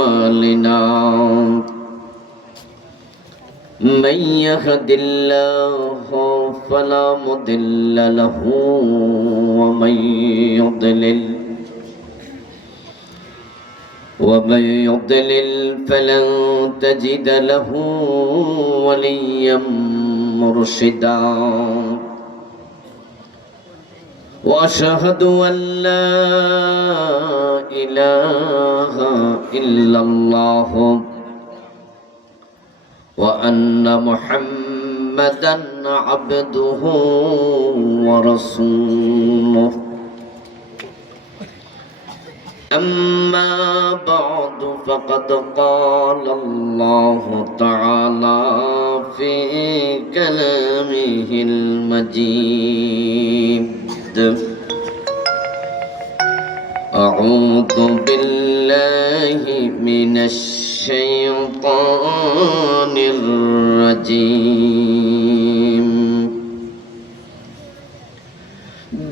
أعمالنا من يهد الله فلا مضل له ومن يضلل فلن تجد له وليا مرشدا وأشهد أن لا إله إلا الله وأن محمدا عبده ورسوله أما بعد فقد قال الله تعالى في كلامه المجيد أعوذ بالله من الشيطان الرجيم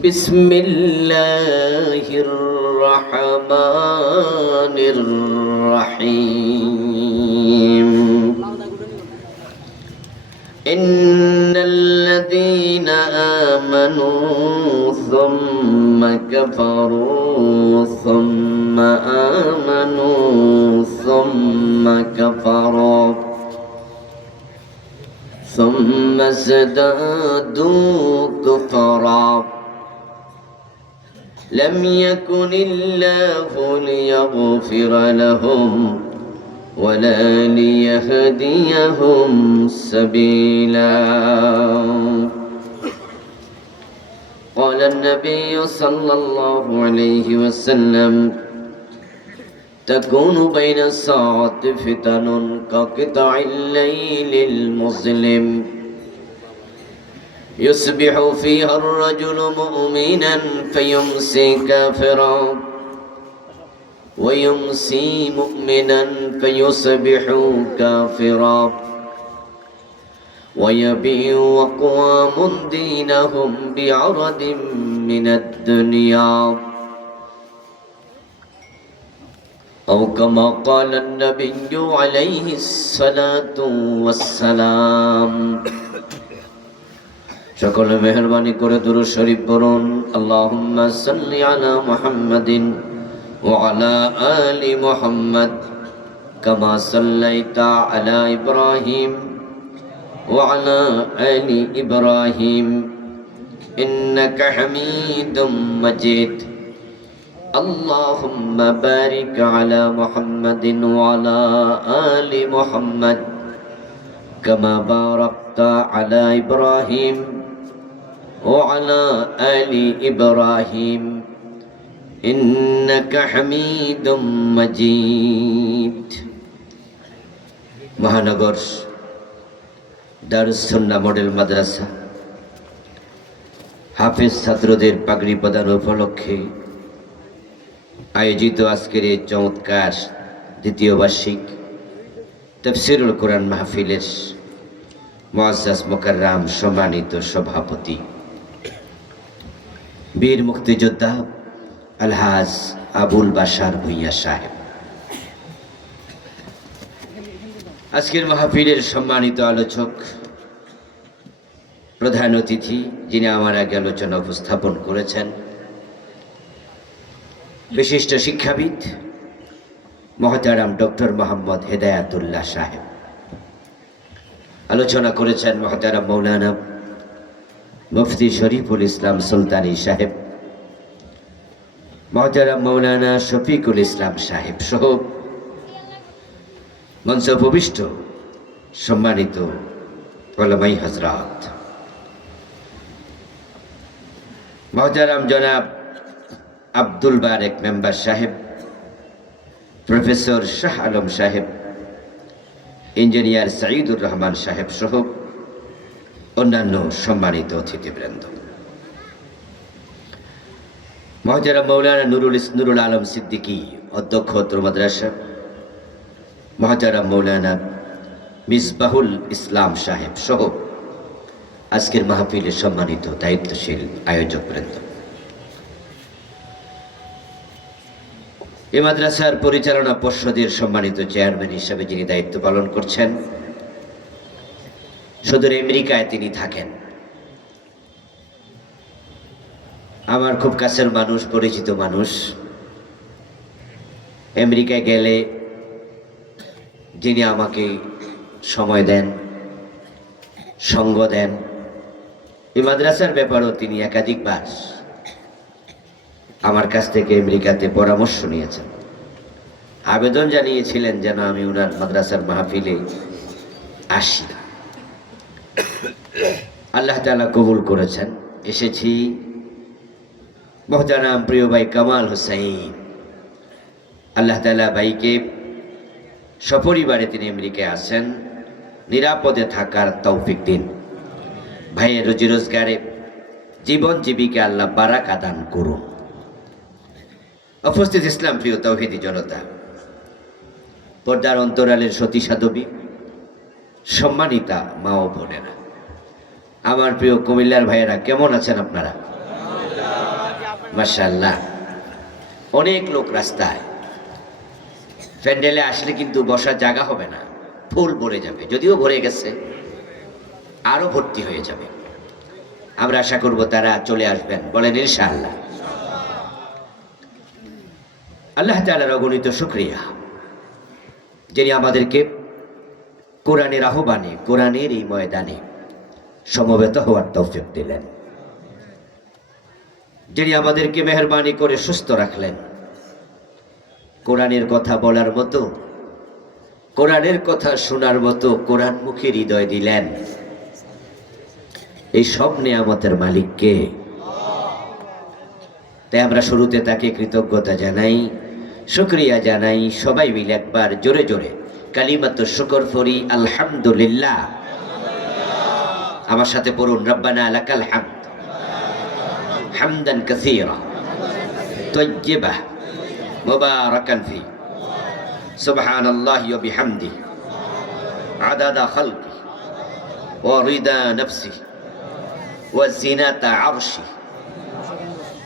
بسم الله الرحمن الرحيم إن الذين آمنوا ثم كفروا ثم آمنوا ثم كفروا ثم ازدادوا كفرا لم يكن الله ليغفر لهم ولا ليهديهم سبيلا قال النبي صلى الله عليه وسلم تكون بين الساعة فتن كقطع الليل المظلم يصبح فيها الرجل مؤمنا فيمسي كافرا ويمسي مؤمنا فيصبح كافرا ويبيع أقوام دينهم بعرض من الدنيا أو كما قال النبي عليه الصلاة والسلام সকলে মেহেরবানি করে দুরূদ শরীফ পড়ুন আল্লাহুম্মা সাল্লি আলা মুহাম্মাদিন ওয়া আলা আলি মুহাম্মাদ কামা সাল্লাইতা আলা ইব্রাহিম ওয়া আলা আলি ইব্রাহিম ইন্নাকা হামিদুম মাজিদ আল্লাহুম্মা বারিক আলা মুহাম্মাদিন ওয়া আলা আলি মুহাম্মাদ কামা বারাকতা আলা ইব্রাহিম وعلى آل إبراهيم إنك حميد مجيد মহানগর দারুস সুন্নাহ মডেল মাদ্রাসা হাফেজ ছাত্রদের পাগড়ি প্রদান উপলক্ষে আয়োজিত আজকের এই চমৎকার দ্বিতীয় বার্ষিক তাফসীরুল কোরআন মাহফিলের মুআজ্জাজ মুকাররম সম্মানিত সভাপতি বীর মুক্তিযোদ্ধা আলহাজ আবুল বাশার ভূঁইয়া সাহেব, আজকের মাহফিলের সম্মানিত আলোচক, প্রধান অতিথি যিনি আমার আগে আলোচনা উপস্থাপন করেছেন, বিশিষ্ট শিক্ষাবিদ মহতারাম ডক্টর মোহাম্মদ হেদায়াতুল্লাহ সাহেব, আলোচনা করেছেন মহতারাম মৌলানা মুফতি শরীফুল ইসলাম সুলতানি সাহেব, মহতারাম মৌলানা শফিকুল ইসলাম সাহেব সহ মঞ্চ উপবিষ্ট সম্মানিত ওলামাই হযরত, মহতারাম জনাব আব্দুল বারেক মেম্বার সাহেব, প্রফেসর শাহ আলম সাহেব, ইঞ্জিনিয়ার সাঈদুর রহমান সাহেব সহ অন্যান্য সম্মানিত অতিথিবৃন্দ, মহতারাম মৌলানা নুরুল আলম সিদ্দিকী অধ্যক্ষ অত্র মাদ্রাসা, মহতারাম মৌলানা মিসবাহুল ইসলাম সাহেব সহ আজকের মাহফিলের সম্মানিত দায়িত্বশীল আয়োজকবৃন্দ, এই মাদ্রাসার পরিচালনা পর্ষদের সম্মানিত চেয়ারম্যান হিসেবে যিনি দায়িত্ব পালন করছেন, সুদূর আমেরিকায় তিনি থাকেন। আমার খুব কাছের মানুষ, পরিচিত মানুষ। আমেরিকায় গেলে যিনি আমাকে সময় দেন, সঙ্গ দেন, এই মাদ্রাসার ব্যাপারেও তিনি একাধিকবার আমার কাছ থেকে আমেরিকাতে পরামর্শ নিয়েছেন, আবেদন জানিয়েছিলেন যেন আমি ওনার মাদ্রাসার মাহফিলে আসি। আল্লাহ তাআলা কবুল করেছেন, এসেছি। মোহতারাম প্রিয় ভাই কামাল হোসেন, আল্লাহ তাআলা ভাইকে সপরিবারে তিনি আমেরিকায় আসেন, নিরাপদে থাকার তৌফিক দিন। ভাইয়ের রুজি রোজগারে, জীবন জীবিকা আল্লাহ বারাকা দান করুন। উপস্থিত ইসলাম প্রিয় তাওহীদি জনতা, পর্দার অন্তরালের সতী সাধবী, সম্মানিতা মা ও বোনেরা, আমার প্রিয় কুমিল্লার ভাইয়েরা, কেমন আছেন আপনারা? মাশাআল্লাহ। অনেক লোক রাস্তায়, প্যান্ডেলে আসলে কিন্তু বসার জায়গা হবে না, ফুল ভরে যাবে। যদিও ভরে গেছে, আরো ভর্তি হয়ে যাবে। আমরা আশা করব তারা চলে আসবেন, বলেন ইনশাআল্লাহ। আল্লাহ তাআলার অগণিত শুকরিয়া, যিনি আমাদেরকে কোরআনের আহ্বানে, কোরআনের এই ময়দানে সমবেত হওয়ার তৌফিক দিলেন, যিনি আমাদেরকে মেহেরবানি করে সুস্থ রাখলেন, কোরআনের কথা বলার মতো, কোরআনের কথা শোনার মতো কোরআনমুখী হৃদয় দিলেন। এই সব নিয়ামতের মালিক কে? তাই আমরা শুরুতে তাকে কৃতজ্ঞতা জানাই, শুকরিয়া জানাই। সবাই মিলে একবার জোরে জোরে কালিমাতু শুকর পড়ি, আলহামদুলিল্লাহ। আমার সাথে পড়ুন, রব্বানা লাকাল হামদ হামদান কাসীরা তাইয়্যিবা মুবারাকান ফি, সুবহানাল্লাহি ওয়া বিহামদিহি আদাদা খালকি ওয়া রিদা নফসি ওয়া জিনাতা আরশি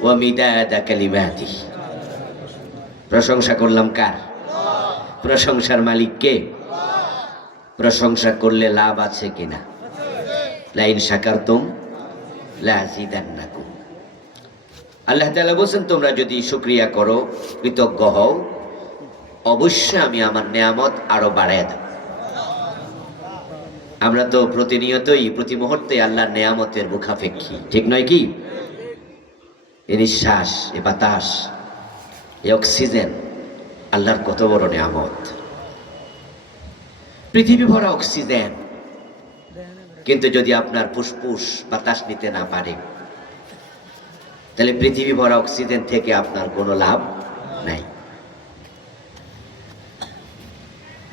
ওয়া মিদাদা কালিমাতিহি। প্রশংসা করলাম কার? প্রশংসার মালিক কে? প্রশংসা করলে লাভ আছে কিনা? লাইন শাকারতুম লাযিদান্নাকুম। আল্লাহ তাআলা বলেন, তোমরা যদি শুকরিয়া করো, কৃতজ্ঞ হও, অবশ্যই আমি আমার নিয়ামত আরো বাড়ায় দেব। আমরা তো প্রতিনিয়তই, প্রতি মুহূর্তে আল্লাহর নিয়ামতের মুখাপেক্ষী, ঠিক নয় কি? এই নিঃশ্বাস, এ বাতাস, এই অক্সিজেন আল্লাহর কত বড় নিয়ামত। পৃথিবী ভরা অক্সিজেন, কিন্তু যদি আপনার ফুসফুস বাতাস নিতে না পারে, তাহলে পৃথিবী ভরা অক্সিজেন থেকে আপনার কোনো লাভ নাই।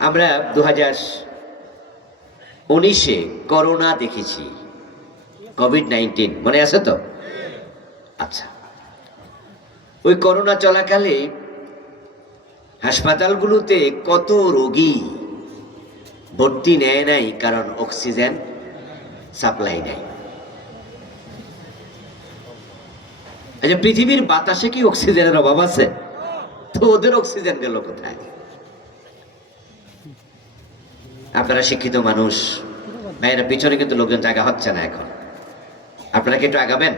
আমরা 2019-এ করোনা দেখেছি, কোভিড-19, মনে আছে তো? আচ্ছা, ওই করোনা চলাকালে হাসপাতালগুলোতে কত রোগী ভর্তি নেয় নাই, কারণ অক্সিজেন সাপ্লাই নাই। আচ্ছা, পৃথিবীর বাতাসে কি অক্সিজেনের অভাব আছে? তো ওদের অক্সিজেন গেল কোথায়? আপনারা শিক্ষিত মানুষ ভাইয়েরা, পিছনে কিন্তু লোকজন জায়গা হচ্ছে না এখন। আপনারা কি একটু আগাবেন?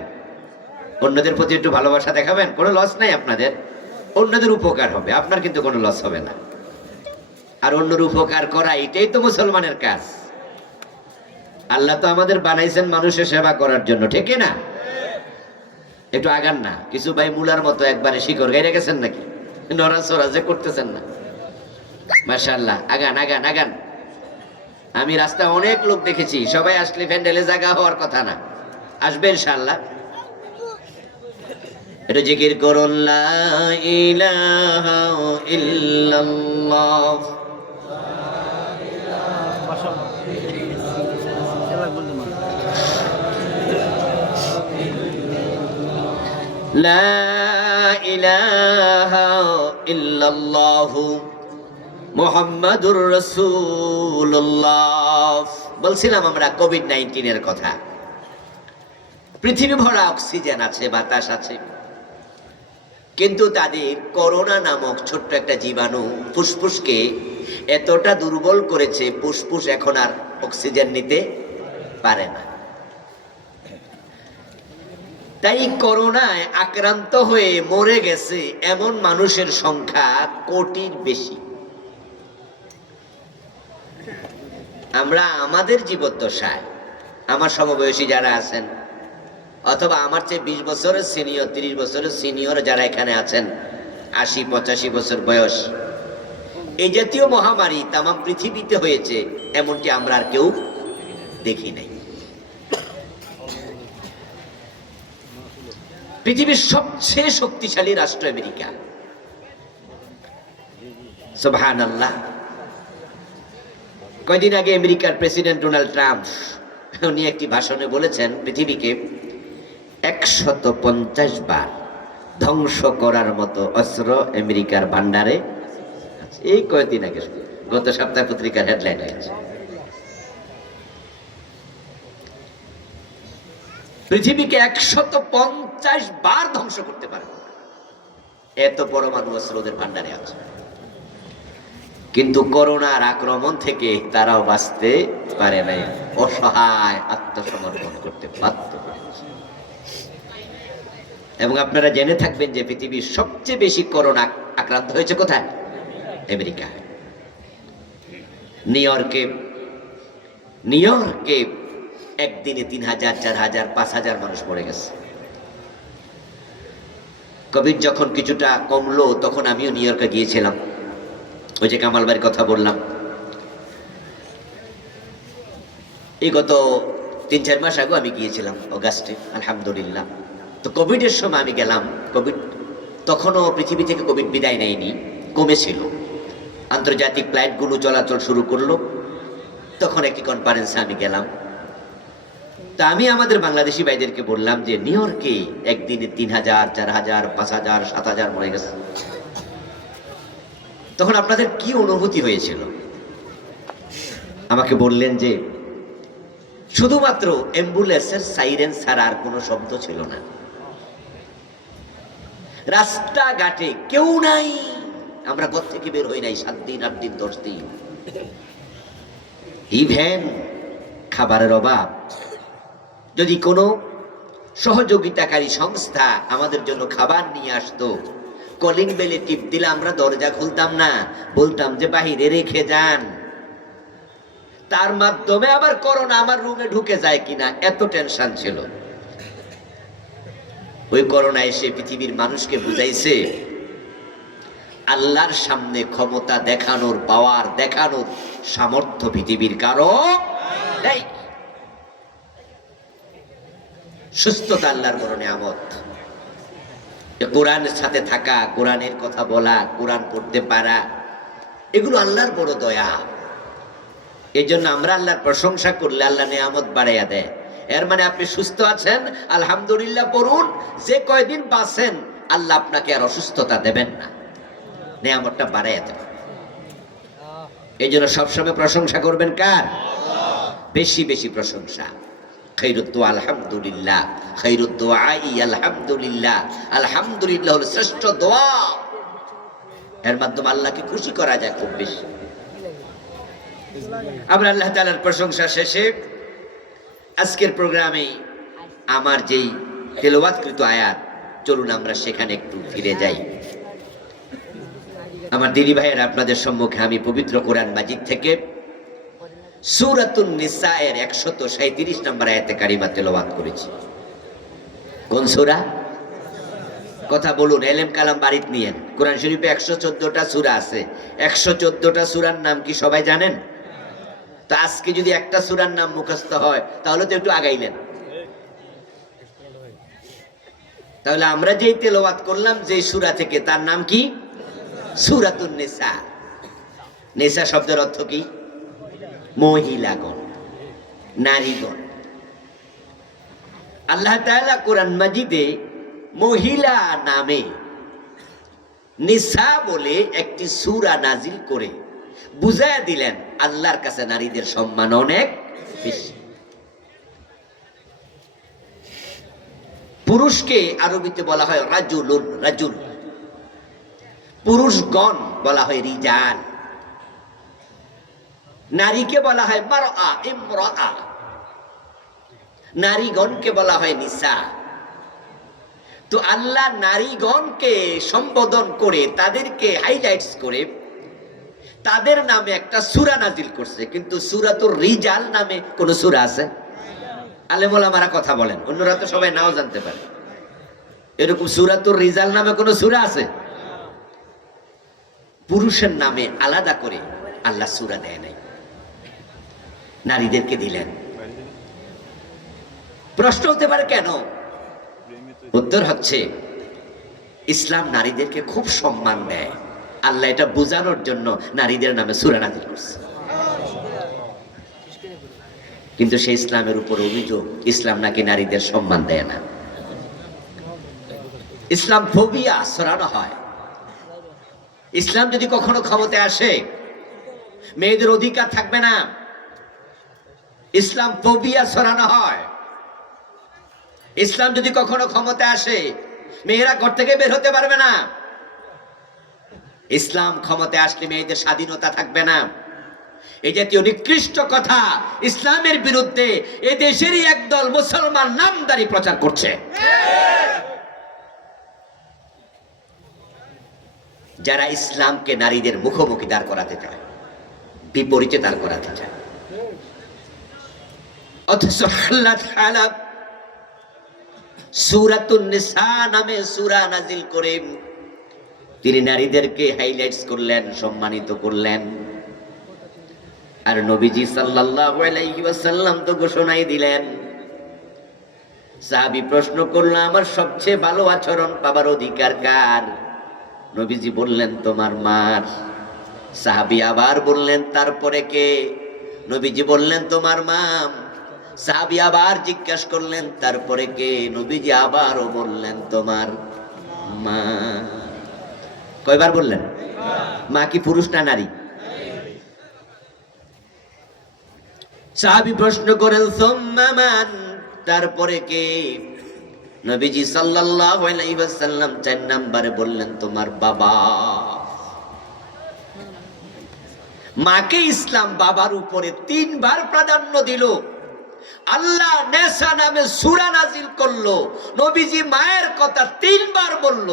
অন্যদের প্রতি একটু ভালোবাসা দেখাবেন। কোনো লস নাই আপনাদের, অন্যদের উপকার হবে, আপনার কিন্তু কোনো লস হবে না। আর অন্যের উপকার করা, এটাই তো মুসলমানের কাজ। আল্লাহ তো আমাদের বানাইছেন মানুষের সেবা করার জন্য, ঠিক না? একটু আগান না। কিছু ভাই মুলার মতো একবারে শিকড় গাইরে গেছেন নাকি, নড়াচড়া যে করতেছেন না। মাশাআল্লাহ, আগান আগান আগান। আমি রাস্তায় অনেক লোক দেখেছি, সবাই আসলে প্যান্ডেলে জায়গা হওয়ার কথা না, আসবে ইনশাআল্লাহ। এটা জিকির করুন, লা ইলাহা ইল্লাল্লাহ। লা ইলাহা ইল্লাল্লাহ মুহাম্মাদুর রাসূলুল্লাহ। বলছিলাম আমরা কোভিড-19-এর কথা। পৃথিবী ভরা অক্সিজেন আছে, বাতাস আছে, কিন্তু তাদের করোনা নামক ছোট্ট একটা জীবাণু ফুসফুসকে এতটা দুর্বল করেছে, ফুসফুস এখন আর অক্সিজেন নিতে পারে না। তাই করোনায় আক্রান্ত হয়ে মরে গেছে এমন মানুষের সংখ্যা কোটির বেশি। আমরা আমাদের জীবদ্দশায় আমার সমবয়সী যারা আছেন, অথবা আমার চেয়ে 20 বছরের সিনিয়র, 30 বছরের সিনিয়র যারা এখানে আছেন, 80-85 বছর বয়স, এই জাতীয় মহামারী তাম পৃথিবীতে হয়েছে এমনটি আমরা আর কেউ দেখি নাই। পৃথিবীর সবচেয়ে শক্তিশালী রাষ্ট্র আমেরিকা। সুবহানাল্লাহ। কয়দিন আগে আমেরিকার প্রেসিডেন্ট ডোনাল্ড ট্রাম্প উনি একটি ভাষণে বলেছেন পৃথিবীকে 150 বার ধ্বংস করার মতো অস্ত্র আমেরিকার ভান্ডারে। এই কয়েকদিন আগে, গত সপ্তাহ পত্রিকার হেডলাইন হয়েছে। পৃথিবীকে 150 বার ধ্বংস করতে পারবে, এত পরমাণু অস্ত্র ওদের ভান্ডারে আছে। কিন্তু করোনার আক্রমণ থেকে তারাও বাঁচতে পারে নাই, অসহায় আত্মসমর্পণ করতে বাধ্য হয়েছে। এবং আপনারা জেনে থাকবেন যে পৃথিবীর সবচেয়ে বেশি করোনা আক্রান্ত হয়েছে কোথায়? আমেরিকা। নিউ ইয়র্কে একদিনে 3000, 4000, 5000 মানুষ মরে গেছে। কোভিড যখন কিছুটা কমলো তখন আমিও নিউ ইয়র্কে গিয়েছিলাম, ওই যে কামাল ভাইয়ের কথা বললাম। এই গত 3-4 মাস আগে আমি গিয়েছিলাম অগাস্টে, আলহামদুলিল্লাহ। তো কোভিডের সময় আমি গেলাম, কোভিড তখনও পৃথিবী থেকে কোভিড বিদায় নেয়নি, কমেছিল। আন্তর্জাতিক ফ্লাইটগুলো চলাচল শুরু করলো, তখন একটি কনফারেন্সে আমি গেলাম। তা আমি আমাদের বাংলাদেশি ভাইদেরকে বললাম যে নিউ ইয়র্কে একদিনে 3000, 4000, 5000, 7000 মরে গেছে। তখন আপনাদের কি অনুভূতি হয়েছিল? আমাকে বললেন যে শুধুমাত্র অ্যাম্বুলেন্সের সাইরেন ছাড়া আর কোনো শব্দ ছিল না, রাস্তাঘাটে কেউ নাই, আমরা ঘর থেকে বের হই নাই 7 দিন, 8 দিন, 10 দিন। ইভেন খাবারের অভাব। যদি কোনো সহযোগিতাকারী সংস্থা আমাদের জন্য খাবার নিয়ে আসতো, কলিং বেলে টিপ দিলে আমরা দরজা খুলতাম না, বলতাম যে বাহিরে রেখে যান। তার মাধ্যমে আবার করোনা আমার রুমে ঢুকে যায় কিনা, এত টেনশন ছিল। ওই করোনা এসে পৃথিবীর মানুষকে বুঝাইছে আল্লাহর সামনে ক্ষমতা দেখানোর, পাওয়ার দেখানোর সামর্থ্য পৃথিবীর কারো নেই। সুস্থতা আল্লাহর বড় নিয়ামত। কোরআনের সাথে থাকা, কোরআনের কথা বলা, কোরআন পড়তে পারা, এগুলো আল্লাহর বড় দয়া। এই জন্য আমরা আল্লাহর প্রশংসা করলে আল্লাহ নিয়ামত বাড়াইয়া দেয়। এর মানে আপনি সুস্থ আছেন, আলহামদুলিল্লাহ পড়ুন। যে কয়দিন বাঁচেন আল্লাহ আপনাকে আর অসুস্থতা দেবেন না, নিয়ামতটা বাড়াইয়া দেবেন। এই জন্য সবসময় প্রশংসা করবেন কার? বেশি বেশি প্রশংসা। খাইরুদ্দোয়া আলহামদুলিল্লাহ, খাইরুদ্দোয়াই আলহামদুলিল্লাহ। আলহামদুলিল্লাহ হলো শ্রেষ্ঠ দোয়া, এর মাধ্যমে আল্লাহকে খুশি করা যায় খুব বেশি। আমরা আল্লাহ তাআলার প্রশংসা শেষে আজকের প্রোগ্রামে আমার যেই তেলাওয়াতকৃত আয়াত, চলুন আমরা সেখানে একটু ফিরে যাই। আমার দিনী ভাইয়ের, আপনাদের সম্মুখে আমি পবিত্র কোরআন মাজিদ থেকে সূরাতুন নিসা এর 137 নম্বর আয়াতে কারিমা তেলাওয়াত করেছি। কোন সূরা? কথা বলুন, এলেম কালাম বাড়িত নিয়েন। কোরআন শরীফে 114টা সূরা আছে। 114টা সূরার নাম কি সবাই জানেন? তো আজকে যদি একটা সূরার নাম মুখস্থ হয় তাহলে তো একটু আগাইলেন। তাহলে আমরা যেই তেলাওয়াত করলাম যে সূরা থেকে, তার নাম কি? সূরাতুন নিসা। নিসা শব্দের অর্থ কি? মহিলাগণ, নারীগণ। আল্লাহ তাআলা কোরআন মাজিদে মহিলা নামে নিসা বলে একটি সূরা নাজিল করে বুঝাইয়া দিলেন আল্লাহর কাছে নারীদের সম্মান অনেক বেশি। পুরুষকে আরবিতে বলা হয় রাজুলুন, রাজুল। পুরুষগণ বলা হয় রিজাল, নারীকে বলা হয় মারআ ইমরাআ, নারীগণকে বলা হয় নিসা। তো আল্লাহ নারীগণকে সম্বোধন করে তাদেরকে হাইলাইটস করে তাদের নামে একটা সূরা নাজিল করছে। কিন্তু সূরাতুর রিজাল নামে কোন সূরা আছে? আলেম ওলামারা কথা বলেন, অন্যরা তো সবাই নাও জানতে পারে। এরকম সূরাতুর রিজাল নামে কোন সূরা আছে? পুরুষের নামে আলাদা করে আল্লাহ সূরা দেয় নাই, নারীদেরকে দিলেন। প্রশ্ন হতে পারে কেন? উত্তর হচ্ছে ইসলাম নারীদেরকে খুব সম্মান দেয়। আল্লাহ এটা বোঝানোর জন্য নারীদের নামে সূরা নাযিল করছে। কিন্তু সেই ইসলামের উপর অভিযোগ, ইসলাম নাকি নারীদের সম্মান দেয় না। ইসলাম ফোবিয়া ছড়ানো হয়। ইসলাম যদি কখনো ক্ষমতায় আসে মেয়েদের অধিকার থাকবে না। ইসলাম ফোবিয়া ছড়ানো হয়। ইসলাম যদি কখনো ক্ষমতায় আসে মেয়েরা ঘর থেকে বের হতে পারবে না। ইসলাম ক্ষমতায় আসলে মেয়েদের স্বাধীনতা থাকবে না। এই জাতীয় নিকৃষ্ট কথা ইসলামের বিরুদ্ধে এ দেশেরই একদল মুসলমান নামদারি প্রচার করছে, যারা ইসলামকে নারীদের মুখোমুখি দাঁড় করাতে চায়, বিপরীতে দাঁড় করাতে চায়। অথচ আল্লাহ তাআলা সূরাতুন নিসা নামে সূরা নাজিল করে তিনি নারীদেরকে হাইলাইটস করলেন, সম্মানিত করলেন। আর নবীজি সাল্লাল্লাহু আলাইহি ওয়াসাল্লাম তো ঘোষণাই দিলেন। সাহাবী প্রশ্ন করল, আমার সবচেয়ে ভালো আচরণ পাবার অধিকার কার? নবীজি বললেন, তোমার মার। সাহাবী আবার বললেন, তারপরে কে? নবীজি বললেন, তোমার মা। সাহাবী আবার জিজ্ঞাসা করলেন, তারপরে কে? নবীজি আবারও বললেন, তোমার মা। কয়বার বললেন? মা কি পুরুষ না নারী? সাহাবী প্রশ্ন করেন, সুম্মা মান? তারপরে কে? নবীজি সাল্লাল্লাহু আলাইহি ওয়াসাল্লাম 4 নম্বরে বললেন, তোমার বাবা। মাকে ইসলাম বাবার উপরে 3 বার প্রাধান্য দিল। আল্লাহ নেসা নামে সূরা নাজিল করলো, নবীজি মায়ের কথা 3 বার বলল।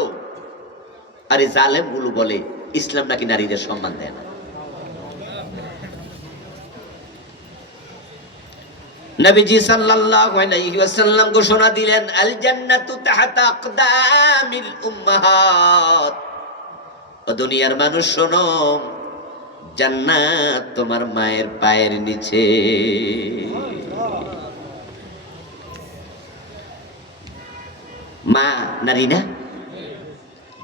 আরে জালেম গুলো বলে ইসলাম নাকি নারীদের সম্মান দেয় না। নবীজি সাল্লাল্লাহু আলাইহি ওয়াসাল্লাম ঘোষণা দিলেন, আল জান্নাতু তাহতা আকদামিল উম্মাহাত। ও দুনিয়ার মানুষ শোনো, জান্নাত তোমার মায়ের পায়ের নিচে। মা নারী না?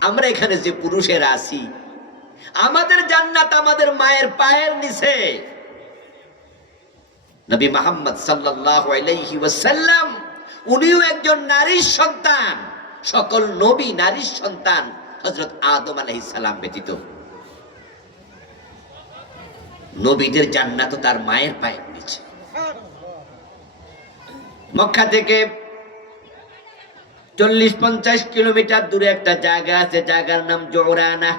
আমরা এখানে যে পুরুষেরা আছি, আমাদের জান্নাত আমাদের মায়ের পায়ের নিচে। নবী মুহাম্মদ সাল্লাল্লাহু আলাইহি ওয়াসাল্লাম উনিও একজন নারীর সন্তান। সকল নবী নারীর সন্তান, হযরত আদম আলাইহিস সালাম ব্যতীত। নবীদের জান্নাত তার মায়ের পায়ের নিচে। মক্কা থেকে 40-50 কিলোমিটার দূরে একটা জায়গা আছে, জায়গার নাম জোরানা।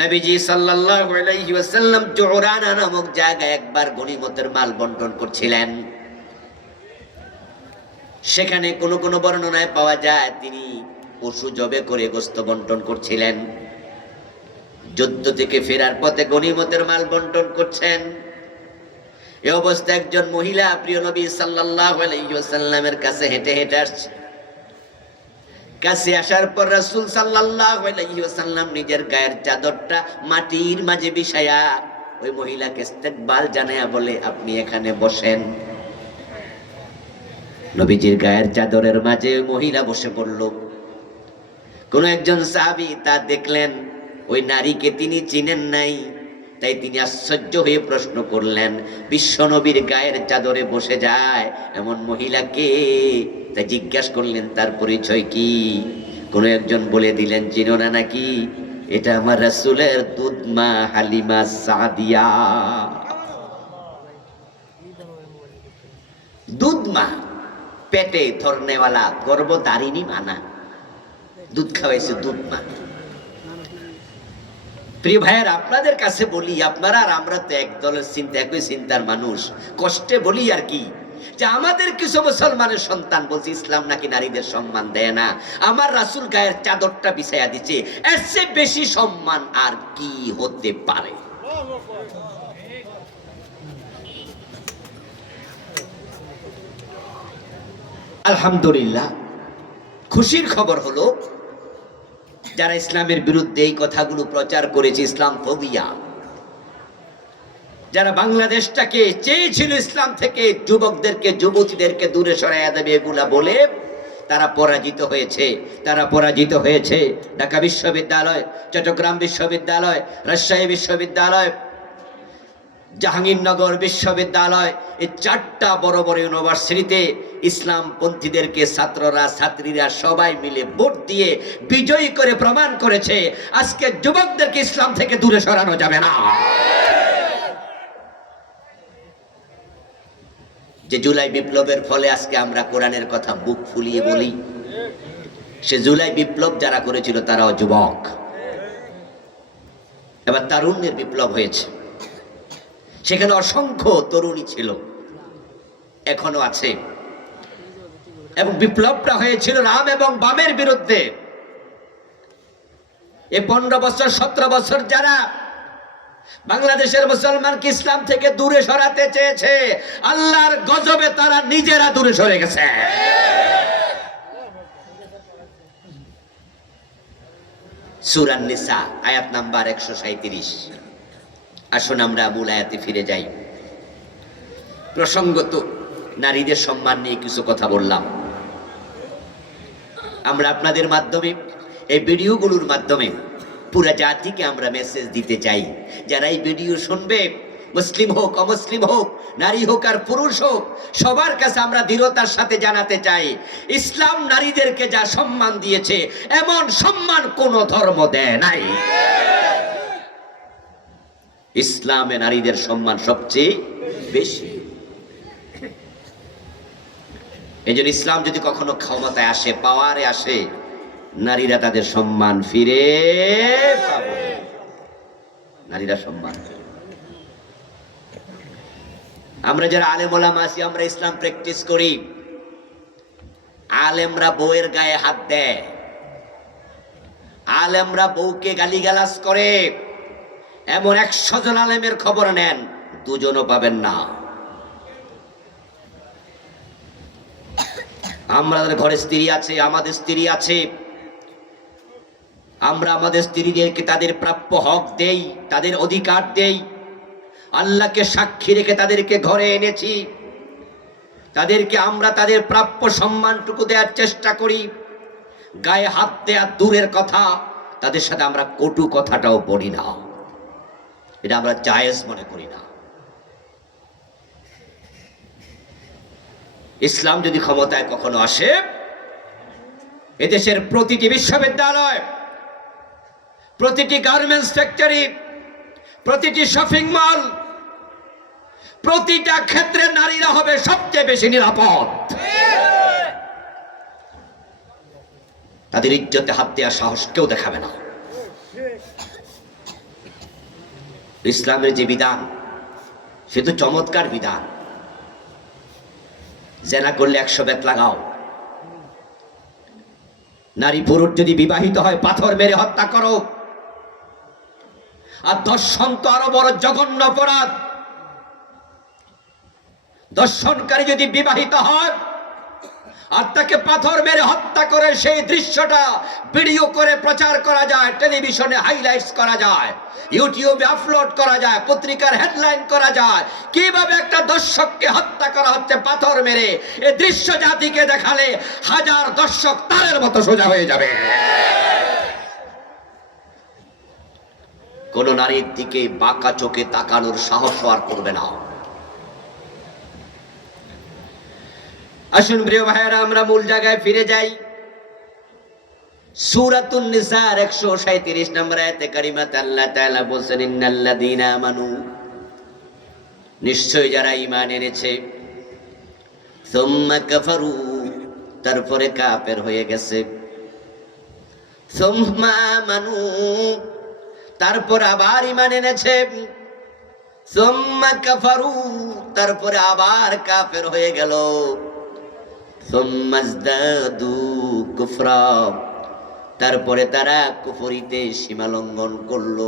নবীজি সাল্লাল্লাহু আলাইহি ওয়াসাল্লাম জোরানা নামক জায়গায় একবার গনিমতের মাল বন্টন করছিলেন। সেখানে কোন কোন বর্ণনায় পাওয়া যায় তিনি পশু জবে করে গোশত বন্টন করছিলেন। যুদ্ধ থেকে ফেরার পথে গনিমতের মাল বন্টন করছেন। এই অবস্থায় একজন মহিলা প্রিয় নবী সাল্লাল্লাহু আলাইহি ওয়াসাল্লামের কাছে হেঁটে হেঁটে আসছে। কাছে আসার পর রাসূল সাল্লাল্লাহু আলাইহি ওয়াসাল্লাম নিজের গায়ের চাদরটা মাটির মাঝে বিছায়া ওই মহিলাকে ইস্তেকবাল জানায়া বলে, আপনি এখানে বসেন। নবীজির গায়ের চাদরের মাঝে মহিলা বসে পড়ল। কোন একজন সাহাবী তা দেখলেন, ওই নারীকে তিনি চিনেন নাই, তাই তিনি আশ্চর্য হয়ে প্রশ্ন করলেন, বিশ্ব নবীর গায়ের চাদরে বসে যায় এমন মহিলা কে? তাই জিজ্ঞাসা করলেন, তার পরিচয় কি? কোন একজন বলে দিলেন, চিনো না নাকি? এটা আমার রাসূলের দুধ মা হালিমা সাদিয়া। দুধ মা, পেটে ধরনেওয়ালা, গর্ভধারিণী মানা। দুধ খাওয়াইছে দুধ মা। প্রিয় ভাইয়ের, আপনাদের কাছে বলি, আপনারা আর আমরা তো এক দলের চিন্তা, একই চিন্তার মানুষ। কষ্টে বলি আর কি, যে আমাদের কিছু মুসলমানের সন্তান বলছে ইসলাম নাকি নারীদের সম্মান দেয় না। আমার রাসূল গায়ের চাদরটা বিছাইয়া দিচ্ছে, এর চেয়ে বেশি সম্মান আর কি হতে পারে? আলহামদুলিল্লাহ, খুশির খবর হলো যারা ইসলামের বিরুদ্ধে এই কথাগুলো প্রচার করেছে, ইসলাম ফোবিয়া, যারা বাংলাদেশটাকে চেয়েছিল ইসলাম থেকে যুবকদেরকে, যুবতীদেরকে দূরে সরাইয়া দেবে এগুলা বলে, তারা পরাজিত হয়েছে। তারা পরাজিত হয়েছে। ঢাকা বিশ্ববিদ্যালয়, চট্টগ্রাম বিশ্ববিদ্যালয়, রাজশাহী বিশ্ববিদ্যালয়, জাহাঙ্গীরনগর বিশ্ববিদ্যালয়, এই 4টা বড় বড় ইউনিভার্সিটিতে ইসলামপন্থীদেরকে ছাত্ররা, ছাত্রীরা সবাই মিলে ভোট দিয়ে বিজয়ী করে প্রমাণ করেছে আজকে যুবকদেরকে ইসলাম থেকে দূরে সরানো যাবে না। যে জুলাই বিপ্লবের ফলে আজকে আমরা কোরআনের কথা বুক ফুলিয়ে বলি, সে জুলাই বিপ্লব যারা করেছিল তারাও যুবক। এবার তারুণ্যের বিপ্লব হয়েছে, সেখানে অসংখ্য তরুণী ছিল, এখনো আছে। এবং বিপ্লবটা হয়েছিল রাম এবং বামের বিরুদ্ধে। এই 15 বছর 17 বছর যারা বাংলাদেশের মুসলমানকে ইসলাম থেকে দূরে সরাতে চেয়েছে, আল্লাহর গজবে তারা নিজেরা দূরে সরে গেছে। সূরা নিসা আয়াত নাম্বার 137। আসুন আমরা মূল আয়াতে ফিরে যাই। প্রসঙ্গত নারীদের সম্মান নিয়ে কিছু কথা বললাম। আমরা আপনাদের মাধ্যমে, এই ভিডিওগুলোর মাধ্যমে পুরো জাতিকে আমরা মেসেজ দিতে চাই। যারা এই ভিডিও শুনবে, মুসলিম হোক অমুসলিম হোক, নারী হোক আর পুরুষ হোক, সবার কাছে আমরা দৃঢ়তার সাথে জানাতে চাই, ইসলাম নারীদেরকে যা সম্মান দিয়েছে এমন সম্মান কোন ধর্ম দেয় নাই। ইসলামে নারীদের সম্মান সবচেয়ে বেশি। এই জন্য ইসলাম যদি কখনো ক্ষমতায় আসে, পাওয়ারে আসে, নারীরা তাদের সম্মান ফিরে পাবে। নারীরা সম্মান। আমরা যারা আলেম ওলামা আছি, আমরা ইসলাম প্র্যাকটিস করি, আলেমরা বউয়ের গায়ে হাত দেয়, আলেমরা বউকে গালিগালাজ করে, এমন 100 জন আলেমের খবর নেন, 2 জনও পাবেন না। আমাদের ঘরে স্ত্রী আছে, আমাদের স্ত্রী আছে, আমরা আমাদের স্ত্রীদেরকে তাদের প্রাপ্য হক দেই, তাদের অধিকার দেই। আল্লাহকে সাক্ষী রেখে তাদেরকে ঘরে এনেছি, তাদেরকে আমরা তাদের প্রাপ্য সম্মানটুকু দেওয়ার চেষ্টা করি। গায়ে হাত দেয়া দূরের কথা, তাদের সাথে আমরা কটু কথাটাও বলি না, এটা আমরা জায়েজ মনে করি না। ইসলাম যদি ক্ষমতায় কখনো আসে, এদেশের প্রতিটি বিশ্ববিদ্যালয়, প্রতিটি গার্মেন্টস ফ্যাক্টরি, প্রতিটি শপিং মল, প্রতিটা ক্ষেত্রে নারীরা হবে সবচেয়ে বেশি নিরাপদ। তাদের ইজ্জতে হাত দেওয়ার সাহস কেউ দেখাবে না। ইসলামের যে বিধান, সে তো চমৎকার বিধান। জেনা করলে 100 বেত লাগাও। নারী পুরুষ যদি বিবাহিত হয়, পাথর মেরে হত্যা করো। আর ধর্ষণ তো আরো বড় জঘন্য অপরাধ। ধর্ষণকারী যদি বিবাহিত হয় আর তাকে পাথর মেরে হত্যা করে সেই দৃশ্যটা ভিডিও করে প্রচার করা যায়, টেলিভিশনে হাইলাইটস করা যায়, ইউটিউবে আপলোড করা যায়, পত্রিকার হেডলাইন করা যায়, কিভাবে একটা দর্শককে হত্যা করা হচ্ছে পাথর মেরে। এই দৃশ্য জাতিকে দেখালে 1000 দর্শক তারের মতো সোজা হয়ে যাবে। কোন নারীর দিকে বাঁকা চোখে তাকানোর সাহস আর করবে না। আসুন প্রিয় ভাইয়েরা, আমরা মূল জায়গায় ফিরে যাই। সূরাতুন নিসার 137 নম্বর আয়াতে কারিমাতে আল্লাহ তাআলা বলেন, ইন্নাল্লাযীনা আমানু, নিশ্চয় যারা ঈমান এনেছে, সুম্মা কাফারু, তারপরে কাফের হয়ে গেছে, সুম্মা আমানু, তারপর আবার ঈমান এনেছে। সুম্মা কাফারু, তারপরে আবার কাফের হয়ে গেল। সুম্মা ইজদাদু কুফরা, তারপরে তারা কুফরিতে সীমা লঙ্ঘন করলো,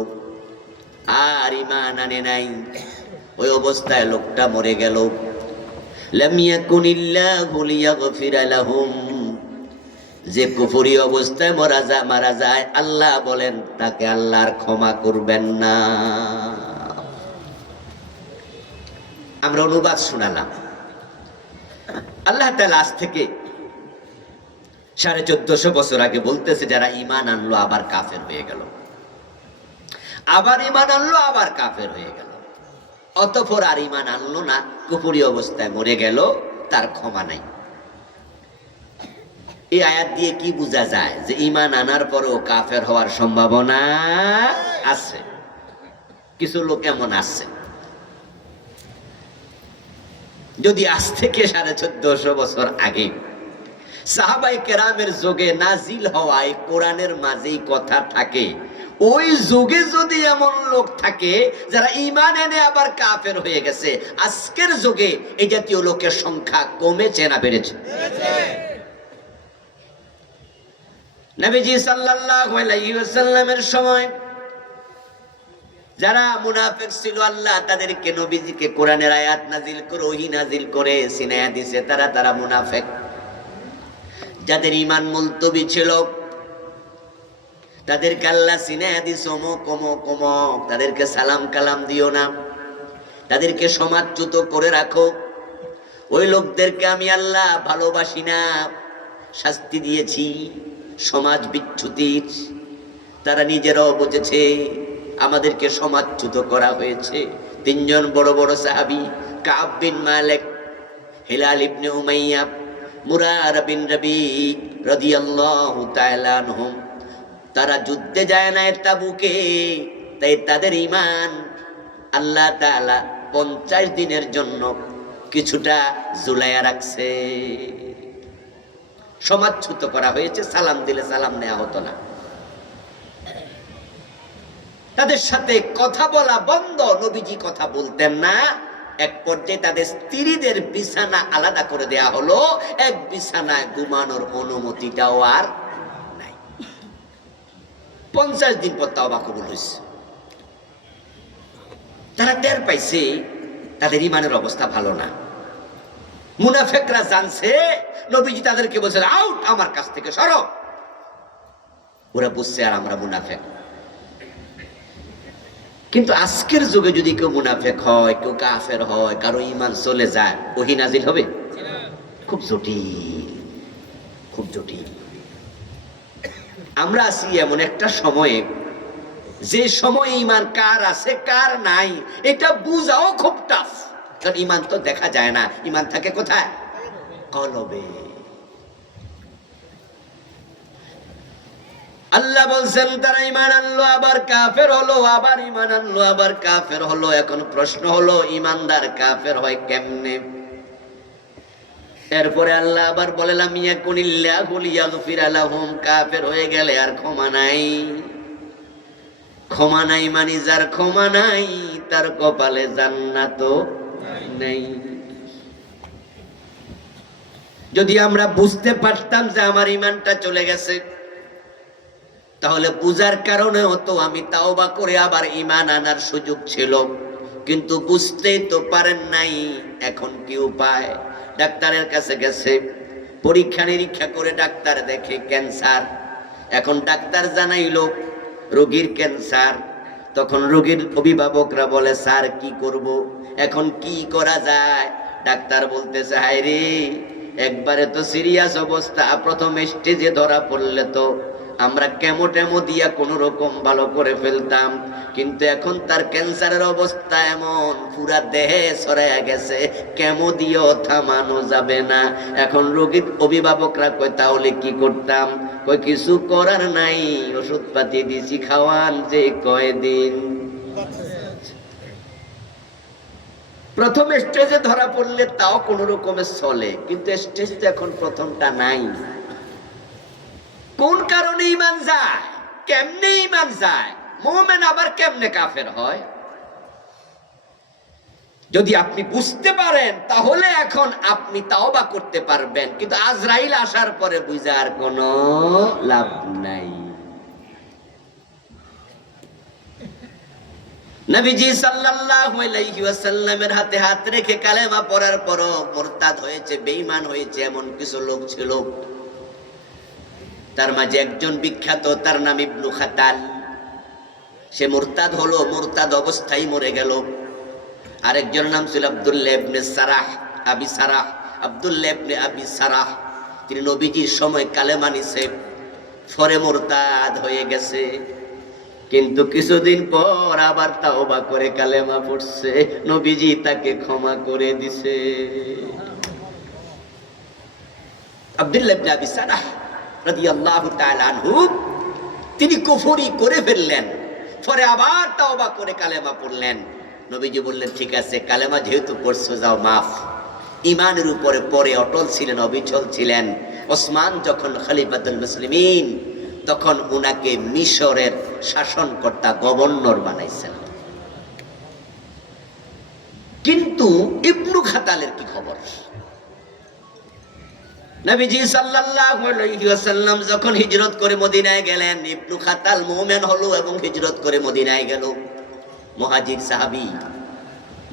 আর ঈমান আনে নাই। ওই অবস্থায় লোকটা মরে গেল। লাম ইয়াকুনিল্লাহু লিয়াগফিরা লাহুম, যে কুফরি অবস্থায় মারা যায়, আল্লাহ বলেন তাকে আল্লাহর ক্ষমা করবেন না। আমরা অনুবাদ শোনালাম। আল্লাহ তাআলা আজ থেকে 1450 বছর আগে বলতেছে, যারা ঈমান আনলো আবার কাফের হয়ে গেল, আবার ঈমান আনলো আবার কাফের হয়ে গেল, অতঃপর আর ঈমান আনলো না, কুফরি অবস্থায় মরে গেল, তার ক্ষমা নাই। এই আয়াত দিয়ে কি বোঝা যায়? যে ঈমান আনার পরেও কাফের হওয়ার সম্ভাবনা আছে। কিছু লোক এমন আছে, যদি আজ থেকে 1450 বছর আগে সাহাবায়ে কেরামের যুগে নাজিল হওয়ায় কোরআনের মাঝেই কথা থাকে, ওই যুগে যদি এমন লোক থাকে যারা ঈমান এনে আবার কাফের হয়ে গেছে, আজকের যুগে এই জাতীয় লোকের সংখ্যা কমেছে না বেড়েছে? নবীজি সাল্লাল্লাহু আলাইহি ওয়াসাল্লামের সময় যারা মুনাফিক ছিল, আল্লাহ তাদেরকে, নবীজিকে কোরআনের আয়াত নাজিল করে, ওহী নাজিল করে সিনায়া দিয়েছে, তারা মুনাফিক। যাদের ঈমান মুলতবি ছিল তাদেরকে আল্লাহ সিনায়া দিয়েছে, অমুক, তাদেরকে সালাম কালাম দিও না, তাদেরকে সমাজচ্যুত করে রাখো। ওই লোকদেরকে আমি আল্লাহ ভালোবাসি না, শাস্তি দিয়েছি সমাজ বিচ্যুতির। তারা নিজেরাও বুঝেছে আমাদেরকে সমাজচ্যুত করা হয়েছে। 3 জন বড় বড় সাহাবী, কাব বিন মালিক, হিলাল ইবনে উমাইয়া, মুরারা বিন রবি রাদিয়াল্লাহু তাআলা আনহুম, তারা যুদ্ধে যায় না তাবুকে। তাই তাদের ঈমান আল্লাহ তাআলা 50 দিনের জন্য কিছুটা ঝুলাইয়া রাখছে। সমাজচ্যুত করা হয়েছে, সালাম দিলে সালাম নেওয়া হতো না, তাদের সাথে কথা বলা বন্ধ, নবীজি কথা বলতেন না। এক পর্যায়ে তাদের স্ত্রীদের বিছানা আলাদা করে দেয়া হলো, এক বিছানায় ঘুমানোর অনুমতিটাও আর নাই। 50 দিন পর তওবা কবুল হয়েছে। তারা টের পাইছে তাদের ঈমানের অবস্থা ভালো না। মুনাফিকরা জানছে, নবীজি তাদেরকে বলছেন আউট, আমার কাছ থেকে সরো। ওরা বুঝছে আর আমরা মুনাফিক। কিন্তু আজকের যুগে যদি কেউ মুনাফিক হয়, কেউ কাফের হয়, কারো ঈমান চলে যায়, ওহী নাজিল হবে? খুব জটিল, খুব জটিল। আমরা আছি এমন একটা সময়ে, যে সময় ঈমান কার আছে কার নাই এটা বুঝাও খুব টাফ। কারণ ঈমান তো দেখা যায় না, ঈমান থাকে কোথায়? কলবে। আল্লাহ বলছেন তারা ঈমান আনলো আবার কাফের হলো, আবার ঈমান আনলো আবার কাফের হলো। এখন প্রশ্ন হলো, ঈমানদার কাফের হয় কেমনে? এরপরে আল্লাহ আবার বলে, লাম ইয়াকুনিল্লাহু লিয়াগফিরা লাহুম, কাফের হয়ে গেলে আর ক্ষমা নাই। ক্ষমা নাই মানে যার ক্ষমা নাই তার কপালে জান্নাতও নাই। যদি আমরা বুঝতে পারতাম যে আমার ঈমানটা চলে গেছে, তাহলে বুঝার কারণে হতো আমি তাওবা করে আবার ঈমান আনার সুযোগ ছিল, কিন্তু বুঝতেই তো পারেন নাই। এখন কি উপায়? ডাক্তারের কাছে গেছে, পরীক্ষা নিরীক্ষা করে ডাক্তার দেখে ক্যান্সার। এখন ডাক্তার জানাইলো রোগীর ক্যান্সার। তখন রোগীর অভিভাবকরা বলে, স্যার কি করব, এখন কি করা যায়? ডাক্তার বলতেছে, হায় রে, একবারে তো সিরিয়াস অবস্থা, প্রথম স্টেজে ধরা পড়লে তো আমরা কেমো টেমো দিয়া কোন রকম ভালো করে ফেলতাম, কিন্তু এখন তার ক্যান্সারের অবস্থা এমন পুরা দেহে ছড়াইয়া গেছে, কেমো দিয়েও থামানো যাবে না। এখন রোগীর অভিভাবকরা কয়, তাহলে কি করতাম? কয়, কিছু করার নাই, ওষুধ পাতি দিছি, খাওয়ান যে কয়দিন। প্রথম স্টেজে ধরা পড়লে তাও কোন রকমে চলে, কিন্তু স্টেজ তো এখন প্রথমটা নাই। কোন কারণে ঈমান যায়, কেমনে ঈমান যায়, মুমিন আবার কেমনে কাফের হয়? যদি আপনি বুঝতে পারেন তাহলে এখন আপনি তাওবা করতে পারবেন, কিন্তু আজরাইল আসার পরে বুঝার কোনো লাভ নাই। নবীজি সাল্লাল্লাহু আলাইহি ওয়াসাল্লামের হাতে হাত রেখে কালেমা পড়ার পরও মুরতাদ হয়েছে, বেঈমান হয়েছে এমন কিছু লোক ছিল। তার মাঝে একজন বিখ্যাত, তার নাম ইবনু খাতাল। সে মুরতাদ হলো, মুরতাদ অবস্থায় মরে গেল। আরেকজনের নাম ছিল আব্দুল্লাহ ইবনে সারাহ, আবি সারাহ, আব্দুল্লাহ ইবনে আবি সারাহ। তিনি নবীজির সময় কালেমা নিছে, পরে মুরতাদ হয়ে গেছে, কিন্তু কিছুদিন পর আবার তাওবা করে কালেমা পড়ছে, নবীজি তাকে ক্ষমা করে দিছে। আব্দুল্লাহ ইবনে আবি সারাহ রাদিয়াল্লাহু তাআলা আনহু তিনি কুফরি করে ফেললেন, পরে আবার তাওবা করে কালেমা পড়লেন। নবীজি বললেন, ঠিক আছে, কালেমা যেহেতু পড়ছো যাও মাফ। ঈমানের উপরে পরে অটল ছিলেন, অবিচল ছিলেন। ওসমান যখন খলিফাতুল মুসলিমিন, তখন উনাকে মিশরের শাসনকর্তা, গভর্নর বানাইছেন। কিন্তু ইবনু খাতালের কি খবর? নবীজি সাল্লাল্লাহু আলাইহি ওয়াসাল্লাম যখন হিজরত করে মদিনায় গেলেন, ইবনু খাতাল মুমিন হলো এবং হিজরত করে মদিনায় গেল। মুহাজির সাহাবী,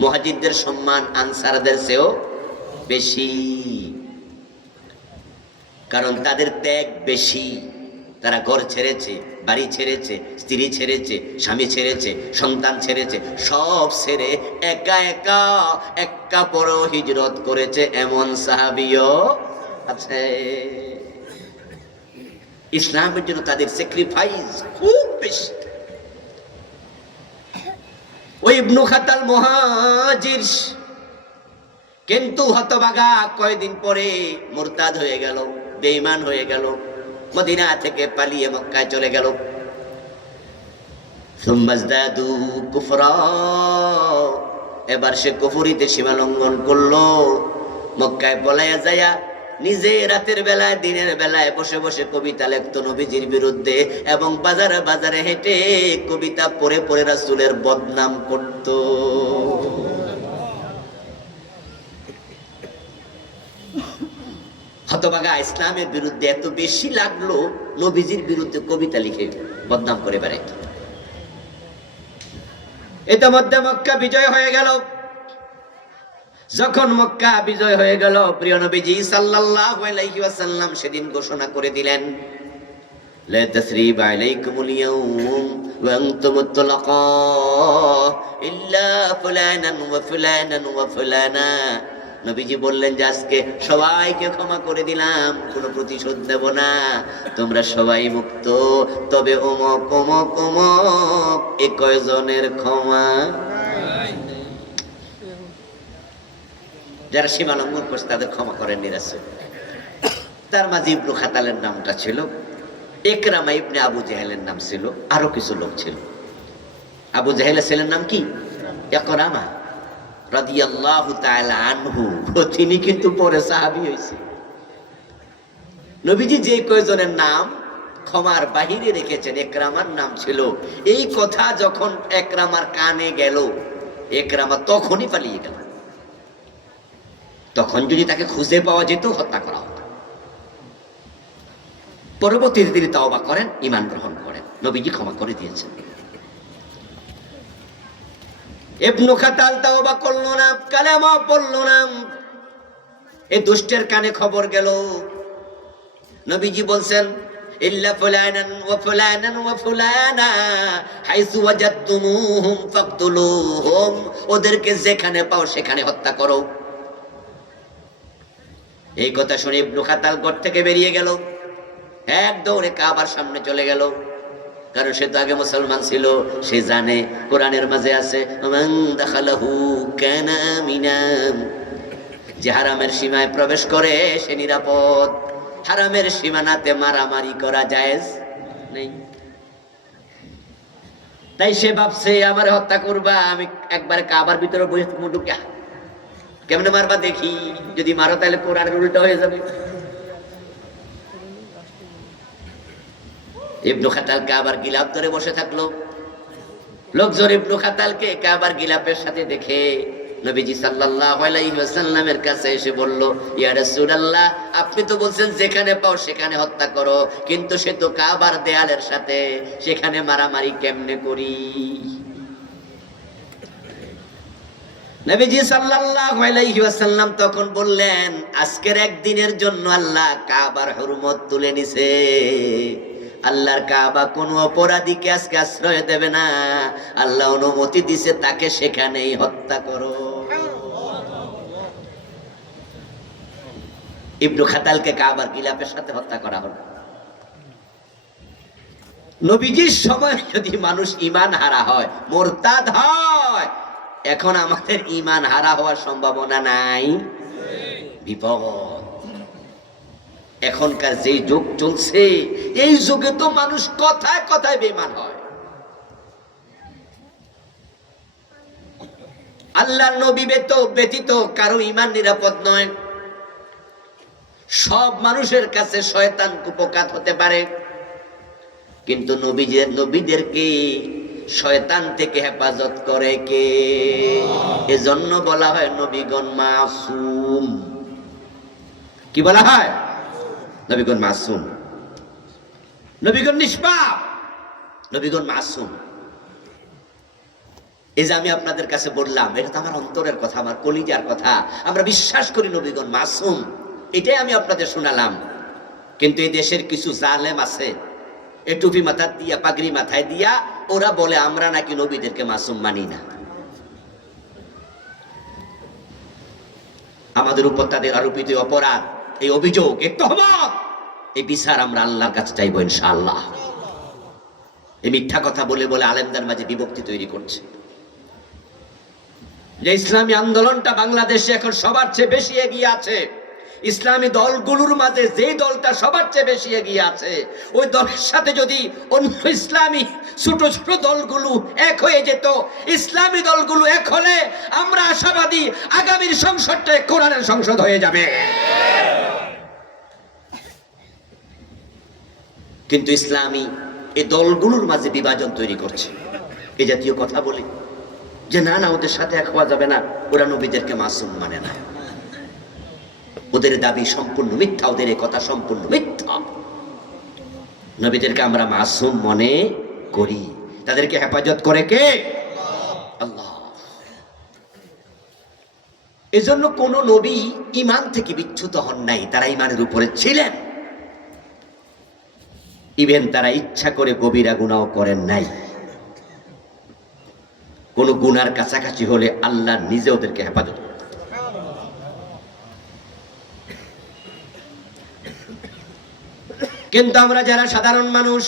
মুহাজিরদের সম্মান আনসারদের চেয়েও বেশি, কারণ তাদের ত্যাগ বেশি। তারা ঘর ছেড়েছে, বাড়ি ছেড়েছে, স্ত্রী ছেড়েছে, স্বামী ছেড়েছে, সন্তান ছেড়েছে, সব ছেড়ে একা একা একা পরেও হিজরত করেছে, এমন সাহাবীও আছে। ইসলামের জন্য তাদের স্যাক্রিফাইস খুব বেশি। ওই ইবনু খাতাল মুহাজির, কিন্তু হতভাগা কয়েকদিন পরে মুরতাদ হয়ে গেল, বেঈমান হয়ে গেল, মদিনা থেকে পালিয়ে মক্কায় চলে গেল। সুম্মাজদাদু কুফরা, এবার সে কুফরিতে সীমা লঙ্ঘন করলো। মক্কায় পলাইয়া যায়া নিজে রাতের বেলায় দিনের বেলায় বসে বসে কবিতা লিখতো নবীজির বিরুদ্ধে, এবং বাজারে বাজারে হেঁটে কবিতা পড়ে পড়ে রাসূলের বদনাম করত। হতভাগা ইসলামের বিরুদ্ধে এত বেশি লাগলো, নবীজির বিরুদ্ধে কবিতা লিখে বদনাম করে বেড়াইত। ইতিমধ্যে মক্কা বিজয় হয়ে গেল। যখন মক্কা বিজয় হয়ে গেল, প্রিয় নবীজি সাল্লাল্লাহু আলাইহি ওয়াসাল্লাম সেদিন ঘোষণা করে দিলেন, লা তাসরিবা আলাইকুমুল ইয়াউম ওয়া আনতুমুত তুলাকা ইল্লা ফুলানান ওয়া ফুলানান ওয়া ফুলানা। নবীজি বললেন যে আজকে সবাইকে ক্ষমা করে দিলাম, কোনো প্রতিশোধ নেব না, তোমরা সবাই মুক্ত, তবে অমুক অমুক অমুক এ কয়জনের ক্ষমা, যারা সীমা লঙ্ঘন করছে তাদের ক্ষমা করেননি রাসূল। তার মাঝে ইবনু খাতালের নামটা ছিল, ইকরামা ইবনে আবু জাহেলের নাম ছিল, আরো কিছু লোক ছিল। আবু জাহেলের ছেলের নাম কি? ইকরামা রাদিয়াল্লাহু তাআলা আনহু, তিনি কিন্তু পরে সাহাবী হয়েছে। নবীজি যে কয়জনের নাম ক্ষমার বাহিরে রেখেছেন, ইকরামার নাম ছিল। এই কথা যখন ইকরামার কানে গেল, ইকরামা তখনই পালিয়ে গেল। তখন যদি তাকে খুঁজে পাওয়া যেত, হত্যা করা হতো। পরবর্তীতে তিনি তাওবা করেন, ঈমান গ্রহণ করেন, নবীজি ক্ষমা করে দিয়েছেন। ইবনু খাতাল তাওবা করলো না, কালেমা পড়লো না। এই দুষ্টের কানে খবর গেল, নবীজি বলছেন, ইল্লা ফুলানান ওয়া ফুলানান ওয়া ফুলানা হাইসু ওয়াজাদতুমুহুম ফাকতুলুহুম, ওদেরকে যেখানে পাও সেখানে হত্যা করো। এই কথা শুনে ইবনু খাতাল ঘর থেকে বেরিয়ে গেল, এক দৌড়ে কাবার সামনে চলে গেল। কারণ সে তো আগে মুসলমান ছিল, সে জানে কোরআনের মাঝে আছে, মান দাখালাহু কানা আমিনান, যে হারামের সীমায় প্রবেশ করে সে নিরাপদ। হারামের সীমানাতে মারামারি করা জায়েজ নেই। তাই সে ভাবছে, আমার হত্যা করবা, আমি একবারে কাবার ভিতরে বসে থাকবো, ঢুকা কেমনে মারবা দেখি, যদি মারো তাহলে কোরআনের উল্টা হয়ে যাবে। ইবনু খাতাল কাবার গিলাফ ধরে বসে থাকলো। লোকজন ইবনু খাতালকে কাবার গিলাফের সাথে দেখে নবীজি সাল্লাল্লাহু আলাইহি ওয়াসাল্লামের কাছে এসে বলল, ইয়া রাসূলুল্লাহ, আপনি তো বলছেন যেখানে পাও সেখানে হত্যা করো, কিন্তু সে তো কাবার দেয়ালের সাথে, সেখানে মারামারি কেমনে করি? নবীজি সাল্লাল্লাহু আলাইহি ওয়াসাল্লাম তখন বললেন, আজকের একদিনের জন্য আল্লাহ কাবার হুরমত তুলে নিছে। আল্লাহর কাবা কোন অপরাধীকে আজকে আশ্রয় দেবে না। আল্লাহ অনুমতি দিছে তাকে সেখানেই হত্যা করো। ইবনু খাতালকে কাবার গিলাফের সাথে হত্যা করা হলো। নবীজির সময় যদি মানুষ ঈমান হারা হয়, মুরতাদ হয়, এখন আমাদের ঈমান হারা হওয়ার সম্ভাবনা নাই? বিপদ। এখনকার যে যুগ চলছে, এই যুগে তো মানুষ কথায় কথায় বেঈমান হয়। আল্লাহর নবী ব্যতীত কারো ঈমান নিরাপদ নয়। সব মানুষের কাছে শয়তান কুপকাত হতে পারে, কিন্তু নবীদেরকে শয়তান থেকে হেফাজত করে কে? এজন্য বলা হয় নবীগণ মাসুম। কি বলা হয়? নবীগণ মাসুম, নবীগণ নিষ্পাপ, নবীগণ মাসুম। এই যে আমি আপনাদের কাছে বললাম, এটা তো আমার অন্তরের কথা, আমার কলিজার কথা। আমরা বিশ্বাস করি নবীগণ মাসুম, এটাই আমি আপনাদের শোনালাম। কিন্তু এই দেশের কিছু জালেম আছে, এ টুপি মাথা দিয়া, পাগড়ি মাথায় দিয়া, ওরা বলে আমরা নাকি নবীদেরকে মাসুম মানি না। আমাদের উপর তাদের আরোপিত অপরাধ, এই অভিযোগ, এই তহমত, এই বিচার আমরা আল্লাহর কাছে চাইবো ইনশাআল্লাহ। এই মিথ্যা কথা বলে বলে আলেমদের মাঝে বিভক্তি তৈরি করছে। যে ইসলামী আন্দোলনটা বাংলাদেশে এখন সবার চেয়ে বেশি এগিয়ে আছে, ইসলামী দলগুলোর মাঝে যেই দলটা সবার চেয়ে বেশি এগিয়ে আছে, ওই দলের সাথে যদি অন্য ইসলামী ছোট ছোট দলগুলো এক হয়ে যেত, ইসলামী দলগুলো এক হলে আমরা আশাবাদী আগামীর সংসদটা কোরআনের সংসদ হয়ে যাবে। কিন্তু ইসলামী এই দলগুলোর মাঝে বিভাজন তৈরি করছে। এই জাতীয় কথা বলে যে না না, ওদের সাথে এক হওয়া যাবে না, ওরা নবীদেরকে মাসুম মানে না। ওদের দাবি সম্পূর্ণ মিথ্যা, ওদের এই কথা সম্পূর্ণ মিথ্যা। নবীদেরকে আমরা মাসুম মনে করি। তাদেরকে হেফাজত করে কে? আল্লাহ। এজন্য কোন নবী ঈমান থেকে বিচ্যুত হন নাই, তারা ঈমানের উপরে ছিলেন। ইভেন তারা ইচ্ছা করে কবিরা গুনাহ করেন নাই। কোন গুনার কাছাকাছি হলে আল্লাহ নিজে ওদেরকে হেফাজত। কিন্তু আমরা যারা সাধারণ মানুষ,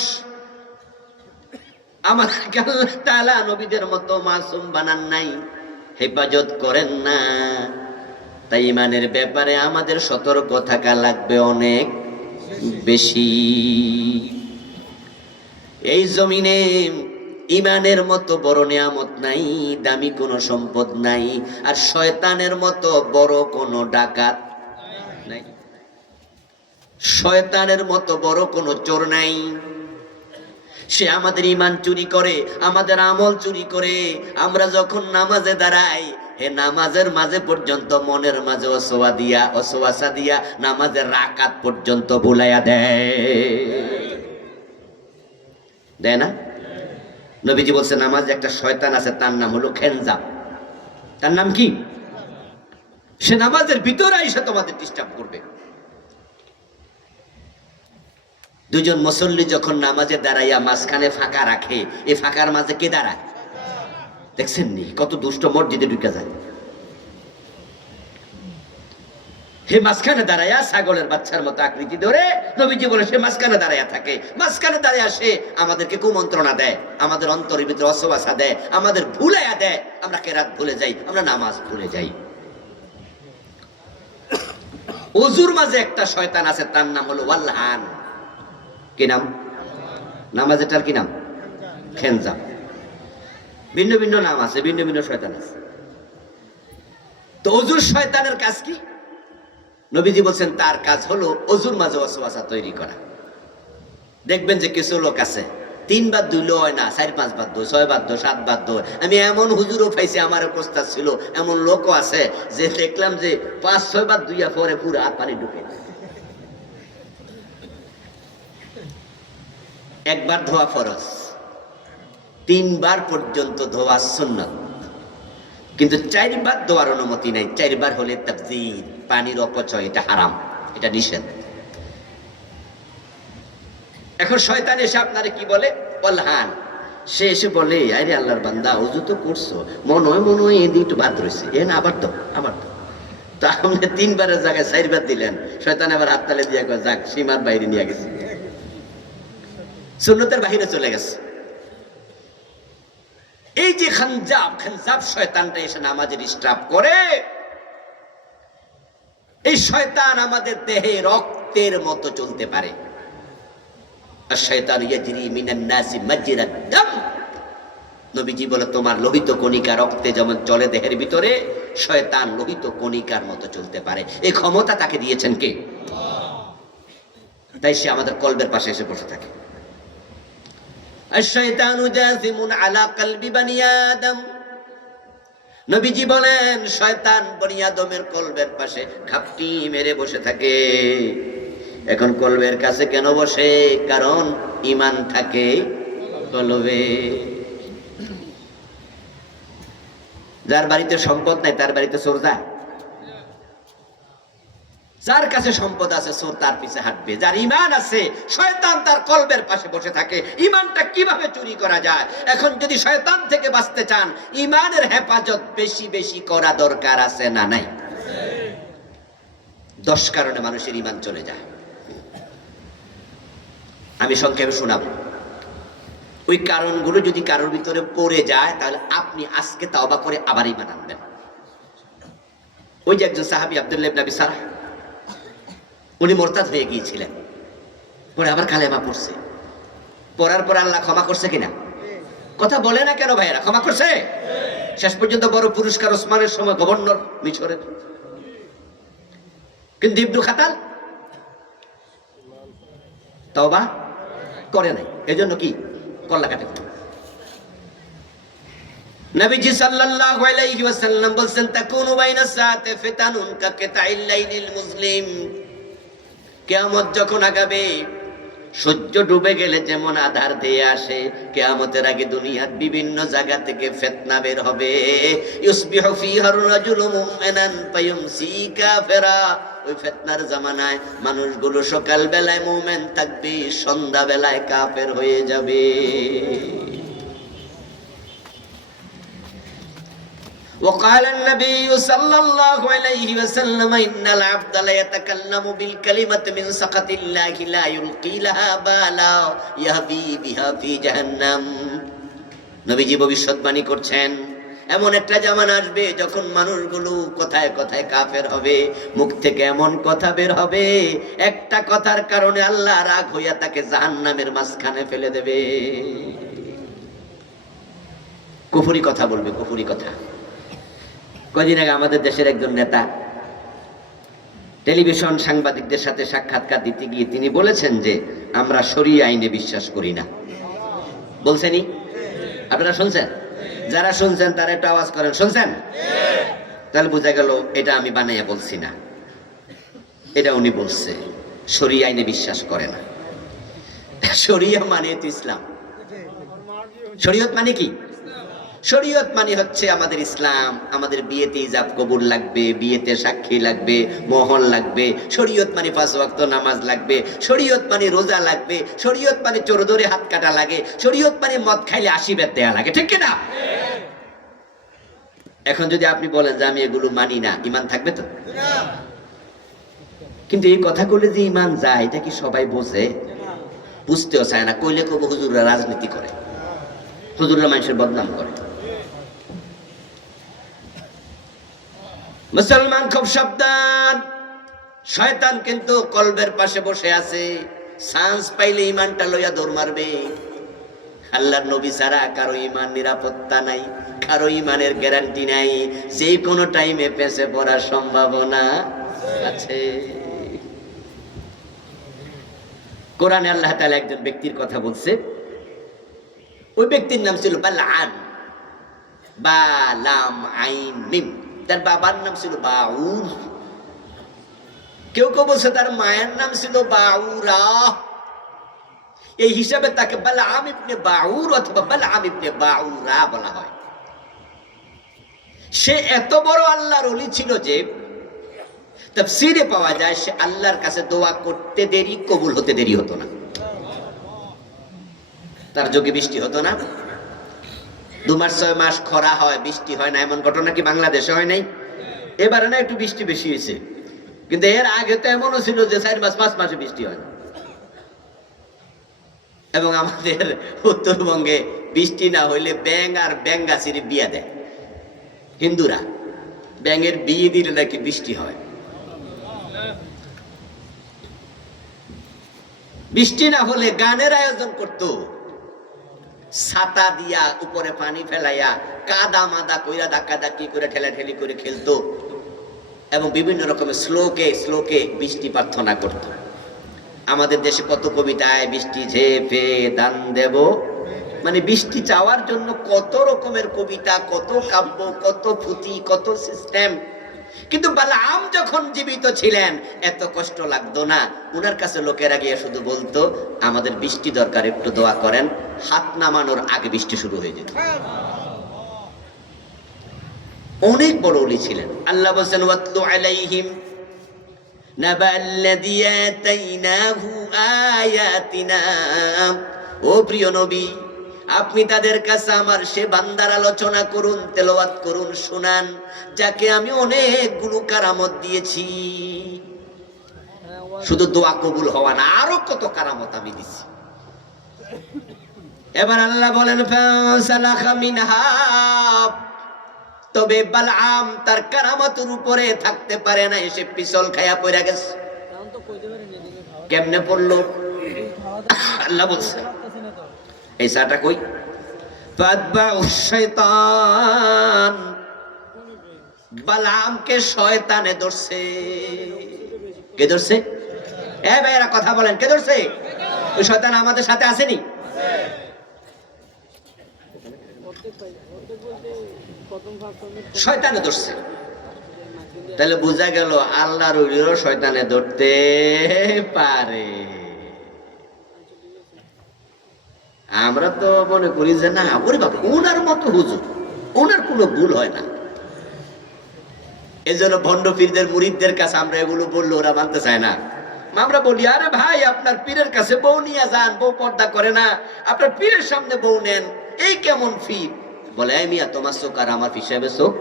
আমাদেরকে আল্লাহ তাআলা নবীদের মতো মাসুম বানান নাই, হেফাজত করেন না। তাই ঈমানের ব্যাপারে আমাদের সতর্ক থাকা লাগবে অনেক বেশি। এই জমিনে ঈমানের মতো বড় নিয়ামত নাই, দামি কোনো সম্পদ নাই, আর শয়তানের মতো বড় কোনো ডাকাত নাই, শয়তানের মতো বড় কোনো চোর নাই। সে আমাদের ঈমান চুরি করে, আমাদের আমল চুরি করে। আমরা যখন নামাজে দাঁড়াই, হে নামাজের মাঝে পর্যন্ত মনের মাঝে অসওয়াসা দিয়া নামাজের রাকাত পর্যন্ত ভুলাইয়া দেয় না? নবীজি বলছে নামাজে একটা শয়তান আছে, তার নাম হলো খেনজাব। তার নাম কি? সে নামাজের ভিতরে এসে তোমাদের ডিস্টার্ব করবে। দুজন মুসল্লি যখন নামাজে দাঁড়াইয়া মাঝখানে ফাঁকা রাখে, এই ফাঁকার মাঝে কে দাঁড়ায়? দেখছেন নি কত দুষ্ট মসজিদে ঢুকে যায়। হে মাঝখানে দাঁড়াইয়া ছাগলের বাচ্চার মতো আকৃতি ধরে, নবীজি বলে সে মাঝখানে দাঁড়াইয়া থাকে। মাঝখানে দাঁড়াইয়া সে আমাদেরকে কুমন্ত্রণা দেয়, আমাদের অন্তরের ভিতরে অসবাসা দেয়, আমাদের ভুলাইয়া দেয়। আমরা কেরাত ভুলে যাই, আমরা নামাজ ভুলে যাই। ওযুর মাঝে একটা শয়তান আছে, তার নাম হলো ওয়াল্লাহান। কি নাম? নামাজেরটার কি নাম? খেনজাব। ভিন্ন ভিন্ন নাম আছে, ভিন্ন ভিন্ন শয়তান আছে। তো ওযুর শয়তানের কাজ কি? নবীজি বলছেন তার কাজ হলো ওযুর মাঝে ওয়াসওয়াসা তৈরি করা। দেখবেন যে কিছু লোক আছে 3 বার দুইলো হয় না, 4-5 বার দোয়, 6 বার দোয়, 7 বার দোয়। আমি এমন হুজুরও পাইছি, আমার প্রস্তাব ছিল, এমন লোকও আছে যে দেখলাম যে 5-6 বার দুইয়া পরে পুরো হাত পানি ঢুকে। একবার ধোয়া ফরজ, 3 বার পর্যন্ত ধোয়া সুন্নাত, কিন্তু 4 বার ধোয়ার অনুমতি নাই। 4 বার হলে তাফজির, পানির অপচয়, এটা হারাম, এটা নিষেধ। এখন শয়তান এসে আপনারে কি বলে? বলহান। সে এসে বলে, আরে আল্লাহর বান্দা, ওযু তো করছো, মনে হয় এদিকে একটু বাদ রয়েছে, না আবার তো তা আপনি 3 বারের জায়গায় 4 বার দিলেন। শয়তান আবার হাত তালে দিয়ে কয়, যাক, সীমার বাইরে নিয়ে গেছে, সুন্নতের বাইরে চলে গেছে। এই যে খানজাব শয়তানটা এসে নামাজের ডিস্টার্ব করে, এই শয়তান আমাদের দেহে রক্তের মতো চলতে পারে। শয়তান ইয়াজরি মিনান নাসি মাজরাদ দাম। নবীজি বলে, তোমার লোহিত কণিকা রক্তে যেমন চলে দেহের ভিতরে, শয়তান লোহিত কণিকার মতো চলতে পারে। এই ক্ষমতা তাকে দিয়েছেন কে? তাই সে আমাদের কলবের পাশে এসে বসে থাকে। আশ-শাইতানু জাযিমুন আলা কলবি বনি আদম। নবীজি বলেন, শয়তান বনি আদমের কলবের পাশে ঘাপটি মেরে বসে থাকে। এখন কলবের কাছে কেন বসে? কারণ ঈমান থাকে কলবে। যার বাড়িতে সম্পদ নাই তার বাড়িতে চোর যায়? যার কাছে সম্পদ আছে চোর তার পিছে হাঁটবে। যার ঈমান আছে, শয়তান তার কলবের পাশে বসে থাকে। ঈমানটা কিভাবে চুরি করা যায়? এখন যদি শয়তান থেকে বাঁচতে চান, ঈমানের হেফাজত বেশি বেশি করা দরকার আছে না নাই? 10 কারণে মানুষের ঈমান চলে যায়। আমি সংক্ষেপে শোনাবো। ওই কারণগুলো যদি কারোর ভিতরে পড়ে যায়, তাহলে আপনি আজকে তাওবা করে আবার ঈমান আনবেন। ওই যে একজন সাহাবী আব্দুল্লাহ ইবনে আবি সারহ, উনি মুরতাদ হয়ে গিয়েছিলেন, পরে আবার কালেমা পড়ছে। পড়ার পর আল্লাহ ক্ষমা করছে কিনা? কথা বলে না কেন ভাইরা? ক্ষমা করছে। শেষ পর্যন্ত বড় পুরস্কার ওসমানের সময় গভর্নর মিশরের। কিন্তু ইবনু খাতাল তওবা করে নাই, এজন্য কি কল্লা কাটে। নবীজি সাল্লাল্লাহু আলাইহি ওয়াসাল্লাম বলেন, তাকুনু বাইনাস সাআতি ফিতানুন কাকিতাইল লাইলিল মুসলিম। কিয়ামত যখন আগাবে, সূর্য ডুবে গেলে যেমন আধার দিয়ে আসে, কিয়ামতের আগে দুনিয়ার বিভিন্ন জায়গা থেকে ফিতনা বের হবে। ইউসবিহু ফিহা আর-রাজুলু মুমিনান ফায়ুমসি কাফিরা। ওই ফিতনার জামানায় মানুষগুলো সকাল বেলায় মুমিন থাকবে, সন্ধ্যা বেলায় কাফের হয়ে যাবে। وقال النبي صلى الله عليه وسلم إن العبد لا يتكلم بالكلمة من سخط الله لا يلقي لها بالا يهوي بها في جهنم। নবীজি ভবিষ্যৎবাণী করছেন, এমন একটা জামানা আসবে যখন মানুষগুলো কথায় কথায় কাফের হবে, মুখ থেকে এমন কথা বের হবে, একটা কথার কারণে আল্লাহ রাগ হইয়া তাকে জাহান্নামের মাঝখানে ফেলে দেবে। কুফরি কথা বলবে, কুফরি কথা। কদিন আগে আমাদের দেশের একজন নেতা টেলিভিশন সাংবাদিকদের সাথে সাক্ষাৎকার দিতে গিয়ে তিনি বলেছেন যে আমরা শরীয়ত আইনে বিশ্বাস করি না। বলছেনই? আপনারা শুনছেন? যারা শুনছেন তারা একটু আওয়াজ করেন, শুনছেন? তাহলে বোঝা গেল এটা আমি বানাইয়া বলছি না, এটা উনি বলছে। শরীয়ত আইনে বিশ্বাস করে না। শরীয়ত মানে তো ইসলাম। শরীয়ত মানে কি? শরীয়ত মানে হচ্ছে আমাদের ইসলাম। আমাদের বিয়েতে ইজাব কবুল লাগবে, বিয়েতে সাক্ষী লাগবে, মোহর লাগবে। শরীয়ত মানে 5 ওয়াক্ত নামাজ লাগবে। শরীয়ত মানে রোজা লাগবে। শরীয়ত মানে চোর ধরে হাত কাটা লাগে। শরীয়ত মানে মদ খাইলে 80 বেত দেয়া লাগে, ঠিক কি না? এখন যদি আপনি বলেন যে আমি এগুলো মানি না, ঈমান থাকবে তো? কিন্তু এই কথা কইলে যে ঈমান যায়, এটা কি সবাই বোঝে? বুঝতেও চায় না। কইলে কব হুজুররা রাজনীতি করে, হুজুররা মানুষের বদনাম করে। মুসলমান খুব সাবধান। শয়তান কিন্তু কলবের পাশে বসে আছে, চান্স পাইলে ঈমানটা লইয়া দৌড় মারবে। আল্লাহর নবী ছাড়া কারো ঈমান নিরাপত্তা নাই, কারো ঈমানের গ্যারান্টি নাই। যে কোনো টাইমে পেছে পড়ার সম্ভাবনা আছে। কোরআনে আল্লাহ তাআলা একজন ব্যক্তির কথা বলছে, ওই ব্যক্তির নাম ছিল বালআন, বা লাম আইন মিম। তার বাবার নাম ছিল বাউর, কেউ কেউ বলছে তার মায়ের নাম ছিল বাউরা। এই হিসাবে তাকে বালআম ইবনে বাউর অথবা বালআম ইবনে বাউরা বলা হয়। সে এত বড় আল্লাহর ওলি ছিল যে তাফসীরে পাওয়া যায় সে আল্লাহর কাছে দোয়া করতে দেরি, কবুল হতে দেরি হতো না। তার যোগে বৃষ্টি হতো না, 2 মাস 6 মাস খরা হয়, বৃষ্টি হয় না, এমন ঘটনা কি বাংলাদেশে হয় নাই? এবারে না একটু বৃষ্টি বেশি হয়েছে, কিন্তু এর আগে তো এমনও ছিল যে 4 মাস 5 মাসে বৃষ্টি হয় না। এবং আমাদের উত্তরবঙ্গে বৃষ্টি না হইলে ব্যাঙ আর ব্যাঙ্গাসির বিয়া দেয় হিন্দুরা, ব্যাঙের বিয়ে দিলে নাকি বৃষ্টি হয়। বৃষ্টি না হলে গানের আয়োজন করত, ছাতা দিয়া উপরে পানি ফেলাইয়া কাদা মাদা কইরা ধাক্কা ধাক্কি করে ঠেলাঠেলি করে খেলতো এবং বিভিন্ন রকমের শ্লোকে বৃষ্টি প্রার্থনা করত। আমাদের দেশে কত কবিতায় বৃষ্টি ঝেপে দান দেব, মানে বৃষ্টি চাওয়ার জন্য কত রকমের কবিতা, কত কাব্য, কত পুঁথি, কত সিস্টেম। কিন্তু বালআম যখন জীবিত ছিলেন এত কষ্ট লাগতো না, উনার কাছে লোকেরা গিয়ে শুধু বলতো আমাদের বৃষ্টি দরকার, একটু দোয়া করেন। হাত নামানোর আগে বৃষ্টি শুরু হয়ে যেত। অনেক বড় ওলি ছিলেন। আল্লাহ বলেন ওয়াতলু আলাইহিম নাবাল্লাযী আতাইনাহু আয়াতিনা। ও প্রিয় নবী, আপনি তাদের কাছে আমার সে বান্দার আলোচনা করুন, তেলাওয়াত করুন, শুনান, যাকে আমি অনেকগুলো কারামত দিয়েছি। শুধু দোয়া কবুল হওয়া না, আরো কত কারামত আমি দিছি। এবার আল্লাহ বলেন ফাসালাখা মিনহা, তবে বালআম তার কারামতের উপরে থাকতে পারে না, এসে পিছল খায়া পড়ে গেছে। কেমনে পড়লো আল্লাহ বলছে, এই সাটা কই ফাতবাউশ শাইতান, বালআমকে শয়তানে ধরছে। কে ধরছে? এ ভাইরা কথা বলেন, কে ধরছে? ওই শয়তান আমাদের সাথে আসেনি? শয়তানে ধরছে। তাহলে বোঝা গেল আল্লাহর ওলিও শয়তানে ধরতে পারে। আমরা তো মনে করি যে না, ওরে বাবা ওনার মতো হুজুর, ওনার কোনো ভুল হয় না। এই জন্য ভণ্ড পীরদের মুরিদদের কাছে আমরা এগুলো বললে ওরা মানতে চায় না। আমরা বলি আরে ভাই আপনার পীরের কাছে বউ নিয়ে যান, বউ পর্দা করে না, আপনার পীরের সামনে বউ নেন, এই কেমন ফির? বলে এই মিয়া তোমার চোখ আর আমার হিসাবে চোখ।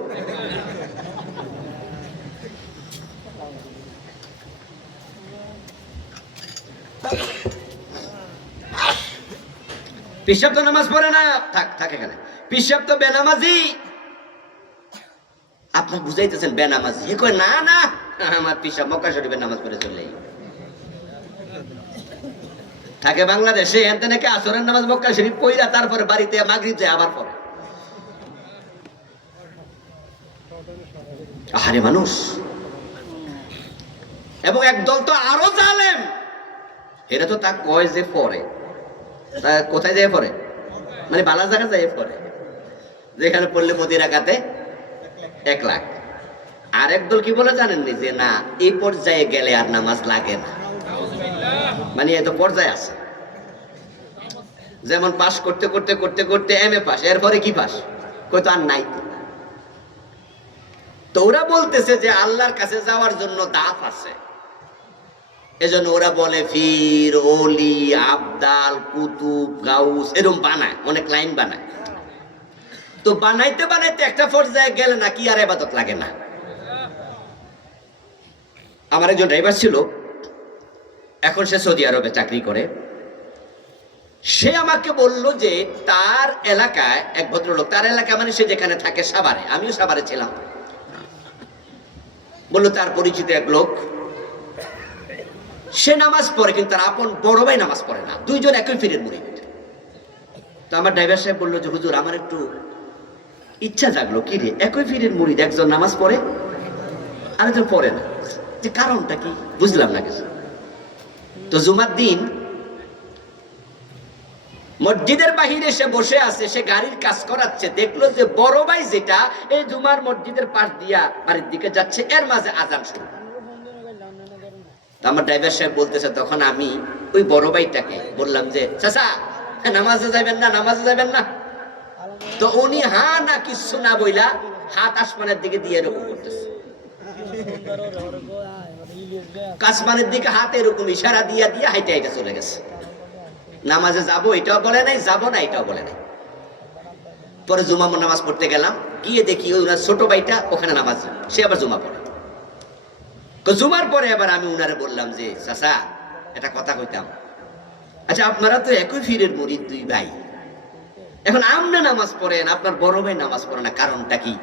পিসাব তো নামাজ পড়ে না, থাক এখানে। পিসাব তো বেনামাজি। আপনি বুঝাইতেছেন বেনামাজি, এ কয় না না আমার পিসাব মক্কা শরীফে নামাজ পড়ে চলে থাকে। বাংলাদেশে এনতে নাকি আসরের নামাজ মক্কা শরীফ পড়া তারপরে বাড়িতে মাগরিব যায় আবার পড়ে। আরে মানুষ, এবং একদল তো আরো জালেম, এরা তো তা কয় যে পড়ে, তা কোথায় যায় পড়ে? মানে বালা জায়গা যায় পড়ে, যেখানে পড়লে প্রতি রাকাতে 1 লাখ। আর একদল কি বলে জানেননি, যে না এই পর্যায়ে গেলে আর নামাজ লাগে না, মানে এত পর্যায়ে আছে। যেমন পাস করতে করতে করতে করতে MA পাস, এরপরে কি পাস কই তো আর নাই। তো ওরা বলতেছে যে আল্লাহর কাছে যাওয়ার জন্য দাফ আছে, এজন্য ওরা বলে ফির, ওলি, আবদাল, কুতুব, গাউস এরকম বানায়, অনেক লাইন বানায়। তো বানাইতে বানাইতে একটা পর্যায়ে গেলে নাকি আর ইবাদত লাগে না। আমার একজন ড্রাইভার ছিল, এখন সে সৌদি আরবে চাকরি করে। সে আমাকে বলল যে তার এলাকায় এক ভদ্রলোক, তার এলাকা মানে সে যেখানে থাকে সাভারে, আমিও সাভারে ছিলাম, বললো তার পরিচিত এক লোক, সে নামাজ পড়ে কিন্তু তার আপন বড় ভাই নামাজ পড়ে না, দুইজন একই পীরের মুরিদ। তো আমার ড্রাইভার সাহেব বললো যে হুজুর আমার একটু ইচ্ছা জাগলো, কি রে একই পীরের মুরিদ, একজন নামাজ পড়ে আরেকজন পড়ে না, যে কারণটা কি বুঝলাম না কিছু। তো জুমার দিন মসজিদের বাহিরে সে বসে আছে, সে গাড়ির কাজ করাচ্ছে, দেখলো যে বড় ভাই যেটা এই জুমার মসজিদের পাশ দিয়া বাড়ির দিকে যাচ্ছে, এর মাঝে আজান শুরু। আমার ড্রাইভার সাহেব বলতেছে, তখন আমি ওই বড় ভাইটাকে বললাম যে চাচা নামাজে যাবেন না, নামাজে যাবেন না। তো উনি হা না কিছু না বইলা হাত আসমানের দিকে দিয়ে এরকম করতেছে, আসমানের দিকে হাত এরকম ইশারা দিয়া দিয়া হাইটে হাইটে চলে গেছে। নামাজে যাবো এটাও বলে নাই, যাবো না এটাও বলে নাই। পরে জুমা নামাজ পড়তে গেলাম, গিয়ে দেখি ওনার ছোট ভাইটা ওখানে নামাজ, সে আবার জুমা পড়ে। জুমার পরে আবার আমি উনারে বললাম যে চাচা এটা কথা কইতাম, আচ্ছা আপনারা তো একই ফিরের মুরিদ দুই ভাই, এখন আপনি নামাজ পড়েন, আপনার বড় ভাই নামাজ পড়ে না, কারণটা কি?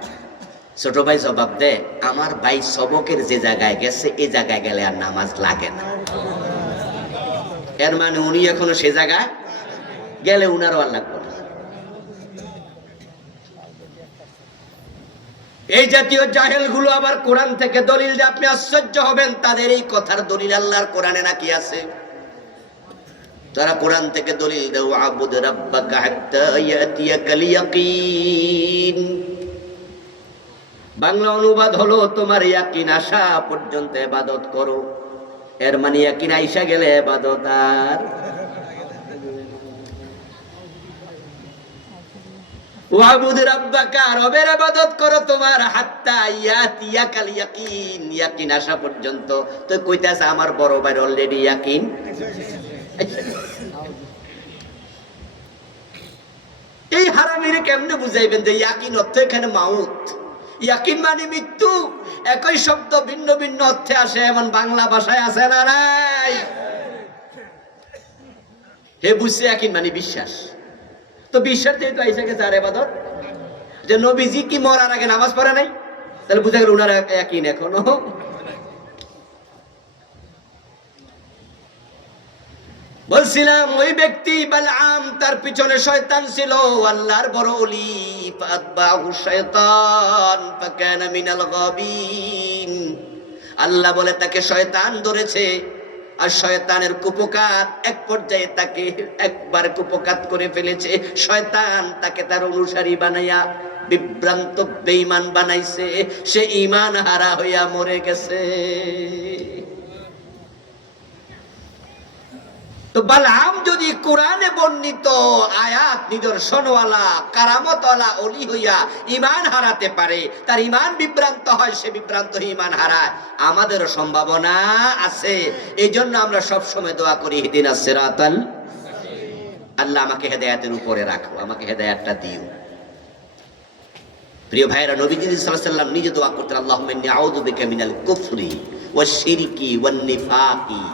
ছোট ভাই জবাব দেয়, আমার ভাই সবকের যে জায়গায় গেছে এই জায়গায় গেলে আর নামাজ লাগে না। এর মানে উনি এখনো সে জায়গায় গেলে উনারও আর লাগবে না। এই জাতীয় জাহেল গুলো আবার কোরআন থেকে দলিল দিয়ে আপনি আশ্চর্য হবেন, তাদের এই কথার দলিল আল্লাহর কোরআনে নাকি আছে। তারা কোরআন থেকে দলিল দেয়, ওয়াবুদ রাব্বাকা হাত্তা ইয়াতিয়াকাল ইয়াকিন। বাংলা অনুবাদ হলো তোমার ইয়াকিন আসা পর্যন্ত ইবাদত করো। এর মানে ইয়াকিন আইসা গেলে ইবাদত আর। ওয়াবুদ রাব্বাকা, রবের ইবাদত করো তোমার, হাত্তা ইয়াতিয়াকাল ইয়াকিন, ইয়াকিন আসা পর্যন্ত। তো কইতাছে আমার বড় ভাই অলরেডি ইয়াকিন। এই হারামিরে কেমনে বুঝাইবেন যে ইয়াকিন অর্থ এখানে মাউত, ইয়াকিন মানে মৃত্যু। একই শব্দ ভিন্ন ভিন্ন অর্থে আসে, এমন বাংলা ভাষায় আছে না নাই? হে বুঝছে ইয়াকিন মানে বিশ্বাস। তো বিশ্বাস যেহেতু আইসা গেছে আর ইবাদত, যে নবীজি কি মরার আগে নামাজ পড়ে নাই, তাহলে বুঝা গেল উনার ইয়াকিন এখনো। বলছিলাম ওই ব্যক্তি বালআম, তার পিছনে শয়তান ছিল, আল্লাহর বড় ওলি, ফাতবাহু শায়তান ফাকানা মিনাল গাবিন। আল্লাহ বলে তাকে শয়তান ধরেছে, আর শয়তানের কুপকাত এক পর্যায়ে তাকে একবার কুপকাত করে ফেলেছে। শয়তান তাকে তার অনুসারী বানাইয়া বিভ্রান্ত বেঈমান বানাইছে, সে ঈমান হারা হইয়া মরে গেছে। তো বালআম যদি কোরআনে বর্ণিত আয়াত নিদর্শনওয়ালা কারামতওয়ালা ওলি হইয়া ঈমান হারাতে পারে, তার ঈমান বিভ্রান্ত হয়, সে বিভ্রান্ত হয়ে ঈমান হারায়, আমাদেরও সম্ভাবনা আছে। এই জন্য আমরা সব সময় দোয়া করি, ইহদিনাস সিরাতাল, আল্লাহ আমাকে হেদায়েতের উপরে রাখো, আমাকে হেদায়েতটা দিও। প্রিয় ভাইরা, নবীজি সাল্লাল্লাহু আলাইহি ওয়াসাল্লাম নিজে দোয়া করতেন, আল্লাহুম্মা ইন্নী আউযু বিকা মিনাল কুফরি ওয়াশ শিরকি ওয়ান নিফাকি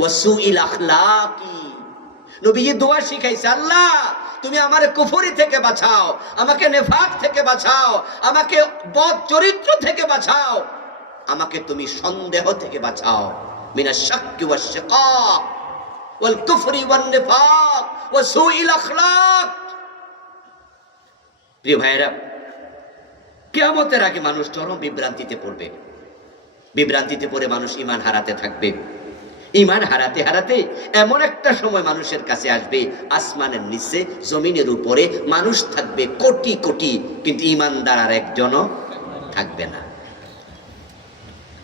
ওয়াসুইল আখলাকি। নবীজি দোয়া শিখাইছে, আল্লাহ তুমি আমারে কুফরি থেকে বাঁচাও, আমাকে নেফাক থেকে বাঁচাও, আমাকে বদ চরিত্র থেকে বাঁচাও, আমাকে তুমি সন্দেহ থেকে বাঁচাও। মিনাশ শাক্কি ওয়াশ শিকাক ওয়াল কুফরি ওয়ান নিফাক ওয়াসুইল আখলাক। প্রিয় ভাইরা, কিয়ামতের আগে মানুষ চরম বিভ্রান্তিতে পড়বে, বিভ্রান্তিতে পড়ে মানুষ ঈমান হারাতে থাকবে। ঈমান হারাতে হারাতে এমন একটা সময় মানুষের কাছে আসবে, আসমানের নিচে জমিনের উপরে মানুষ থাকবে কোটি কোটি, কিন্তু ঈমানদার আর একজনও থাকবে না।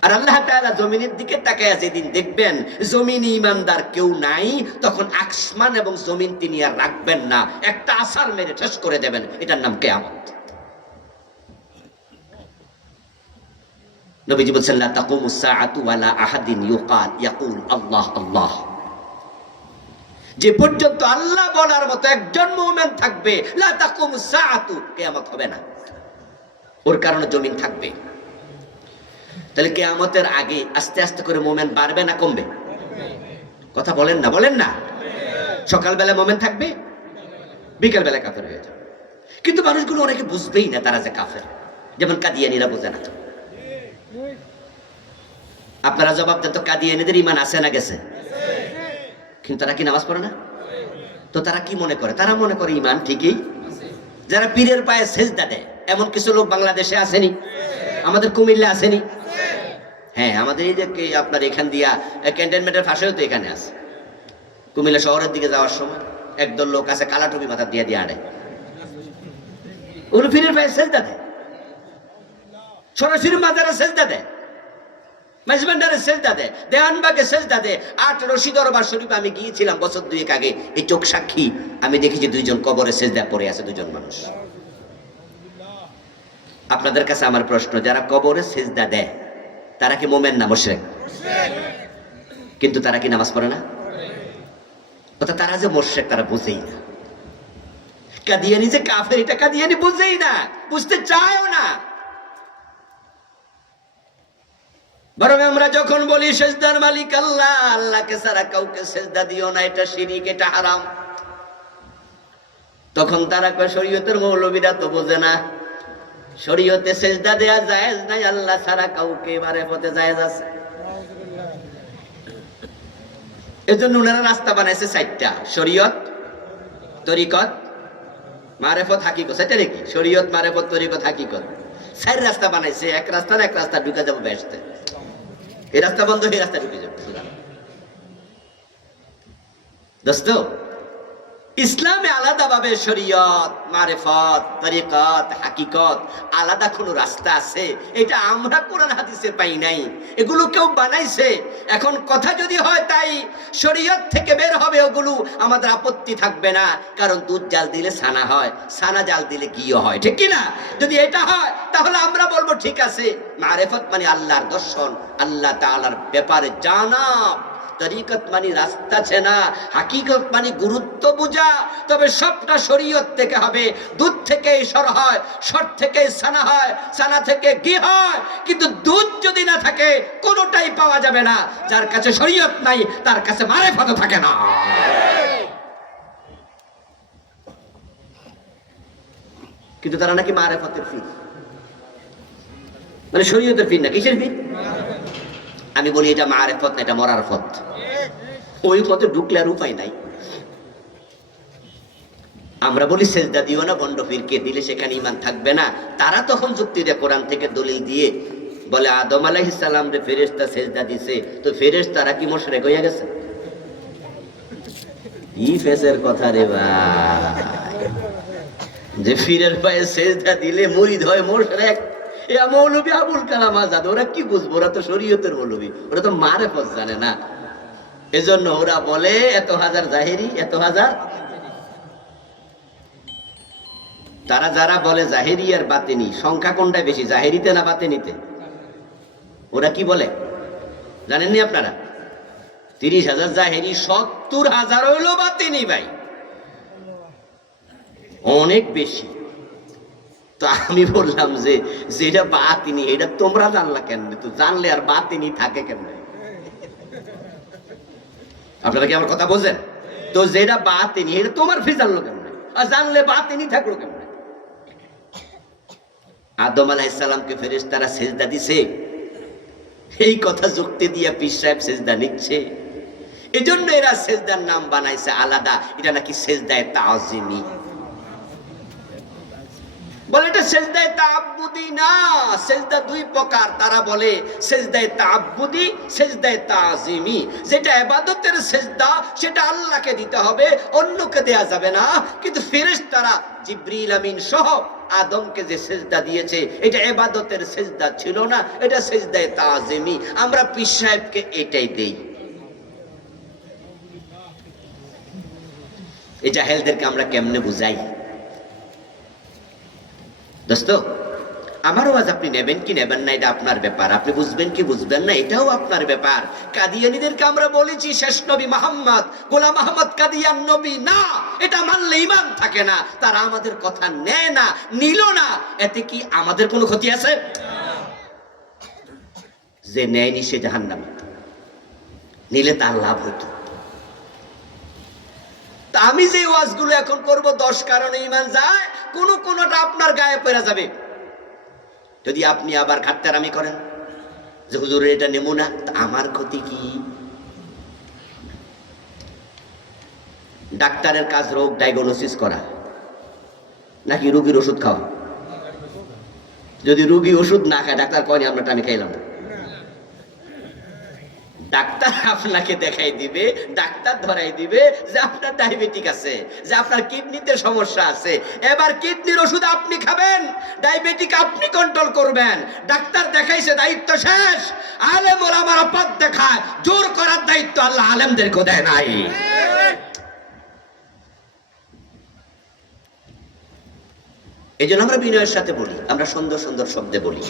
আর আল্লাহ তাআলা জমিনের দিকে তাকায়া যেদিন দেখবেন জমিনে ঈমানদার কেউ নাই, তখন আসমান এবং জমিন তিনি আর রাখবেন না, একটা আছাড় মেরে শেষ করে দেবেন। এটার নাম কিয়ামত। নবীজি বলেছেন, লা তাকুমুস সাআতু ওয়ালা আহাদিন ইয়াকুল আল্লাহ আল্লাহ। যে পর্যন্ত আল্লাহ বলার মতো একজন মুমিন থাকবে, লা তাকুমুস সাআতু, কিয়ামত হবে না। ওর কারণে জমিন থাকবে। তাহলে কিয়ামতের আগে আস্তে আস্তে করে মুমিন বাড়বে না কমবে? কথা বলেন না, বলেন না। সকালবেলা মুমিন থাকবে, বিকেল বেলা কাফের হয়ে যাবে। কিন্তু মানুষগুলো অনেকে বুঝবেই না তারা যে কাফের, যেমন কাদিয়ানীরা বোঝে না। আপনারা জবাব দেন তো, কাদিয়ানীদের ঈমান আছে না গেছে? কিন্তু তারা কি নামাজ পড়ে না? তো তারা কি মনে করে? তারা মনে করে ঈমান ঠিকই। যারা পীরের পায়ে সেজদা দেয়, এমন কিছু লোক বাংলাদেশে আসেনি? আমাদের কুমিল্লা আসেনি? হ্যাঁ, আমাদের এই যে আপনার এখান দিয়া ক্যান্টনমেন্টের পাশেও তো এখানে আছে, কুমিল্লা শহরের দিকে যাওয়ার সময় একদল লোক আছে কালা টুপি মাথা দিয়ে দিয়ে আড়ে, ওগুলো পীরের পায়ে সেজদা দেয়, সরাসরি মাজারে সেজদা দেয়, মেজবান্ডারে সেজদা দেয়, দেওয়ানবাগে সেজদা দেয়। ৮ রশি দরবার শরীফে আমি গিয়েছিলাম বছর 2 আগে, এই চোখ সাক্ষী, আমি দেখেছি 2 জন কবরে সেজদা পড়ে আছে, 2 জন মানুষ। আপনাদের কাছে আমার প্রশ্ন, যারা কবরে সেজদা দেয় তারা কি মোমেন না মুশরিক? কিন্তু তারা কি নামাজ পড়ে না? অর্থাৎ তারা যে মুশরিক তারা বুঝেই না। কাদিয়ানি যে কাফের এটা কাদিয়ানি বুঝেই না, বুঝতে চায়ও না। বরং আমরা যখন বলি সেজদার মালিক আল্লাহ, আল্লাহকে ছাড়া কাউকে সেজদা দিও না, এটা শিরিক, এটা হারাম, তখন তারা কয় শরীয়তের মৌলবীরা তো বোঝে না, শরীয়তে সেজদা দেয়া জায়েজ নাই, আল্লাহ ছাড়া কাউকে মারেফতে জায়েজ আছে। এজন্য ওনারা রাস্তা বানাইছে 4টা, শরীয়ত, তরিকত, মারেফত, হাকিকত। সেটা নাকি শরীয়ত, মারেফত, তরিকত, হাকিকত, 4 রাস্তা বানাইছে। এক রাস্তা ঢুকে যাবো বেহেশতে, এই রাস্তা বন্ধ, এই রাস্তা ঢুকে যাবো। দোস্ত, ইসলামে আলাদাভাবে শরীয়ত, মারেফত, তরিকত, হাকিকত আলাদা কোন রাস্তা আছে? এটা আমরা কোরআন হাদিসে পাই নাই, এগুলো কেউ বানাইছে। এখন কথা যদি হয় তাই শরীয়ত থেকে বের হবে ওগুলো, আমাদের আপত্তি থাকবে না, কারণ দুধ জাল দিলে ছানা হয়, ছানা জাল দিলে ঘিও হয়, ঠিক কি না? যদি এটা হয় তাহলে আমরা বলবো ঠিক আছে। মারেফত মানে আল্লাহর দর্শন, আল্লাহ তাআলার ব্যাপারে জানা, তরিকত মানে রাস্তা চেনা, হাকিকত মানে গুরুত্ব বুঝা। তবে সবটা শরীয়ত থেকে হবে। দুধ থেকে সর হয়, সর থেকে ছানা হয়, ছানা থেকে ঘি হয়, কিন্তু দুধ যদি না থাকে কোনোটাই পাওয়া যাবে না। যার কাছে শরীয়ত নাই তার কাছে মারেফত থাকে না। কিন্তু তারা নাকি মারেফতের ফির, মানে শরীয়তের ফির না, কিসের ফির? আমি বলি এটা মারেফত না, এটা মরার পথ। ওই পথে ঢুকলে আর উপায় নাই। আমরা বলি সেজদা দিও না বন্ড পীরকে, দিলে সেখানে ঈমান থাকবে না। তারা তখন যুক্তি দেয় কোরআন থেকে দলিল দিয়ে, বলে আদম আলাইহিস সালাম রে ফেরেশতা সেজদা দিছে, তো ফেরেশতারা কি মুশরিক হইয়া গেছে? ই ফেসের কথা রে ভাই, যে পীরের পায়ে সেজদা দিলে মুরিদ হয় মুশরিক। এ মৌলবী আবুল কালাম আজাদ, ওরা কি বুঝবো? ওরা তো শরীয়তের মৌলবী, ওরা তো মারেফত জানে না। এজন্য ওরা বলে এত হাজার জাহেরি, এত হাজার। তারা যারা বলে জাহেরি আর বাতেনি, সংখ্যা কোনটা বেশি, জাহেরিতে না বাতেনিতে? ওরা কি বলে জানেননি আপনারা? 30,000 জাহেরি, 70,000 হইল বাতেনি ভাই, অনেক বেশি। তো আমি বললাম যে যেটা বাতিনি এটা তোমরা জানলা কেন? তো জানলে আর বাতিনি থাকে কেন? আপনারা কি আমার কথা বোঝেন? তো যেটা বাতিনি এটা তোমার ফি জানলো কেন, আর জানলে বাতিনি থাকলো কেন? আদম আলাইহিস সালামকে ফেরেশতারা সেজদা দিছে, এই কথা যুক্তি দিয়া পীর সাহেব সেজদা নিচ্ছে। এজন্য এরা সেজদার নাম বানাইছে আলাদা, এটা নাকি সেজদায়ে তাআজিমি। বলে এটা সেজদায়ে তাআব্বুদি না, সেজদা 2 প্রকার। তারা বলে সেজদায়ে তাআব্বুদি, সেজদায়ে তাআজিমি। যেটা ইবাদতের সেজদা সেটা আল্লাহকে দিতে হবে, অন্যকে দেয়া যাবে না। কিন্তু ফেরেশতারা জিবরিল আমিন সহ আদমকে যে সেজদা দিয়েছে এটা ইবাদতের সেজদা ছিল না, এটা সেজদায়ে তাআজিমি। আমরা পীর সাহেবকে এটাই দেই। এই জাহেলদেরকে আমরা কেমনে বুঝাই? দোস্ত, আমার ওয়াজ আপনি নেবেন কি নেবেন না এটা আপনার ব্যাপার, আপনি বুঝবেন কি বুঝবেন না এটাও আপনার ব্যাপার। কাদিয়ানীদেরকে আমরা বলেছি শেষ নবী মুহাম্মদ, গোলাম আহমদ কাদিয়ান নবী না, এটা মানলে ঈমান থাকে না। তারা আমাদের কথা নেয় না, নিল না, এতে কি আমাদের কোনো ক্ষতি আছে? যে নেয়নি সে জাহান্নামী, নিলে তার লাভ হতো। তা আমি যে ওয়াজগুলো এখন করব 10 কারণে ঈমান যায়, কোনটা আপনার গায়ে পড়ে যাবে। যদি আপনি আবার খাট্টারামি করেন যে হুজুর এটা নেব না, আমার ক্ষতি কি? ডাক্তারের কাজ রোগ ডায়াগনোসিস করা, নাকি রোগীর ওষুধ খাওয়া? যদি রোগী ওষুধ না খায়, ডাক্তার কয়নি আমরা টানি খাইলাম না। ডাক্তার আপনাকে দেখাই দিবে, ডাক্তার ধরাই দিবে যে আপনার ডায়াবেটিক আছে, যে আপনার কিডনিতে সমস্যা আছে। এবার কিডনির ওষুধ আপনি খাবেন, ডায়াবেটিক আপনি কন্ট্রোল করবেন। ডাক্তার দেখাইছে, দায়িত্ব শেষ। আলেম ওলামারা পথ দেখায়, জোর করার দায়িত্ব আল্লাহ আলেমদেরকে দেয় নাই। এই জন্য আমরা বিনয়ের সাথে বলি, আমরা সুন্দর সুন্দর শব্দে বলি।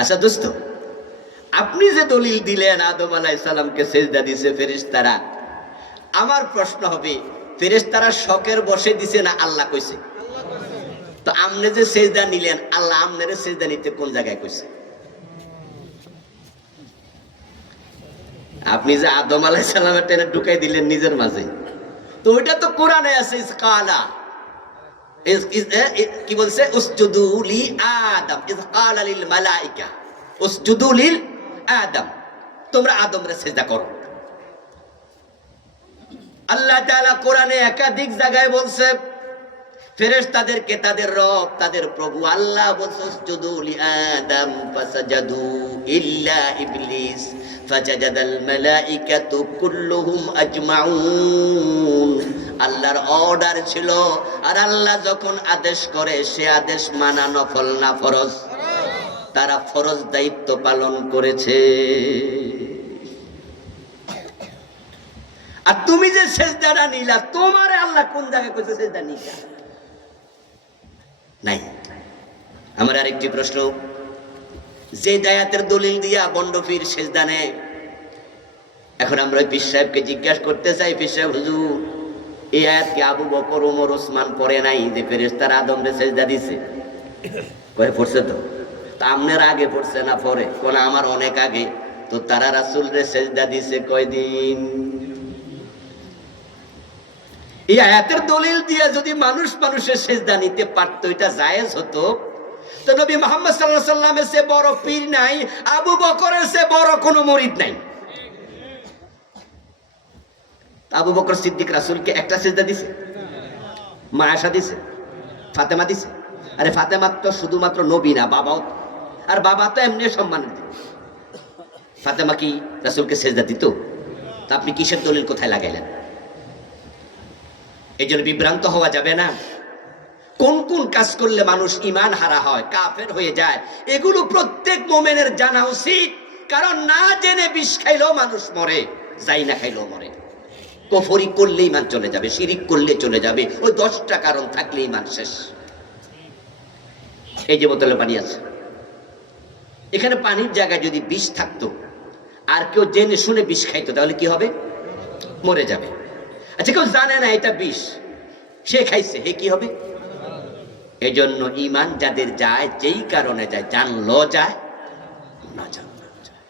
আচ্ছা দোস্ত, আপনি যে দলিল দিলেন আদম আলাইহিস সালামকে সেজদা দিছে ফেরেশতারা, আমার প্রশ্ন হবে, ফেরেশতারা শখের বসে দিছে না আল্লাহ কইছে? তো আপনি যে সেজদা নিলেন, আল্লাহ আপনারে সেজদা নিতে কোন জায়গায় কইছে? আপনি যে আদম আলাইহিস সালামের টেনে ঢুকাই দিলেন নিজের মাঝে, তো ওইটা তো কোরআনে আছে। ইসকালা কি বলছে? উসজুদু লি আদম ইয ক্বালা লিল মালাইকা উসজুদু লিল আদম, তোমরা আদমরে সিজদা করো। আল্লাহ তাআলা কোরআনে একাধিক জায়গায় বলছে ফেরেশতাদেরকে তাদের রব, তাদের প্রভু আল্লাহ বলছে উসজুদু লি আদম ফাসাজাদু ইল্লা ইবলিস ফাসাজাদাল মালাইকাতু কুল্লুহুম আজমাউন। আল্লাহর অর্ডার ছিল, আর আল্লাহ যখন আদেশ করে সে আদেশ মানা নফল না ফরজ। তারা ফরজ দায়িত্ব পালন করেছে। আর তুমি যে সেজদাটা নিলা, তোমার আল্লাহ কোন জায়গায় কইছে সেজদা নিলা? নাই। আমার আরেকটি প্রশ্ন, যে দায়াতের দলিল দিয়া বন্ডফির সেজদা নেয়, এখন আমরা ওই পীর সাহেবকে জিজ্ঞাসা করতে চাই, পীর সাহেব হুজুর এই আয়াত কি আবু বকর ওমর ওসমান পড়ে নাই যে ফেরেশতারা আদমরে সেজদা দিছে? কয়ে পড়ছে তো। তা আপনার আগে পড়ছে না পরে? কোন আমার অনেক আগে। তো তারা রাসূলরে সেজদা দিছে কয়দিন? এই আয়াতের দলিল দিয়ে যদি মানুষ মানুষের সেজদা নিতে পারত, এটা জায়েজ হতো। তো নবী মুহাম্মদ সাল্লাল্লাহু আলাইহি ওয়াসাল্লামের চেয়ে বড় পীর নাই, আবু বকরের চেয়ে বড় কোনো মুরিদ নাই। আবু বকর সিদ্দিক রাসূলকে একটা সেজদা দিছে? মা আয়েশা দিছে? ফাতেমা দিছে? আরে ফাতেমা তো শুধুমাত্র নবী না, বাবাও। আর বাবা তো এমনি সম্মানের দিত। ফাতেমা কি রাসূলকে সেজদা দিত? তা আপনি কিসের দলিল কোথায় লাগাইলেন? এই জন্য বিভ্রান্ত হওয়া যাবে না। কোন কোন কাজ করলে মানুষ ঈমান হারা হয়, কাফের হয়ে যায়, এগুলো প্রত্যেক মুমিনের জানা উচিত। কারণ না জেনে বিষ খাইলেও মানুষ মরে, যাই না খাইলেও মরে। কুফরি করলে ঈমান চলে যাবে, শিরিক করলে চলে যাবে, ওই 10টা কারণ থাকলে ঈমান শেষ। এই যে বোতলে পানি আছে, এখানে পানির জায়গায় যদি বিষ থাকতো আর কেউ জেনে শুনে বিষ খাইতো, তাহলে কি হবে? মরে যাবে। আচ্ছা, কেউ জানে না এটা বিষ, সে খাইছে, হে কি হবে? এই জন্য ঈমান যাদের যায়, যেই কারণে যায়, জানলো যায় না জানলো যায়।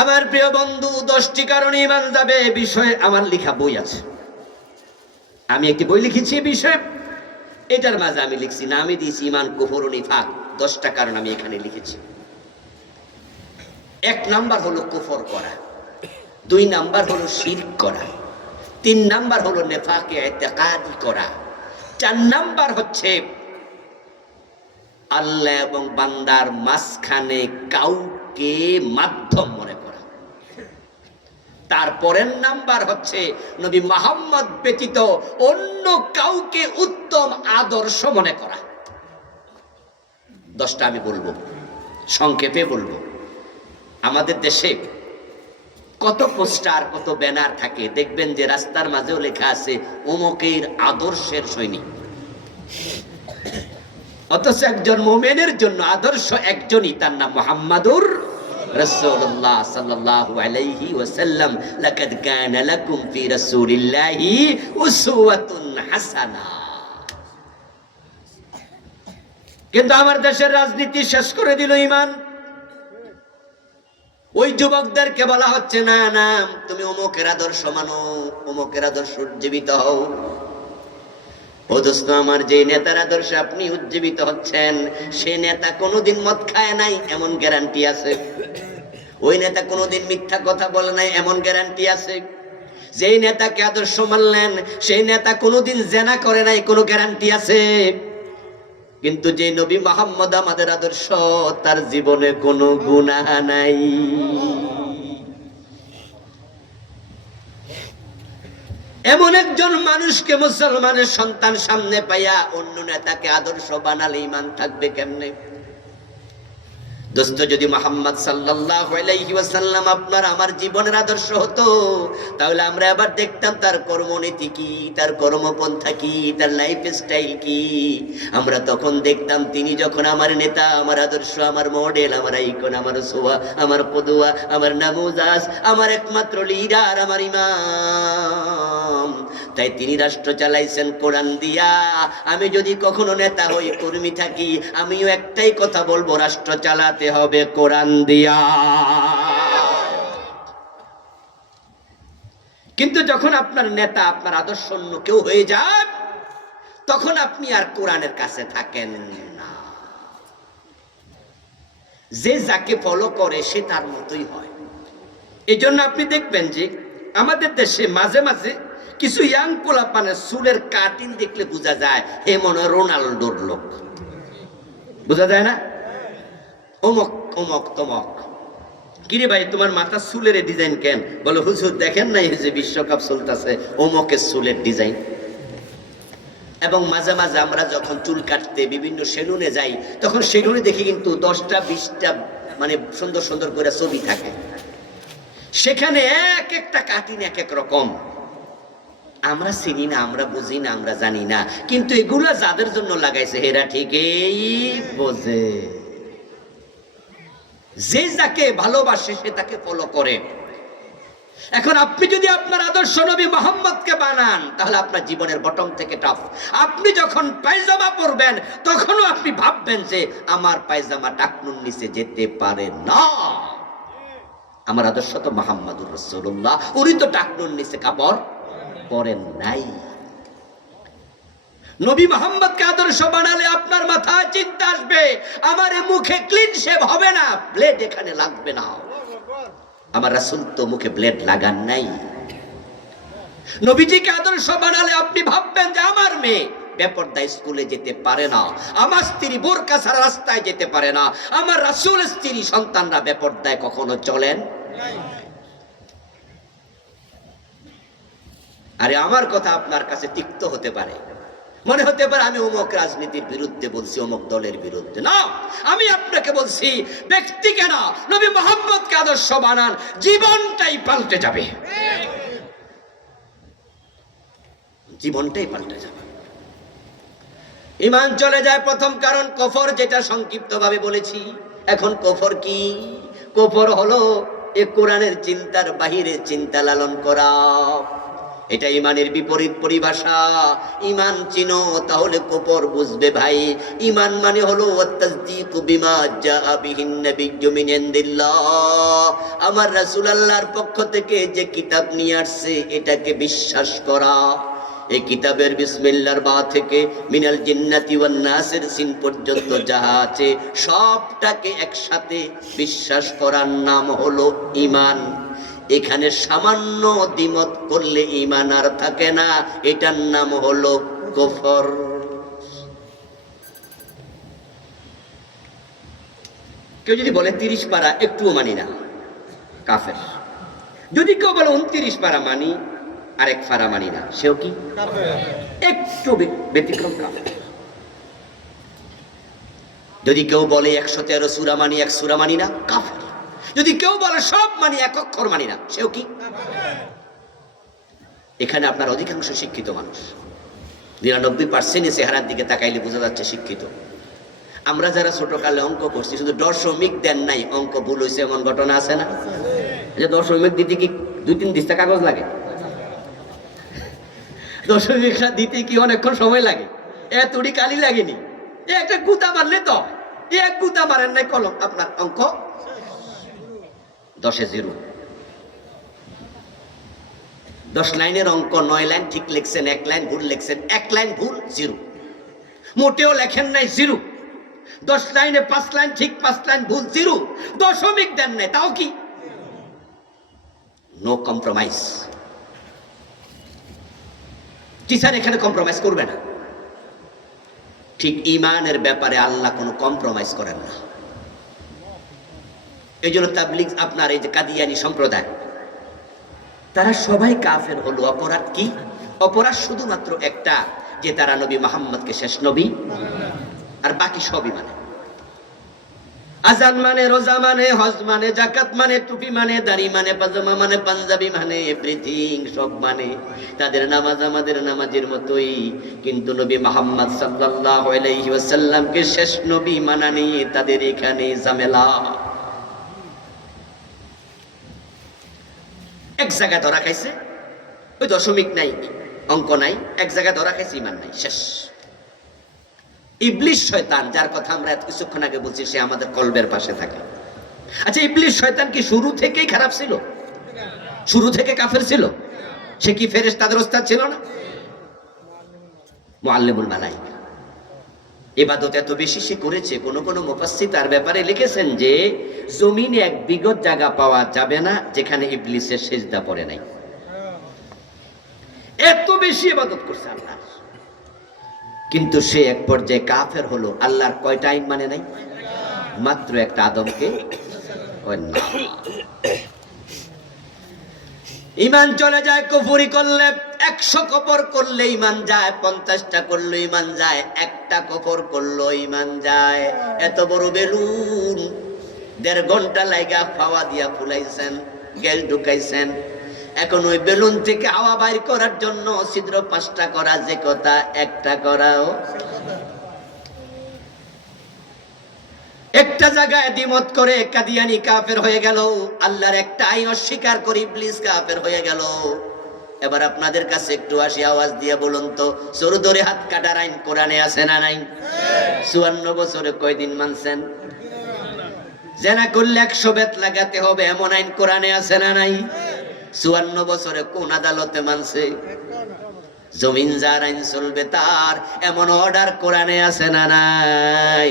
আমার প্রিয় বন্ধু, 10টি কারণে ঈমান যাবে এ বিষয়ে আমার লেখা বই আছে। আমি একটি বই লিখেছি এ বিষয়ে, এটার মাঝে আমি লিখছি, না আমি দিয়েছি ঈমান কুফর ও নিফাক। 10টা কারণ আমি এখানে লিখেছি। 1 নাম্বার হলো কুফর করা, 2 নাম্বার হলো শিরক করা, 3 নাম্বার হলো নেফাকে ইতিকাদি করা, 4 নাম্বার হচ্ছে আল্লাহ এবং বান্দার মাঝখানে কাউকে মাধ্যম মনে করা, তারপরের নাম্বার হচ্ছে নবী মুহাম্মদ ব্যতীত অন্য কাউকে উত্তম আদর্শ মনে করা। 10টা আমি বলবো, সংক্ষেপে বলবো। আমাদের দেশে কত পোস্টার, কত ব্যানার থাকে, দেখবেন যে রাস্তার মাঝেও লেখা আছে অমুকের আদর্শের সৈনিক। অথচ একজন মুমিনের জন্য আদর্শ একজনই, তার নাম মুহাম্মাদুর রাসূলুল্লাহ সাল্লাল্লাহু আলাইহি ওয়াসাল্লাম। লাকাদ কানা লাকুম ফি রাসূলিল্লাহি উসওয়াতুন হাসানা। কিন্তু আমার দেশের রাজনীতি শেষ করে দিল ঈমান। ওই যুবকদেরকে বলা হচ্ছে, না না, তুমি অমুকের আদর্শ মানো, অমুকের আদর্শ উজ্জীবিত হও। ও দোস্ত আমার, যে নেতার আদর্শে আপনি উজ্জীবিত হচ্ছেন, সে নেতা কোনোদিন মদ খায় নাই এমন গ্যারান্টি আছে? ওই নেতা কোনোদিন মিথ্যা কথা বলে নাই এমন গ্যারান্টি আছে? যেই নেতাকে আদর্শ মানলেন সেই নেতা কোনোদিন জেনা করে নাই, কোনো গ্যারান্টি আছে? কিন্তু যে নবী মুহাম্মদ আমাদের আদর্শ, তার জীবনে কোনো গুনাহ নাই। এমন একজন মানুষকে মুসলমানের সন্তান সামনে পাইয়া অন্য নেতাকে আদর্শ বানালে ঈমান থাকবে কেমনে? দোস্ত, যদি মুহাম্মদ সাল্লাল্লাহু আলাইহি ওয়াসাল্লাম আপনার আমার জীবনের আদর্শ হতো, তাহলে আমরা আবার দেখতাম তার কর্মনীতি কি, তার কর্মপন্থা কি, তার লাইফ স্টাইল কি। আমরা তখন দেখতাম তিনি যখন আমার নেতা, আমার আদর্শ, আমার মডেল, আমার আইকন, আমার সোয়া, আমার কদওয়া, আমার নামুজাজ, আমার একমাত্র লিডার, আমার ইমাম। তাই তিনি রাষ্ট্র চালাইছেন কোরআন দিয়া। আমি যদি কখনো নেতা হই, কর্মী থাকি, আমিও একটাই কথা বলবো, রাষ্ট্র চালাতে হবে কোরআন দিয়া। কিন্তু যখন আপনার নেতা, আপনার আদর্শ অন্য কেউ হয়ে যায়, তখন আপনি আর কোরআনের কাছে থাকেন না। যে যাকে ফলো করে সে তার মতোই হয়। এই জন্য আপনি দেখবেন যে আমাদের দেশে মাঝে মাঝে কিছু ইয়াং পোলাপানের চুলের কাটিং দেখলে বোঝা যায় হে মনে হয় রোনাল্ডোর লোক। বোঝা যায় না? অমক অমক তমক। কিরে ভাই, তোমার মাথার চুলের ডিজাইন কেন? বলে হুজুর দেখেন না, এই যে বিশ্বকাপ চলতেছে, অমকের চুলের ডিজাইন। এবং মাঝে মাঝে আমরা যখন চুল কাটতে বিভিন্ন সেলুনে যাই, তখন সেলুনে দেখি কিন্তু 10টা 20টা মানে সুন্দর সুন্দর করে ছবি থাকে। সেখানে এক একটা কাটিং এক এক রকম। আমরা চিনি না, আমরা বুঝি না, আমরা জানি না, কিন্তু এগুলা যাদের জন্য লাগাইছে এরা ঠিকই বোঝে। যে যাকে ভালোবাসে সে তাকে ফলো করে। এখন আপনি যদি আপনার আদর্শ নবী মুহাম্মদকে বানান, তাহলে আপনার জীবনের বটম থেকে টপ। আপনি যখন পায়জামা পরবেন, তখনও আপনি ভাববেন যে আমার পায়জামা টাকনুর নিচে যেতে পারে না। আমার আদর্শ তো মুহাম্মাদুর রাসূলুল্লাহ, উনি তো টাকনুর নিচে কাপড় পরেন নাই। নবী মুহাম্মদকে আদর্শ বানালে আপনার মাথায় চিন্তা আসবে, আমার মুখে ক্লিন শেভ হবে না, ব্লেড এখানে লাগবে না। আমার রাসূল তো মুখে ব্লেড লাগান নাই। নবীজিকে আদর্শ বানালে আপনি ভাববেন যে আমার মেয়ে বেপরদায় স্কুলে যেতে পারে না, আমার স্ত্রী বোরকা ছাড়া রাস্তায় যেতে পারে না, আমার রাসূল স্ত্রী সন্তানরা বেপরদায় কখনো চলেন। আরে আমার কথা আপনার কাছে তিক্ত হতে পারে, মনে হতে পারে আমি অমুক রাজনীতির বিরুদ্ধে বলছি, অমুক দলের বিরুদ্ধে না। আমি আপনাকে বলছি ব্যক্তিকে না, নবী মুহাম্মদকে আদর্শ বানান, জীবনটাই পাল্টে যাবে, জীবনটাই পাল্টে যাবে। ঈমান চলে যায় প্রথম কারণ কুফর, যেটা সংক্ষিপ্ত ভাবে বলেছি। এখন কুফর কি? কুফর হলো এ কোরআনের চিন্তার বাহিরে চিন্তা লালন করা। এটা ঈমানের বিপরীত পরিভাষা। ঈমান চিনো তাহলে কুফর বুঝবে ভাই। ঈমান মানে হলো আত-তাসদীকু বিমা জাআ বিহিন নাবিয়্যু মিন ইনদিল্লাহ। আমার রাসূল আল্লাহর পক্ষ থেকে যে কিতাব নিয়ে আসছে এটাকে বিশ্বাস করা। এই কিতাবের বিসমিল্লাহর বা থেকে মিনাল জিন্নাতি ওয়ান নাসের সিন পর্যন্ত যাহা আছে সবটাকে একসাথে বিশ্বাস করার নাম হলো ঈমান। এখানে সামান্য দ্বিমত করলে ঈমান আর থাকে না, এটার নাম হলো কুফর। কেউ যদি বলে 30 পারা একটুও মানি না, কাফের। যদি কেউ বলে 29 পারা মানি, আরেক পারা মানি না, সেও কি একটু ব্যতিক্রম, কাফের। যদি কেউ বলে 113 সূরা মানি, 1 সূরা মানি না, কাফের। যদি কেউ বলে সব মানি, 1 অক্ষর মানি না, সেও কি? এখানে আপনার অধিকাংশ শিক্ষিত মানুষ, 99% চেহারার দিকে তাকাইলে বোঝা যাচ্ছে শিক্ষিত। আমরা যারা ছোটকালে অঙ্ক করছি, শুধু দশমিক দেন নাই, অঙ্ক ভুল হয়েছে এমন ঘটনা আছে না? যে দশমিক দিতে কি 2-3 দিস্তা কাগজ লাগে? দশমিক দিতে কি অনেকক্ষণ সময় লাগে? এতটি কালি লাগেনি, একটা গুতা মারলে তো, এক গুতা মারেন নাই, কলম আপনার অঙ্ক 10-এ 0। 10 লাইনের অঙ্ক 9 লাইন ঠিক লিখছেন, 1 লাইন ভুল লিখছেন, 1 লাইন ভুল 0। মোটেও লেখেন নাই 0। 10 লাইনে 5 লাইন ঠিক, 5 লাইন ভুল, 0। দশমিক দেন নাই, তাও কি? No compromise. টিচার এখানে কম্প্রোমাইজ করবে না। ঠিক ঈমানের ব্যাপারে আল্লাহ কোনো কম্প্রোমাইজ করেন না। এই জন্য তাবলীগ, আপনার এই যে কাদিয়ানী সম্প্রদায়, তারা সবাই কাফের হলো। অপরাধ কি? অপরাধ শুধুমাত্র একটা, যে তারা নবী মুহাম্মদকে শেষ নবী, আর বাকি সবই মানে। আজান মানে, রোজা মানে, হজ মানে, যাকাত মানে, টুপি মানে, দাড়ি মানে, পাজামা মানে, পাঞ্জাবি মানে, এভরিথিং সব মানে। তাদের নামাজ আমাদের নামাজের মতোই, কিন্তু নবী মুহাম্মদ সাল্লাল্লাহু আলাইহি ওয়াসাল্লামকে শেষ নবী মানা নিয়ে তাদের এখানে ঝামেলা। এক জায়গায় ধরা খাইছে, ওই দশমিক নাই, অঙ্ক নাই, এক জায়গায় ধরা খাইছে, ঈমান নাই, শেষ। ইবলিস শয়তান, যার কথা আমরা এত কিছুক্ষণ আগে বলছি, সে আমাদের কলবের পাশে থাকে। আচ্ছা, ইবলিস শয়তান কি শুরু থেকেই খারাপ ছিল? শুরু থেকে কাফের ছিল? সে কি ফেরেশতাদের ওস্তাদ ছিল না? মুআল্লিমুল মালায়েকা। ইবাদত এত বেশি সে করেছে, কোন কোন মুফাসসির তার ব্যাপারে লিখেছেন যে জমিনে এক বিগত জায়গা পাওয়া যাবে না যেখানে ইবলিসের সিজদা পড়ে নাই। এত বেশি ইবাদত করছে আল্লাহ। কিন্তু সে এক পর্যায়ে কাফের হলো। আল্লাহর কয়টা আইন মানে নাই? মাত্র একটা, আদমকে ঈমান চলে যায়। কুফরি করলে 100 কফর করলে ঈমান যায়, 50টা করলে ঈমান যায়, একটা কফর করলো ঈমান যায়। এত বড় বেলুন 1.5 ঘন্টা লাইগা ফাওয়া দিয়া ফুলাইছেন, গ্যাস ঢুকাইছেন। এখন ওই বেলুন থেকে হাওয়া বাইর করার জন্য ছিদ্র 5টা করা যে কথা, একটা করাও। একটা জায়গায় দ্বিমত করে কাদিয়ানী কাফের হয়ে গেল, আল্লাহর একটা আইন অস্বীকার করে ইবলিস কাফের হয়ে গেল। এবার আপনাদের কাছে একটু আসি, আওয়াজ দিয়ে বলুন তো, চোর ধরে হাত কাটার আইন কোরআনে আছে না নাই? 54 বছরে কয়দিন মানছেন? জেনা করলে 100 বেত লাগাতে হবে, এমন আইন কোরআনে আছে না নাই? 54 বছরে কোন আদালতে মানছে? জমিন যার আইন চলবে তার, এমন অর্ডার কোরআনে আছে না নাই?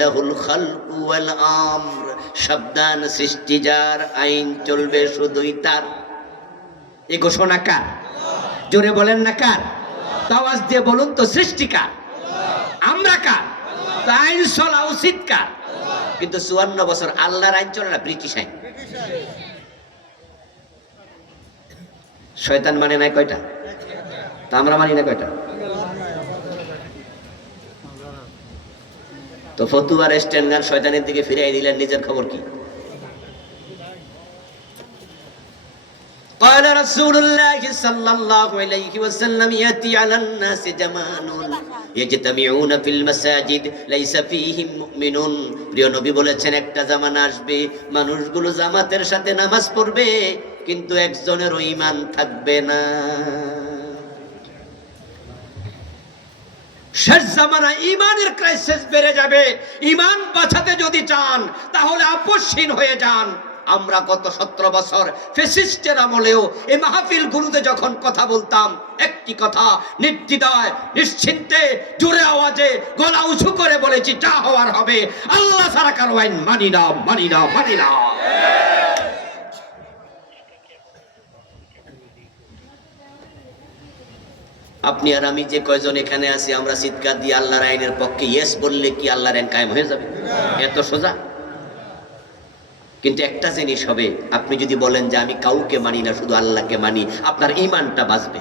লাহুল খালকু ওয়াল আমর, সাবধান, সৃষ্টি যার, আইন চলবে শুধুই তার। এই ঘোষণা কার? জোরে বলেন না কার? আওয়াজ দিয়ে বলুন তো, সৃষ্টি কার? আমরা কার? আইন চলা উচিত কার? কিন্তু 54 বছর আল্লাহর আইন চলে না, ব্রিটিশ আইন। শয়তান মানে নাই কয়টা? তা আমরা মানি না কয়টা? তো ফতুয়ার স্ট্যান্ডার্ড শয়তানের দিকে ফিরিয়ে দিলেন, নিজের খবর কি? قال رسول الله صلى الله عليه وسلم يأتي على الناس زمان يجتمعون في المساجد ليس فيهم مؤمنون। প্রিয় নবী বলেছেন, একটা জামানা আসবে, মানুষগুলো জামাতের সাথে নামাজ পড়বে কিন্তু একজনেরও ঈমান থাকবে না। শেষ জামানা ঈমানের ক্রাইসিস বেড়ে যাবে। ঈমান বাঁচাতে যদি চান তাহলে আপসহীন হয়ে যান। আমরা গত 17 বছর ফ্যাসিস্টের আমলেও এই মাহফিলগুলোতে যখন কথা বলতাম, একটি কথা নির্দ্বিধায়, নিশ্চিন্তে, জোরে আওয়াজে, গলা উঁচু করে বলেছি, যা হওয়ার হবে, আল্লাহ ছাড়া কারো আইন মানি না, মানি না, মানি না। আপনি আর আমি যে কয়জন এখানে আছি, আমরা চিৎকার দিয়ে আল্লাহর আইনের পক্ষে ইয়েস বললে কি আল্লাহর আইন কায়েম হয়ে যাবে? এত সোজা। কিন্তু একটা জিনিস হবে, আপনি যদি বলেন যে আমি কাউকে মানি না, শুধু আল্লাহকে মানি, আপনার ঈমানটা বাঁচবে।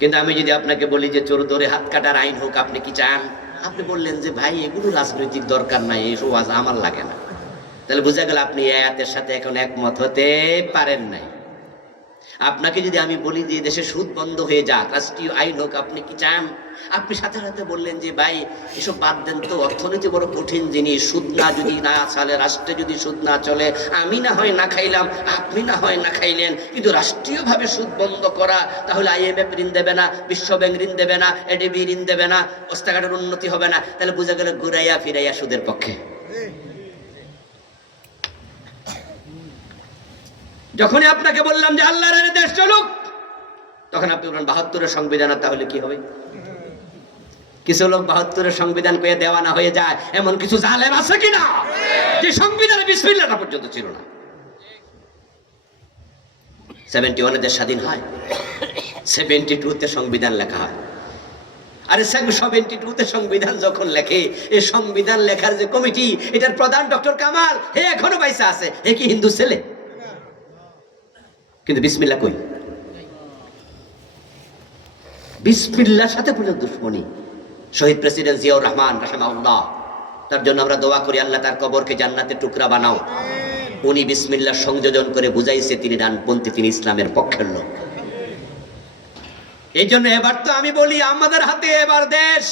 কিন্তু আমি যদি আপনাকে বলি যে চোর ধরে হাত কাটার আইন হোক, আপনি কি চান? আপনি বললেন যে ভাই এগুলো রাজনৈতিক দরকার নাই, এসব আমার লাগে না, তাহলে বোঝা গেল আপনি এই আয়াতের সাথে এখন একমত হতে পারেন নাই। আপনাকে যদি আমি বলি যে দেশে সুদ বন্ধ হয়ে যাক, রাষ্ট্রীয় আইন হোক, আপনি কি চান? আপনি সাথে সাথে বললেন যে ভাই এসব বাদ দেন তো, অর্থনীতি বড় কঠিন জিনিস, সুদ না যদি না চলে, রাষ্ট্রে যদি সুদ না চলে, আমি না হয় না খাইলাম, আপনি না হয় না খাইলেন, কিন্তু রাষ্ট্রীয়ভাবে সুদ বন্ধ করা, তাহলে IMF ঋণ দেবে না, বিশ্ব ব্যাংক ঋণ দেবে না, ADB ঋণ দেবে না, রাস্তাঘাটের উন্নতি হবে না, তাহলে বোঝা গেল ঘুরাইয়া ফিরাইয়া সুদের পক্ষে। যখনই আপনাকে বললাম যে আল্লাহর আইনে দেশ চলুক, তখন আপনি বললেন 72-এর সংবিধান, তাহলে কি হবে? কিছু লোক 72-এর সংবিধান কয়ে দেওয়ানা হয়ে যায়, এমন কিছু জালেম আছে কিনা যে সংবিধানে বিসমিল্লাহটা পর্যন্ত ছিল না? 71-এ দেশ স্বাধীন হয়, 72-তে সংবিধান লেখা হয়। আরে 72-তে সংবিধান যখন লেখে, এই সংবিধান লেখার যে কমিটি, এটার প্রধান ডক্টর কামাল, হে এখনো পয়সা আছে, হে কি হিন্দু ছেলে? কিন্তু বিসমিল্লাহ কই? বিসমিল্লাহর সাথে বলে দুশ্মনী। শহীদ প্রেসিডেন্ট জিয়াউর রহমান রাহিমাহুল্লাহ, তার জন্য আমরা দোয়া করি আল্লাহ তার কবরকে জান্নাতের টুকরা বানাও। উনি বিসমিল্লাহ সংযোজন করে বুঝাইছে তিনি ডানপন্থী, তিনি ইসলামের পক্ষের লোক। এই জন্য এবার তো আমি বলি আমাদের হাতে এবার দেশ।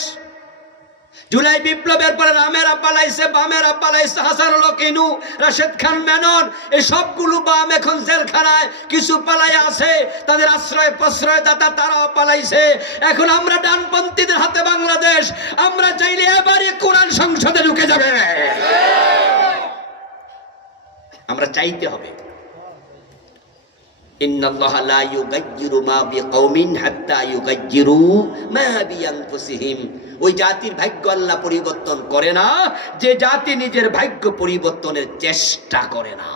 জুলাই বিপ্লবের পরে রামেরা পালাইছে, বামেরা পালাইছে, হাসানুল হক ইনু, রাশেদ খান মেনন, এই সবগুলো বাম এখন জেলখানায়, কিছু পালাই আছে, তাদের আশ্রয় প্রশ্রয় দাতা তারাও পালাইছে। এখন আমরা ডানপন্থীদের হাতে বাংলাদেশ, আমরা চাইলে এবারই কোরআন সংসদে ঢুকে যাবে। আমরা চাইতে হবে। ইন্নাল্লাহা লা ইউগাইয়িরু মা বিকাউমিন হাত্তা ইউগাইয়িরু মা বিআনফুসিহিম। ওই জাতির ভাগ্য আল্লাহ পরিবর্তন করে না যে জাতি নিজের ভাগ্য পরিবর্তনের চেষ্টা করে না।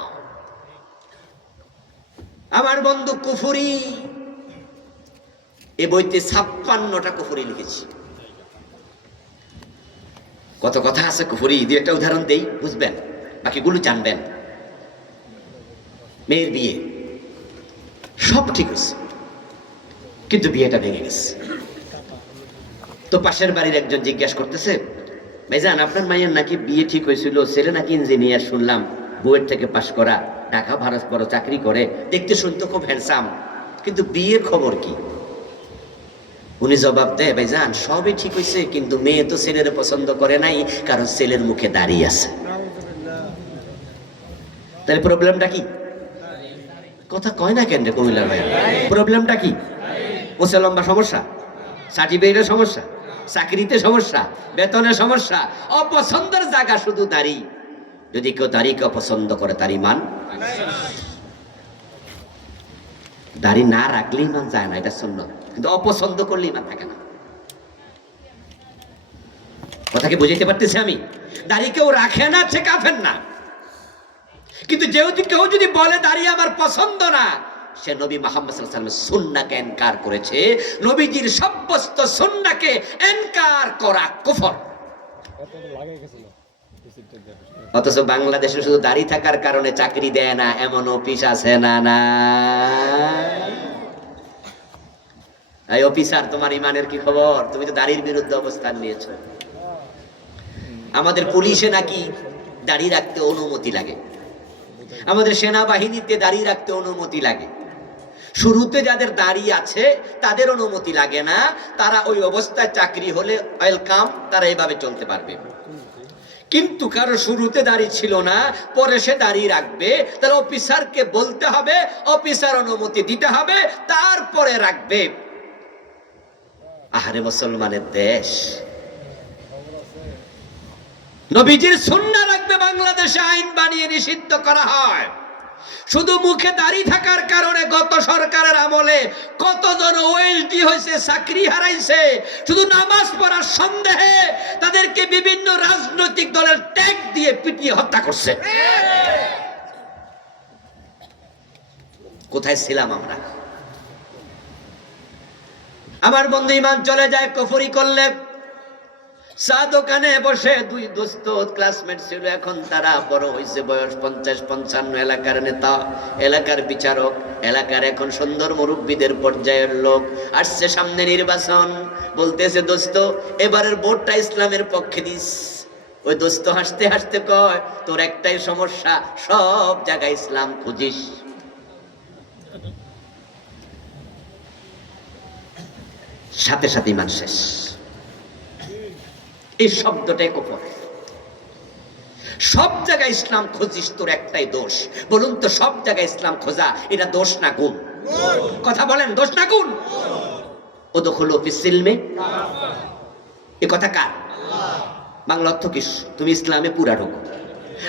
আমার বন্ধু কুফরি, এই বইতে 56টা কুফরি লিখেছি। কত কথা আছে কুফরি, দিয়ে একটা উদাহরণ দেই, বুঝবেন, বাকিগুলো জানবেন। মেয়ের বিয়ে সব ঠিক আছে, কিন্তু বিয়েটা ভেঙে গেছে। তো পাশের বাড়ির একজন জিজ্ঞাসা করতেছে, ভাইজান আপনার মায়ের নাকি বিয়ে ঠিক হয়েছিল, ছেলে নাকি ইঞ্জিনিয়ার শুনলাম, বুয়েট থেকে পাশ করা, ঢাকা ভারত বড় চাকরি করে, দেখতে শুনতে খুব হ্যান্ডসাম, কিন্তু বিয়ের খবর কি? উনি জবাব দেয়, ভাইজান সবই ঠিক হয়েছে, কিন্তু মেয়ে তো ছেলের পছন্দ করে নাই, কারণ ছেলের মুখে দাড়ি আছে। তাহলে প্রবলেমটা কি? কথা কয় না কেন রে কুমিল্লার ভাই? প্রবলেমটা কি? ওসে লম্বা সমস্যা, সার্টিফিকেটের সমস্যা, চাকরিতে সমস্যা, বেতনের সমস্যা, অপছন্দের জায়গা শুধু দাড়ি। যদি কেউ দাড়িকে অপছন্দ করে তার ইমান, দাড়ি না রাখলে ইমান যায় না, এটা সুন্নাত, কিন্তু অপছন্দ করলে ইমান থাকে না। কথা কি বুঝাইতে পারতেছি আমি? দাড়ি কেউ রাখে না, সে কাফের না, কিন্তু যেহেতু কেউ যদি বলে দাঁড়িয়ে আমার পছন্দ না, সে নবী মুহাম্মদ সাল্লাল্লাহু আলাইহি ওয়াসাল্লামের সুন্নাহকে ইনকার করেছে। নবীজির সাব্যস্ত সুন্নাহকে ইনকার করা কুফর। অথচ বাংলাদেশে শুধু দাড়ি থাকার কারণে চাকরি দেয় না এমন অফিস আছে না? না, এই অফিসার, তোমার ইমানের কি খবর? তুমি তো দাড়ির বিরুদ্ধে অবস্থান নিয়েছো। আমাদের পুলিশে নাকি দাড়ি রাখতে অনুমতি লাগে, আমাদের সেনাবাহিনীতে দাড়ি রাখতে অনুমতি লাগে। শুরুতে যাদের দাড়ি আছে তাদের অনুমতি লাগে না, তারা ওই অবস্থায় চাকরি হলে ওয়েলকাম, তারা এইভাবে চলতে পারবে। কিন্তু কারো শুরুতে দাড়ি ছিল না, পরে সে দাড়ি রাখবে, তাহলে অফিসারকে বলতে হবে, অফিসার অনুমতি দিতে হবে, তারপরে রাখবে। আহারে মুসলমানের দেশ, নবীজির সুন্নাহ রাখবে বাংলাদেশে আইন বানিয়ে নিষিদ্ধ করা হয়। শুধু মুখে দাড়ি থাকার কারণে গত সরকারের আমলে কতজন ওএসডি হয়েছে, চাকরি হারাইছে, শুধু নামাজ পড়ার সন্দেহে তাদেরকে বিভিন্ন রাজনৈতিক দলের ট্যাগ দিয়ে পিটিয়ে হত্যা করছে। কোথায় ছিলাম আমরা? আমার বন্ধু ইমান চলে যায় কুফরি করলে। চা দোকানে বসে দুই দোস্ত ক্লাসমেট ছিল, এখন তারা বড় হয়েছে, বয়স 50-55, এলাকার নেতা, এলাকার বিচারক, এলাকার এখন সুন্দর মুরব্বীদের পর্যায়ের লোক। আসছে সামনে নির্বাচন, বলতেছে দোস্ত এবারের ভোটটা ইসলামের পক্ষে দিস। ওই দোস্ত হাসতে হাসতে কয়, তোর একটাই সমস্যা, সব জায়গায় ইসলাম খুঁজিস। সাথে সাথে ইমান শেষ। এই শব্দটাই কুফর। সব জায়গায় ইসলাম খুঁজিস, তোর একটাই দোষ। বলুন তো, সব জায়গায় ইসলাম খোঁজা এটা দোষ না গুণ? কথা বলেন, দোষ না গুণ? উদখুলু ফিস-সিলমি, এ কথা কার? বাংলা অর্থ কি? তুমি ইসলামে পুরা ঢুকো।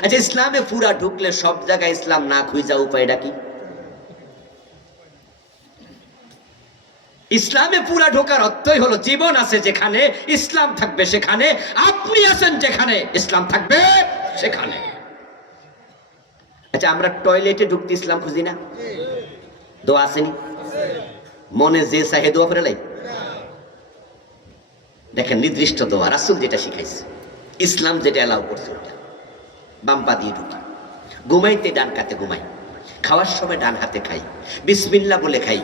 আচ্ছা, ইসলামে পুরা ঢুকলে সব জায়গায় ইসলাম না খুঁজা উপায়টা কি? ইসলামে পুরা ঢোকার অর্থই হলো জীবন আছে যেখানে ইসলাম থাকবে সেখানে, আপনি আছেন যেখানে ইসলাম থাকবে সেখানে। আচ্ছা, আমরা টয়লেটে ঢুকতে ইসলাম খুঁজি না? দোয়া আসেনি? মনে যে চাহে দোয়া করে লাই। দেখেন নির্দিষ্ট দোয়া রাসূল যেটা শিখাইছে, ইসলাম যেটা এলাও করছে, ওটা বাম পা দিয়ে ঢুকি, ঘুমাইতে ডান কাতে ঘুমাই, খাওয়ার সময় ডান হাতে খাই, বিসমিল্লাহ বলে খাই,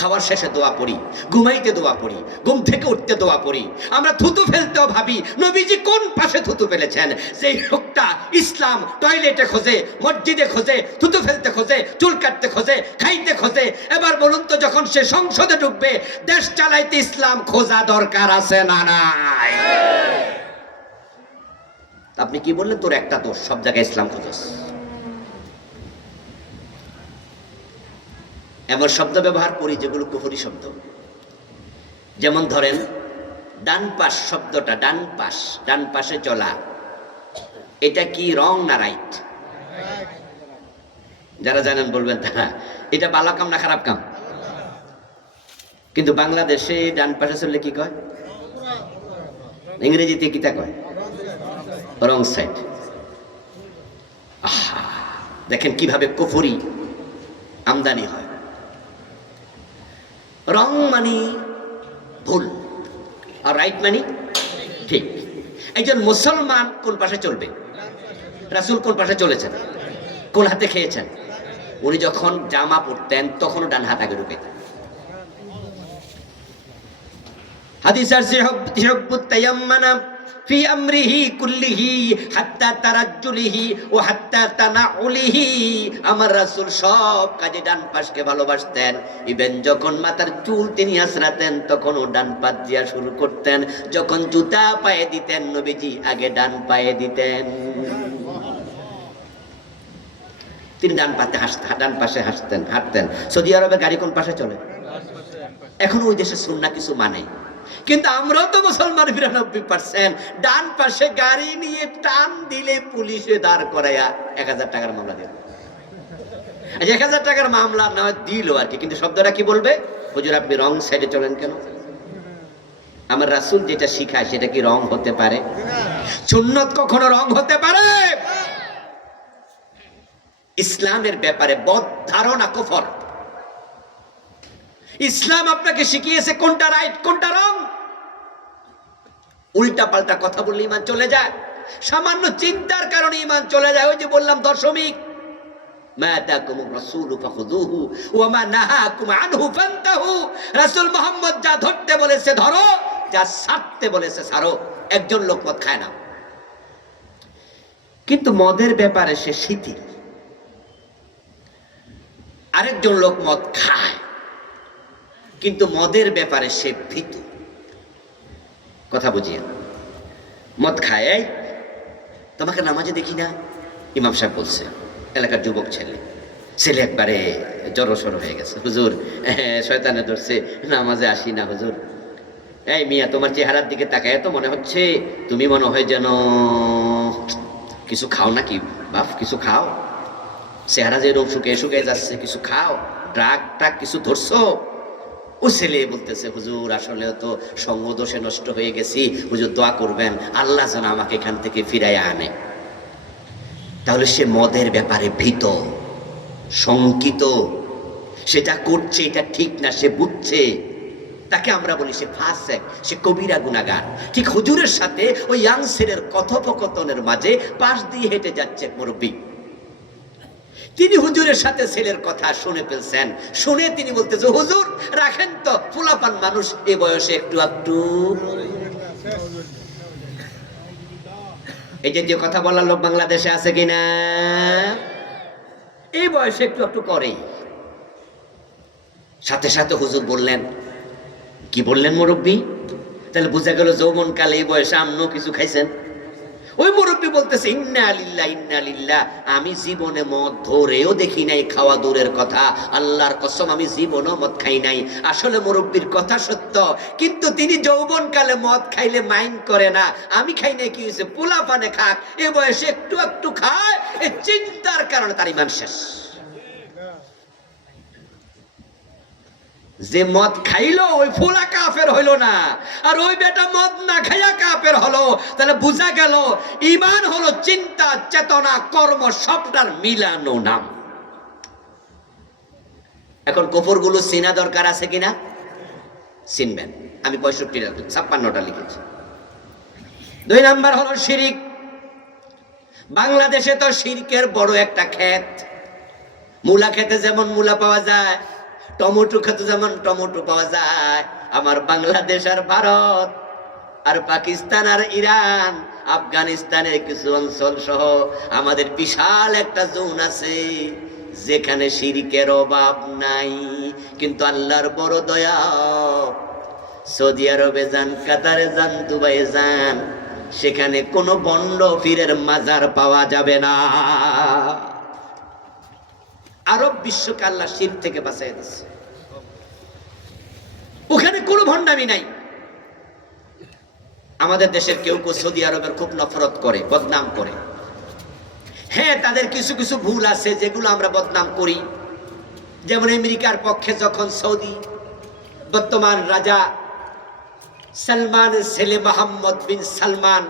খাওয়ার শেষে দোয়া পড়ি, ঘুমাইতে দোয়া পড়ি, ঘুম থেকে উঠতে দোয়া পড়ি। আমরা থুতু ফেলতেও ভাবি নবীজি কোন পাশে থুতু ফেলেছেন। যেই লোকটা ইসলাম টয়লেটে খোঁজে, মসজিদে খোঁজে, থুতু ফেলতে খোঁজে, চুল কাটতে খোঁজে, খাইতে খোঁজে, এবার বলুন তো যখন সে সংসদে ঢুকবে, দেশ চালাইতে ইসলাম খোঁজা দরকার আছে না নাই? আপনি কি বললেন? তোর একটা দোষ, সব জায়গায় ইসলাম খোঁজস। এমন শব্দ ব্যবহার করি যেগুলো কুফরি শব্দ। যেমন ধরেন ডান পাশ শব্দটা, ডান পাশ, ডান পাশে চলা, এটা কি রং না রাইট? যারা জানেন বলবেন তারা, এটা ভালো কাম না খারাপ কাম? কিন্তু বাংলাদেশে ডান পাশে চললে কি কয়? ইংরেজিতে কিতা কয়? Wrong side. দেখেন কিভাবে কুফরি আমদানি হয়। রং মানি ভুল আর রাইট মানি ঠিক। একজন মুসলমান কোন পাশে চলবে? রাসূল কোন পাশে চলেছেন? কোন হাতে খেয়েছেন? উনি যখন জামা পরতেন তখনও ডান হাত আগে ঢুকাইতেন। হাদিস আছে হিব্বুত তায়াম্মানা ফি আমরিহি কুল্লিহি হাত্তা তারাজ্জুলিহি ওয়া হাত্তা তানাউলিহি। আমার রাসূল সব কাজে ডান পাশকে ভালোবাসতেন। ইভেন যখন মাথার চুল তিনি আঁচড়াতেন তখনও ডান পাশ দিয়া শুরু করতেন। যখন জুতা পায়ে দিতেন নবীজি আগে ডান পায়ে দিতেন। তিনি ডান পাশে হাঁটতেন। সৌদি আরবের গাড়ি কোন পাশে চলে? এখন ওই দেশে সুন্নাহ কিছু মানে, কিন্তু আমরাও তো মুসলমান ৯২%। ডান পাশে গাড়ি নিয়ে টান দিলে পুলিশে দাঁড় করাইয়া ১,০০০ টাকার মামলা দিল। ১,০০০ টাকার মামলা না দিল আর কি, কিন্তু শব্দটা কি বলবে? হুজুর আপনি রং সাইডে চলেন কেন? আমার রাসূল যেটা শিখায় সেটা কি রং হতে পারে? সুন্নত কখনো রং হতে পারে? ইসলামের ব্যাপারে বদ ধারণা কুফর। ইসলাম আপনাকে শিখিয়েছে কোনটা রাইট কোনটা রং। উল্টা পাল্টা কথা বললে ঈমান চলে যায়, সামান্য চিন্তার কারণে ঈমান চলে যায়। ওই যে বললাম দশমিক, মা আতাকুমুর রাসূলু ফাখুযুহু ওয়া মা নাহাকুম আনহু ফান্তাহু। রাসূল মুহাম্মদ যা ধরতে বলেছে ধরো, যা ছাড়তে বলেছে ছাড়ো। একজন লোক মদ খায় না, কিন্তু মদের ব্যাপারে সে শিথিল। আরেকজন লোক মদ খায় কিন্তু মদের ব্যাপারে সে ভীতু। কথা বুঝিয়ে, মদ খায়, এই তোমাকে নামাজে দেখি না, ইমাম সাহেব বলছে, এলাকার যুবক ছেলে একবারে জড়সড় হয়ে গেছে, হুজুর শয়তানে ধরছে, নামাজে আসি না হুজুর। এই মিয়া, তোমার চেহারার দিকে তাকায় তো মনে হচ্ছে তুমি মনে হয় যেন কিছু খাও নাকি বাপ, কিছু খাও, চেহারা যে রোগ শুকিয়ে যাচ্ছে, কিছু খাও, ট্রাক কিছু ধরছো। ও ছেলে বলতেছে, হুজুর আসলে তো সঙ্গ দোষে নষ্ট হয়ে গেছি, হুজুর দোয়া করবেন আল্লাহ যেন আমাকে এখান থেকে ফিরাইয়া আনে। তাহলে সে মদের ব্যাপারে ভীত, শঙ্কিত, সেটা করছে এটা ঠিক না, সে বুঝছে। তাকে আমরা বলি সে ফাসেক, সে কবিরা গুনাহগার। ঠিক হুজুরের সাথে ওই ইয়াং ছেলের কথোপকথনের মাঝে পাশ দিয়ে হেঁটে যাচ্ছে মুরব্বী। তিনি হুজুরের সাথে ছেলের কথা শুনে ফেলছেন, শুনে তিনি বলতেছে, হুজুর রাখেন তো, ফুলাপান মানুষ এই বয়সে একটু একটু। এই যে কথা বলার লোক বাংলাদেশে আছে কিনা? এই বয়সে একটু একটু করে। সাথে সাথে হুজুর বললেন, কি বললেন মুরব্বী? তাহলে বোঝা গেল যৌবনকালে এই বয়সে আমনও কিছু খাইছেন। ওই মুরব্বী বলতেছে, ইন্না লিল্লাহ ইন্না লিল্লাহ, আমি জীবনে মদ ধরেও দেখি নাই, খাওয়া দূরের কথা, আল্লাহর কসম আমি জীবনেও মদ খাই নাই। আসলে মুরব্বীর কথা সত্য, কিন্তু তিনি যৌবনকালে মদ খাইলে মাইন্ড করে না। আমি খাই নাই, কি হয়েছে, পোলাপানে খাক, এ বয়সে একটু একটু খায়, এই চিন্তার কারণে তার ঈমান শেষ। যে মদ খাইলো ওই ফুলা কাফের হইল না, আর ওই বেটা মদ না খাইয়া কাফের হলো। তাহলে বুঝা গেল ঈমান হলো চিন্তা, চেতনা, কর্ম সবটার মিলানো নাম। এখন কুফরগুলো চেনা দরকার আছে কিনা? চিনবেন। আমি 56টা লিখেছি। 2 নাম্বার হলো শিরিক। বাংলাদেশে তো শিরকের বড় একটা ক্ষেত। মূলা খেতে যেমন মূলা পাওয়া যায়, টমেটো খেতে যেমন টমেটো পাওয়া যায়, আমার বাংলাদেশ আর ভারত আর পাকিস্তান আর ইরান, আফগানিস্তানের কিছু অঞ্চল সহ আমাদের বিশাল একটা জোন আছে যেখানে শিরকের অভাব নাই। কিন্তু আল্লাহর বড় দয়া, সৌদি আরবে যান, কাতারে যান, দুবাইয়ে যান, সেখানে কোনো বন্ড পীরের মাজার পাওয়া যাবে না। আরব বিশ্বকে আল্লাহ শিরক থেকে বাঁচিয়ে দিচ্ছে। ওখানে কোনো ভণ্ডামি নাই। আমাদের দেশের কেউ কেউ সৌদি আরবের খুব নফরত করে, বদনাম করে। হ্যাঁ, তাদের কিছু কিছু ভুল আছে যেগুলো আমরা বদনাম করি। যেমন আমেরিকার পক্ষে যখন সৌদি বর্তমান রাজা সালমানের ছেলে মোহাম্মদ বিন সালমান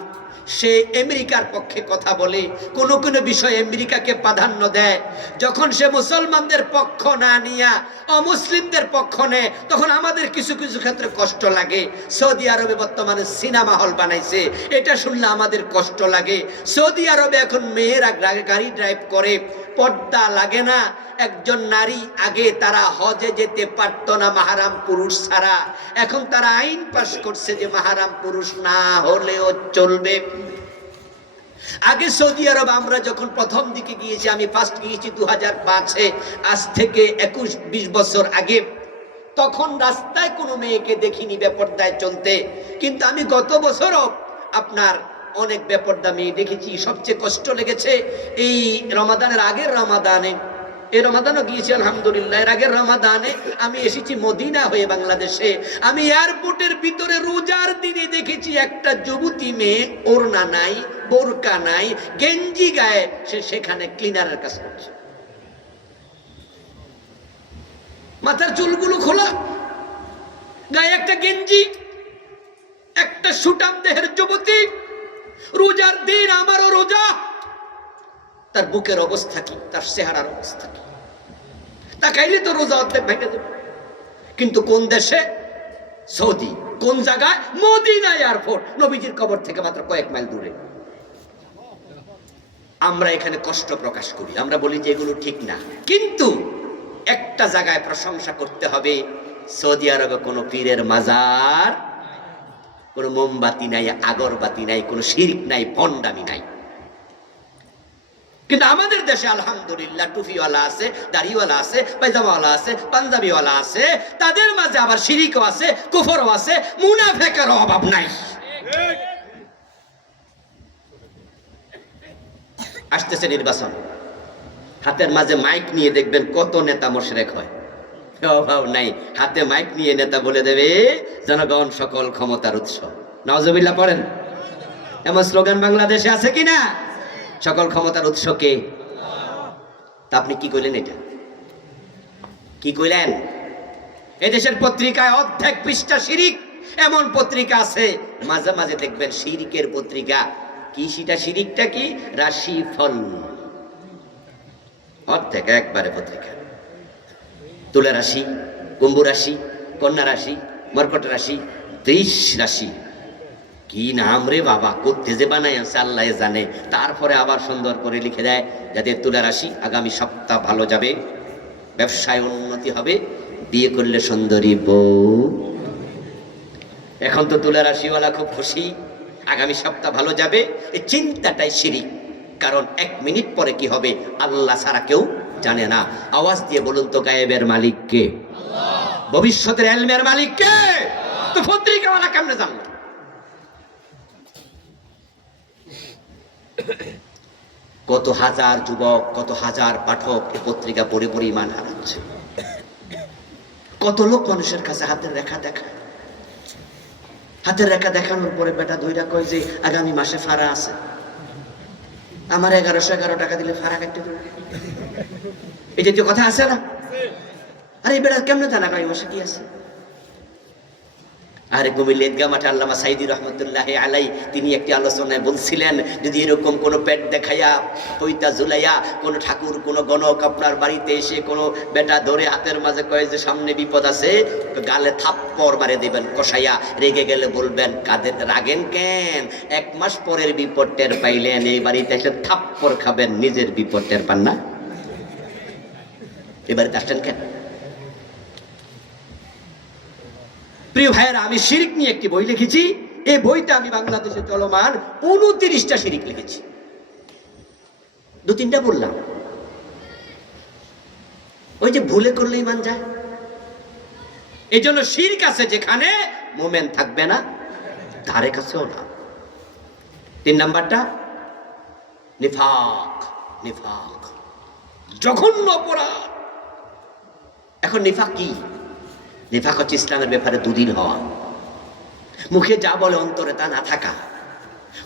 সে আমেরিকার পক্ষে কথা বলে, কোনো কোনো বিষয়ে আমেরিকাকে প্রাধান্য দেয়, যখন সে মুসলমানদের পক্ষ না নিয়া অমুসলিমদের পক্ষ নেয়, তখন আমাদের কিছু কিছু ক্ষেত্রে কষ্ট লাগে। সৌদি আরবে বর্তমানে সিনেমা হল বানাইছে, এটা শুনলে আমাদের কষ্ট লাগে। সৌদি আরবে এখন মেয়েরা গাড়ি ড্রাইভ করে, পর্দা লাগে না। একজন নারী, আগে তারা হজে যেতে পারত না মাহারাম পুরুষ ছাড়া, এখন তারা আইন পাস করছে যে মাহারাম পুরুষ না হলেও চলবে। আগে সৌদি আরব আমরা যখন প্রথম দিকে গিয়েছি, আমি ফার্স্ট গিয়েছি 2005-এ, আজ থেকে 21-20 বছর আগে, তখন রাস্তায় কোনো মেয়েকে দেখিনি বেপর্দায় চলতে। কিন্তু আমি গত বছরও আপনার অনেক বেপর্দা মেয়ে দেখেছি। সবচেয়ে কষ্ট লেগেছে এই রমাদানের আগের রমাদানে, এই রমাদানও গিয়েছি আলহামদুলিল্লাহ। এর আগের রমাদানে আমি এসেছি মদিনা হয়ে বাংলাদেশে। আমি এয়ারপোর্টের ভিতরে রোজার দিনে দেখেছি একটা যুবতী মেয়ে, ওড়না নাই, বোরকা নাই, গেঞ্জি গায়ে, সে সেখানে ক্লিনারের কাজ করছে। মাথার চুলগুলো খোলা, গায়ে একটা গেঞ্জি, একটা সুটাম দেহের যুবতী, রোজার দিন, আমারও রোজা। তার বুকের অবস্থা কি, তার চেহারার অবস্থা কি, তাকাইলে তো রোজা অর্ধেক ভেঙে দেবে। কিন্তু কোন দেশে? সৌদি। কোন জায়গায়? মদিনা এয়ারপোর্ট, নবীজির কবর থেকে মাত্র কয়েক মাইল দূরে। আমরা এখানে কষ্ট প্রকাশ করি, আমরা বলি যে এগুলো ঠিক না। কিন্তু একটা জায়গায় প্রশংসা করতে হবে, সৌদি আরবে কোনো পীরের মাজার, কোনো মোমবাতি নাই, আগরবাতি নাই, কোনো শিরক নাই, ভণ্ডামি নাই। কিন্তু আমাদের দেশে আলহামদুলিল্লাহ টুপিওয়ালা আছে, দাড়িওয়ালা আছে, পায়জামাওয়ালা আছে, পাঞ্জাবিওয়ালা আছে, তাদের মাঝে আবার শিরিকও আছে, কুফরও আছে, মুনাফিকেরও অভাব নাই। আসতেছে নির্বাচন, হাতের মাঝে মাইক নিয়ে দেখবেন কত নেতা মুশরিক হয়। অভাব নাই, হাতে মাইক নিয়ে নেতা বলে দেবে জনগণ সকল ক্ষমতার উৎস। নাউজুবিল্লাহ পড়েন। এমন স্লোগান বাংলাদেশে আছে কিনা? সকল ক্ষমতার উৎস কে? তা আপনি কি কইলেন? এটা কি কইলেন? এদেশের পত্রিকায় অর্ধেক পৃষ্ঠা শিরিক। এমন পত্রিকা আছে মাঝে মাঝে দেখবেন শিরিকের পত্রিকা। কি সেটা? শিরিকটা কি? রাশি ফল, অর্ধেক একবারে পত্রিকা। তুলা রাশি, কুম্ভ রাশি, কন্যা রাশি, মর্কট রাশি, বৃষ রাশি, কি নাম রে বাবা, করতে যে বানাই আছে আল্লাহ জানে। তারপরে আবার সুন্দর করে লিখে দেয় যাতে তুলা রাশি আগামী সপ্তাহ ভালো যাবে, ব্যবসায় উন্নতি হবে, বিয়ে করলে সুন্দরী বউ। এখন তো তুলা রাশিওয়ালা খুব খুশি, আগামী সপ্তাহ ভালো যাবে। এই চিন্তাটাই শিরিক। কারণ 1 মিনিট পরে কি হবে আল্লাহ ছাড়া কেউ জানে না। আওয়াজ দিয়ে বলুন তো, গায়েবের মালিক কে? ভবিষ্যতের ইলমের মালিক কে? তো পত্রিকাওয়ালা কেমনে জানলো? কত হাজার যুবক, কত হাজার পাঠক এই পত্রিকা পড়ে পড়ে ইমান হারাচ্ছে। কত লোক মানুষের কাছে হাতের রেখা দেখায়, হাতের রেখা দেখানোর পরে বেটা ধইরা কয় যে আগামী মাসে ফাড়া আছে, আমার 1111 টাকা দিলে ফাড়া কাটতে দেবে। এই জাতীয় কথা আছে না? আরে বেটা কেমনে জানা আগামী মাসে কি আছে? আর কুমিল্লা ঈদগাহ মাঠে আল্লামা সাইদি রহমতুল্লাহ আলাই তিনি একটি আলোচনায় বলছিলেন, যদি এরকম কোনো পেট দেখাইয়া পৈতা ঝুলাইয়া কোনো ঠাকুর কোনো গণক আপনার বাড়িতে এসে কোনো বেটা ধরে হাতের মাঝে কয়ে যে সামনে বিপদ আছে, গালে থাপ্পড় মারে দিবেন কষাইয়া, রেগে গেলে বলবেন কাদের রাগেন কেন, 1 মাস পরের বিপদ টের পাইলেন, এই বাড়িতে এসে থাপ্পড় খাবেন, নিজের বিপদ টের পান না, এবারে আসছেন কেন? প্রিয় ভাইয়েরা, আমি শিরিক নিয়ে একটি বই লিখেছি। এই বইটা আমি বাংলাদেশে চলমান 29টা শিরিক লিখেছি। 2-3টা বললাম, ওই যে ভুলে করলে ইমান যায়। এই জন্য শিরক আছে যেখানে মোমেন থাকবে না, ধারে কাছেও না। 3 নাম্বারটা নিফাক। নিফাক জঘন্য অপরাধ। এখন নিফাক কি? নিফাক হচ্ছে ইসলামের ব্যাপারে দুদিন হওয়া, মুখে যা বলে অন্তরে তা না থাকা।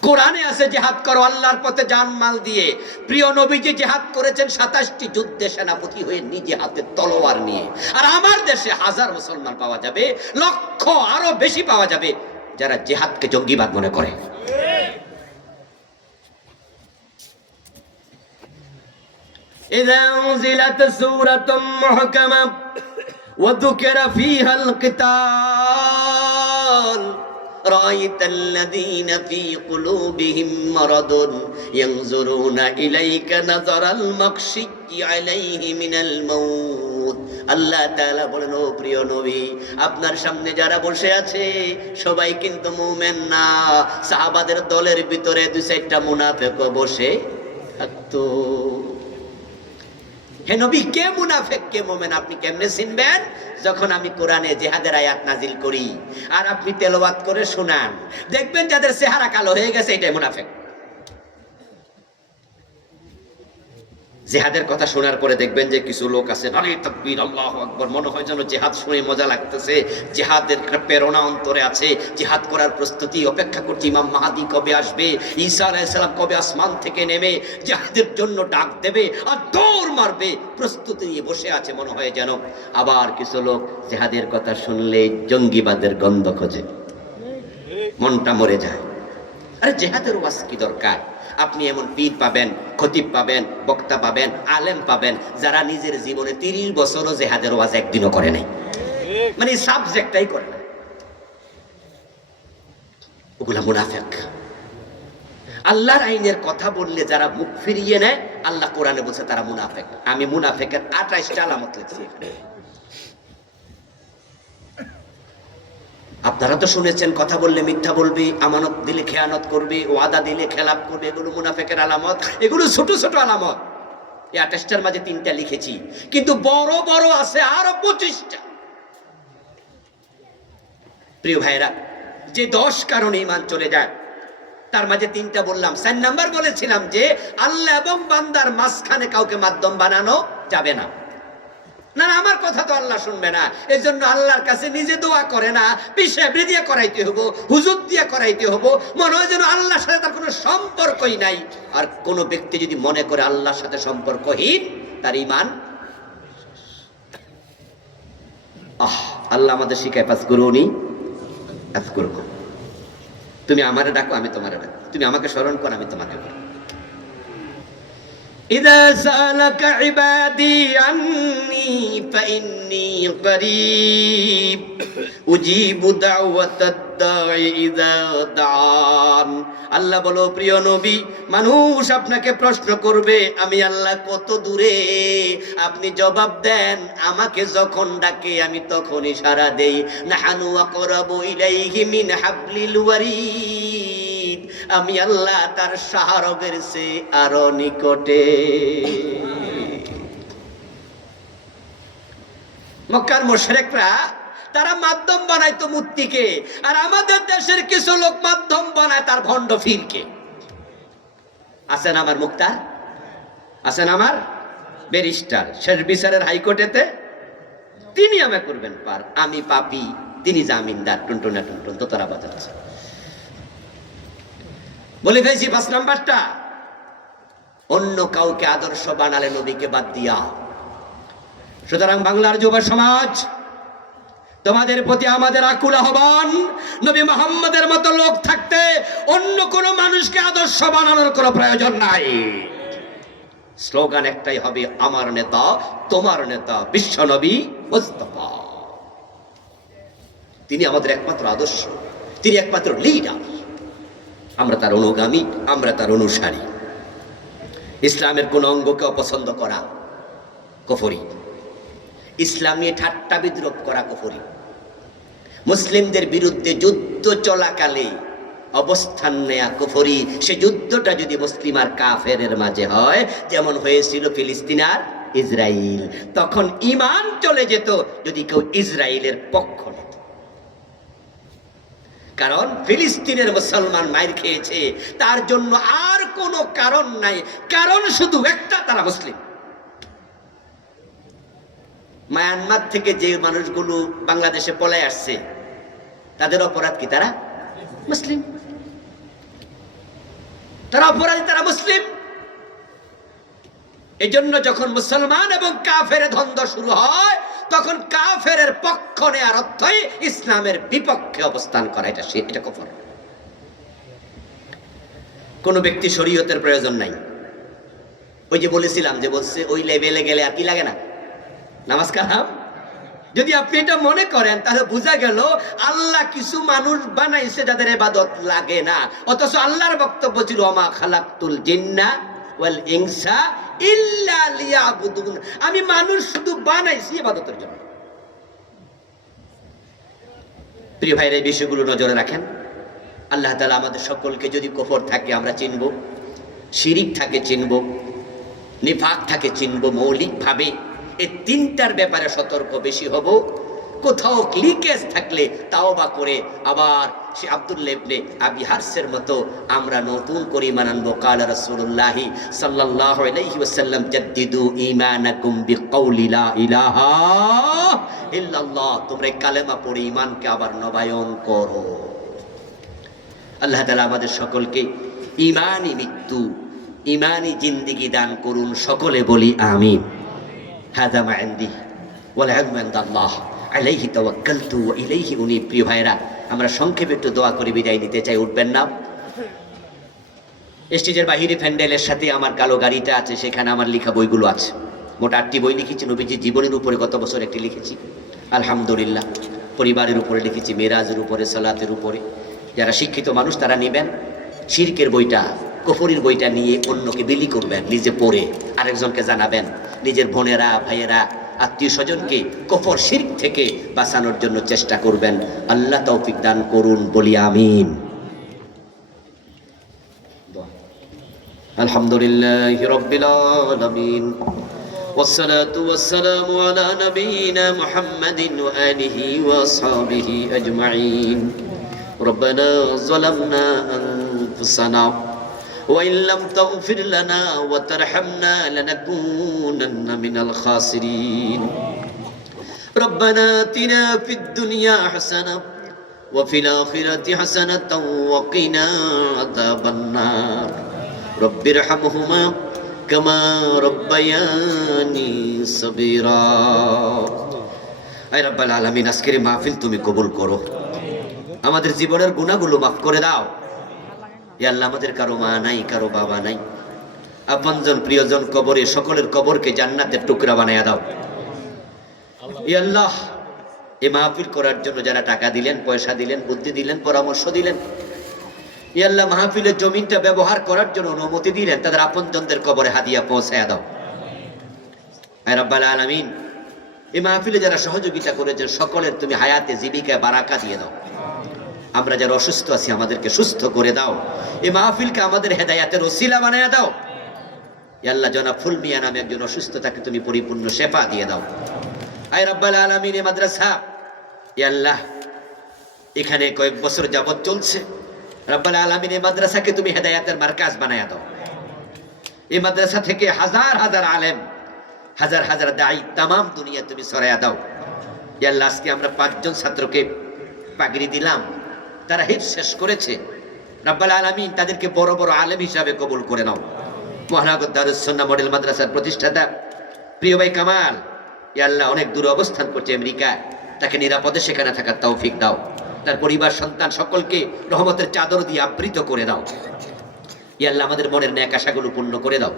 কোরআনে আছে জিহাদ করো আল্লাহর পথে জান মাল দিয়ে। প্রিয় নবীজি জিহাদ করেছেন 27টি যুদ্ধে সেনাপতি হয়ে, নিজে হাতে তলোয়ার নিয়ে। আর আমার দেশে 1000 মুসলমান পাওয়া যাবে, লক্ষ আরো বেশি পাওয়া যাবে যারা জিহাদকে জঙ্গিবাদ মনে করে। ইযা উনজিলাত সূরাতুম মুহকামা وذكر فيها القتال رأيت الذين في قلوبهم مرض ينظرون إليك نظر المغشي عليه من الموت। আল্লাহ তাআলা বলেন, ও প্রিয় নবী, আপনার সামনে যারা বসে আছে সবাই কিন্তু মুমিন না। সাহাবাদের দলের ভিতরে 2-4টা মুনাফিকও বসে থাকতো। হে নবী, কে মুনাফিক কে মুমিন আপনি কেমনে চিনবেন? যখন আমি কোরআনে জিহাদের আয়াত নাজিল করি আর আপনি তেলাওয়াত করে শোনান, দেখবেন যাদের চেহারা কালো হয়ে গেছে এটাই মুনাফিক। জিহাদের কথা শোনার পরে দেখবেন যে কিছু লোক আছে, নারে তাকবীর আল্লাহু আকবার, মনে হয় যেন জিহাদ শুনে মজা লাগতেছে, জিহাদের প্রেরণা অন্তরে আছে, জিহাদ করার প্রস্তুতি, অপেক্ষা করছে ইমাম মাহদী কবে আসবে, ঈসা আলাইহিস সালাম কবে আসমান থেকে নেমে জিহাদের জন্য ডাক দেবে আর দৌড় মারবে, প্রস্তুতি নিয়ে বসে আছে মনে হয় যেন। আবার কিছু লোক জিহাদের কথা শুনলে জঙ্গিবাদের গন্ধ খোঁজে, মনটা মরে যায়। আরে জিহাদের ওয়াজ কি দরকার? আপনি এমন পীর পাবেন, খতিব পাবেন, বক্তা পাবেন, আলেম পাবেন যারা নিজের জীবনে 30 বছরও জিহাদের ওয়াজ একদিনও করে নাই, মানে সাবজেক্টটাই করে না। ওগুলা মুনাফিক। আল্লাহর আইনের কথা বললে যারা মুখ ফিরিয়ে নেয়, আল্লাহ কোরআনে বলছে তারা মুনাফিক। আমি মুনাফিকের 28টা আলামত লিখছি। আপনারা তো শুনেছেন, কথা বললে মিথ্যা বলবে, আমানত দিলে খেয়ানত করবে, ওয়াদা দিলে খেলাপ করবে, এগুলো মুনাফিকের আলামত। এগুলো ছোট ছোট আলামত। এই 28টার মাঝে 3টা লিখেছি, কিন্তু বড় বড় আছে আরো 25টা। প্রিয় ভাইরা, যে 10 কারণে ঈমান চলে যায় তার মাঝে 3টা বললাম। 4 নাম্বার বলেছিলাম যে আল্লাহ এবং বান্দার মাঝখানে কাউকে মাধ্যম বানানো যাবে না। না, আমার কথা তো আল্লাহ শুনবে না, এই জন্য আল্লাহর কাছে নিজে দোয়া করে না, পিসাবরি দিয়ে করাইতে হবো, হুজুর দিয়ে করাইতে হবো, মনে হয় যেন আল্লাহর সাথে তার কোনো সম্পর্কই নাই। আর কোনো ব্যক্তি যদি মনে করে আল্লাহর সাথে সম্পর্কহীন, তার ঈমান। আল্লাহ আমাদের শিখায়, পাস করুনি পাস করব, তুমি আমারে ডাকো আমি তোমারে ডাকো, তুমি আমাকে স্মরণ করো আমি তোমাকে বলবো। إذا سألك عبادي عني فإني قريب أجيب دعوة الداعي إذا دعان। আল্লাহ বলো, প্রিয় নবী, মানুষ আপনাকে প্রশ্ন করবে আমি আল্লাহ কত দূরে, আপনি জবাব দেন আমাকে যখন ডাকে আমি তখনই সাড়া দেই। নাহানু আকরাবু ইলাইহি মিন হাবলিল ওয়ারিদ, আমি আল্লাহ তার শাহরগের চেয়ে আরো নিকটে। মক্কার মুশরিকরা তারা মাধ্যম বানাইতো মূর্তিকে, আর আমাদের দেশের কিছু লোক মাধ্যম বানায় তার ভণ্ড ফিরকে। আছেন আমার মুক্তার, আছেন আমার ব্যারিস্টার, শেষ বিচারের হাইকোর্টেতে, তিনি আমাকে করবেন পার, আমি পাপী, তিনি জামিনদার, টুনটুনা টুনটুন দোতারা বাজাচ্ছে। বলে ফেলছি 5 নাম্বারটা, অন্য কাউকে আদর্শ বানালে নবীকে বাদ দিয়া। সুতরাং বাংলার যুব সমাজ, তোমাদের প্রতি আমাদের আকুল আহ্বান, নবী মুহাম্মদের মতো লোক থাকতে অন্য কোনো মানুষকে আদর্শ বানানোর কোনো প্রয়োজন নাই। স্লোগান একটাই হবে, আমার নেতা তোমার নেতা বিশ্ব নবী মুস্তাফা। তিনি আমাদের একমাত্র আদর্শ, তিনি একমাত্র লিডার। আমরা তার অনুগামী, আমরা তার অনুসারী। ইসলামের কোন অঙ্গকে অপছন্দ করা কুফরি, ইসলাম নিয়ে ঠাট্টা বিদ্রোহ করা কুফরি, মুসলিমদের বিরুদ্ধে যুদ্ধ চলাকালে অবস্থান নেয়া কুফরি। সে যুদ্ধটা যদি মুসলিম আর কাফেরের মাঝে হয়, যেমন হয়েছিল ফিলিস্তিন আর ইসরায়েল, তখন ঈমান চলে যেত যদি কেউ ইসরায়েলের পক্ষ নিত। কারণ ফিলিস্তিনের মুসলমান মাইর খেয়েছে, তার জন্য আর কোনো কারণ নাই, কারণ শুধু একটা, তারা মুসলিম। মায়ানমার থেকে যে মানুষগুলো বাংলাদেশে পলায় আসছে, তাদের অপরাধ কি? তারা মুসলিম, তারা অপরাধী, তারা মুসলিম। এই জন্য যখন মুসলমান এবং কাফের দ্বন্দ্ব শুরু হয়, তখন কাফের পক্ষ নেয়ার অর্থই ইসলামের বিপক্ষে অবস্থান করা। এটা কুফর। কোন ব্যক্তি শরীয়তের প্রয়োজন নাই। ওই যে বলেছিলাম, যে বলছে ওই লেভেলে গেলে আর কি লাগে না, নামাজ কালাম। যদি আপনি এটা মনে করেন, তাহলে বোঝা গেল আল্লাহ কিছু মানুষ বানাইছে যাদের ইবাদত লাগে না, অথচ আল্লাহর বক্তব্য ছিল ওমা খালাকতুল জিন্না ওয়াল ইনসা ইল্লা লিয়াবুদুন। আমি মানুষ শুধু বানাইছি ইবাদতের জন্য। প্রিয় ভাইরা, এই বিষয়গুলো নজরে রাখেন। আল্লাহ তাআলা আমাদের সকলকে, যদি কুফর থাকে আমরা চিনব, শিরিক থাকে চিনব, নিফাক থাকে চিনব, মৌলিকভাবে এই তিনটার ব্যাপারে সতর্ক বেশি হব। কোথাও লিকেজ থাকলে তাওবা করে আবার সে আব্দুল্লাহ ইবনে আবি হারসের মতো আমরা নতুন করে ঈমান আনবো। কালা রাসূলুল্লাহ সাল্লাল্লাহু আলাইহি ওয়াসাল্লাম, জাদ্দিদু ঈমানাকুম বিকাউলি লা ইলাহা ইল্লাল্লাহ। তোমরা কালেমা পড়ে ঈমানকে আবার নবায়ন করো। আল্লাহ তাআলা আমাদের সকলকে ঈমানি মৃত্যু, ঈমানি জিন্দেগি দান করুন। সকলে বলি আমিন। হাযা মা ইনদি ওয়াল ইলমু ইনদাল্লাহ আলাইহি তাওয়াক্কালতু ওয়া ইলাইহি উনীব। প্রিয় ভাইরা, আমরা সংক্ষেপে একটু দোয়া করে বিদায় নিতে চাই। উঠবেন না? স্টেজের বাহিরে প্যান্ডেলের সাথে আমার কালো গাড়িটা আছে, সেখানে আমার লেখা বইগুলো আছে। মোট 8টি বই লিখেছি। নবীজির জীবনের উপরে গত বছর একটি লিখেছি, আলহামদুলিল্লাহ। পরিবারের উপরে লিখেছি, মেরাজের উপরে, সালাতের উপরে। যারা শিক্ষিত মানুষ তারা নেবেন। শিরকের বইটা, কুফরির বইটা নিয়ে অন্যকে বিলি করবেন, নিজে পড়ে আরেকজনকে জানাবেন। নিজের বোনেরা, ভাইয়েরা, আত্মীয় স্বজনকে কুফর শিরক থেকে বাঁচানোর জন্য চেষ্টা করবেন। আল্লাহ তৌফিক দান করুন, বলি আমিন। আলহামদুলিল্লাহি রাব্বিল আলামিন, ওয়াসসালাতু ওয়াসসালামু আলা নাবিয়িনা মুহাম্মাদিন ওয়া আলিহি ওয়া আসহাবিহি আজমাইন। রব্বানা যালামনা আনফুসানা وإن لم تغفر لنا وترحمنا لنكونن من الخاسرين. ربنا آتنا في الدنيا حسنة وفي الآخرة حسنة وقنا عذاب النار. رب ارحمهما كما ربياني صغيرا. আয় রব্বুল আলামিন, আজকের মাহফিল তুমি কবুল করো। আমাদের জীবনের গুনাহগুলো মাফ করে দাও। ইয়া আল্লাহ, আমাদের কারো মা নাই, কারো বাবা নাই, আপনজন প্রিয়জন কবরে, সকলের কবরকে জান্নাতের টুকরা বানায়া দাও। ইয়া আল্লাহ, এই মাহফিল করার জন্য যারা টাকা দিলেন, পয়সা দিলেন, বুদ্ধি দিলেন, পরামর্শ দিলেন, ইয়া আল্লাহ, মাহফিলের জমিনটা ব্যবহার করার জন্য অনুমতি দিলেন, তাদের আপনজনদের কবরে হাদিয়া পৌঁছায়া দাও। আয় রব্বুল আলামিন, এই মাহফিলে যারা সহযোগিতা করেছেন সকলের তুমি হায়াতে, জীবিকায় বারাকা দিয়ে দাও। আমরা যারা অসুস্থ আছি আমাদেরকে সুস্থ করে দাও। এই মাহফিলকে আমাদের হেদায়াতের ওসিলা বানায়া দাও। ইয়া আল্লাহ, জনাব ফুল মিয়া নামে একজন অসুস্থ, তাকে তুমি পরিপূর্ণ শেফা দিয়ে দাও। আয় রব্বুল আলামিন, এই মাদ্রাসা, ইয়া আল্লাহ, এখানে কয়েক বছর যাবত চলছে। রব্বুল আলামিন, এই মাদ্রাসাকে তুমি হেদায়াতের মার্কাজ বানায়া দাও। এই মাদ্রাসা থেকে হাজার হাজার আলেম, হাজার হাজার দায়ী তামাম দুনিয়া তুমি ছড়ায়া দাও। ইয়া আল্লাহ, আজকে আমরা 5 জন ছাত্রকে পাগড়ি দিলাম, তারা হিফজ শেষ করেছে। রব্বুল আলামিন, তাদেরকে বড় বড় আলেম হিসাবে কবুল করে নাও। মহানগর দারুস সুন্নাহ মডেল মাদ্রাসার প্রতিষ্ঠাতা প্রিয় ভাই কামাল, ইয়া আল্লাহ, অনেক দূরে অবস্থান করছে আমেরিকা, তাকে নিরাপদে সেখানে থাকার তৌফিক দাও, তার পরিবার সন্তান সকলকে রহমতের চাদর দিয়ে আবৃত করে দাও। ইয়া আল্লাহ আমাদের মনের ন্যাক আশাগুলো পূর্ণ করে দাও।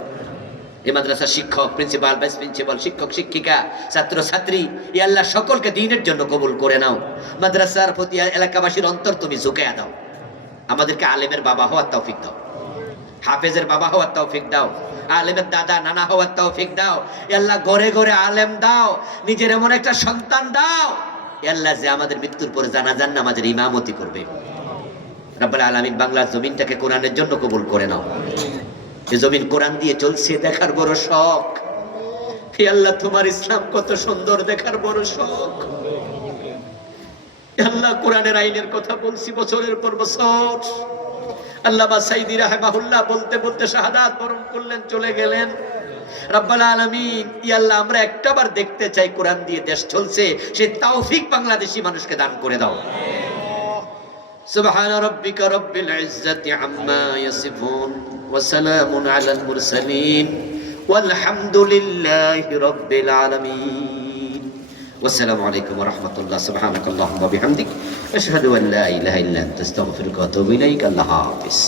এই মাদ্রাসার শিক্ষক, প্রিন্সিপাল, ভাইস প্রিন্সিপাল, শিক্ষক শিক্ষিকা, ছাত্র ছাত্রী, ইয়া আল্লাহ সকলকে দ্বীনের জন্য কবুল করে নাও। মাদ্রাসার প্রতি এলাকাবাসীর অন্তর তুমি ঝুঁকাইয়া দাও। আমাদেরকে আলেমের বাবা হওয়ার তৌফিক দাও, হাফেজের বাবা হওয়ার তৌফিক দাও, আলেমের দাদা নানা হওয়ার তৌফিক দাও। ইয়া আল্লাহ ঘরে ঘরে আলেম দাও, নিজের এমন একটা সন্তান দাও ইয়া আল্লাহ যে আমাদের মৃত্যুর পরে জানাজার নামাজের ইমামতি করবে। রব্বুল আলামিন বাংলার জমিনটাকে কোরআনের জন্য কবুল করে নাও। এই জমিন কোরআন দিয়ে চলছে দেখার বড় শখ। হে আল্লাহ তোমার ইসলাম কত সুন্দর দেখার বড় শখ। হে আল্লাহ কোরআনের আইনের কথা বলছি বছরের পর বছর। আল্লামা সাইদি রাহিমাহুল্লাহ বলতে বলতে শাহাদাত বরণ করলেন, চলে গেলেন। রব্বুল আলামিন ইয়া আল্লাহ আমরা একটাবার দেখতে চাই কোরআন দিয়ে দেশ চলছে, সেই তৌফিক বাংলাদেশি মানুষকে দান করে দাও। সুবহান রাব্বিকা রাব্বিল ইজ্জাতি আম্মা ইয়াসিফুন ওয়া সালামুন আলাল মুরসালিন ওয়ালহামদুলিল্লাহি রাব্বিল আলামিন। ওয়াসসালামু আলাইকুম ওয়া রাহমাতুল্লাহ। সুবহানাকাল্লাহুম্মা ওয়া বিহামদিক আশহাদু আন লা ইলাহা ইল্লা আনতা আস্তাগফিরুকা ওয়া আতুবু ইলাইক। আল্লাহ হাফেজ।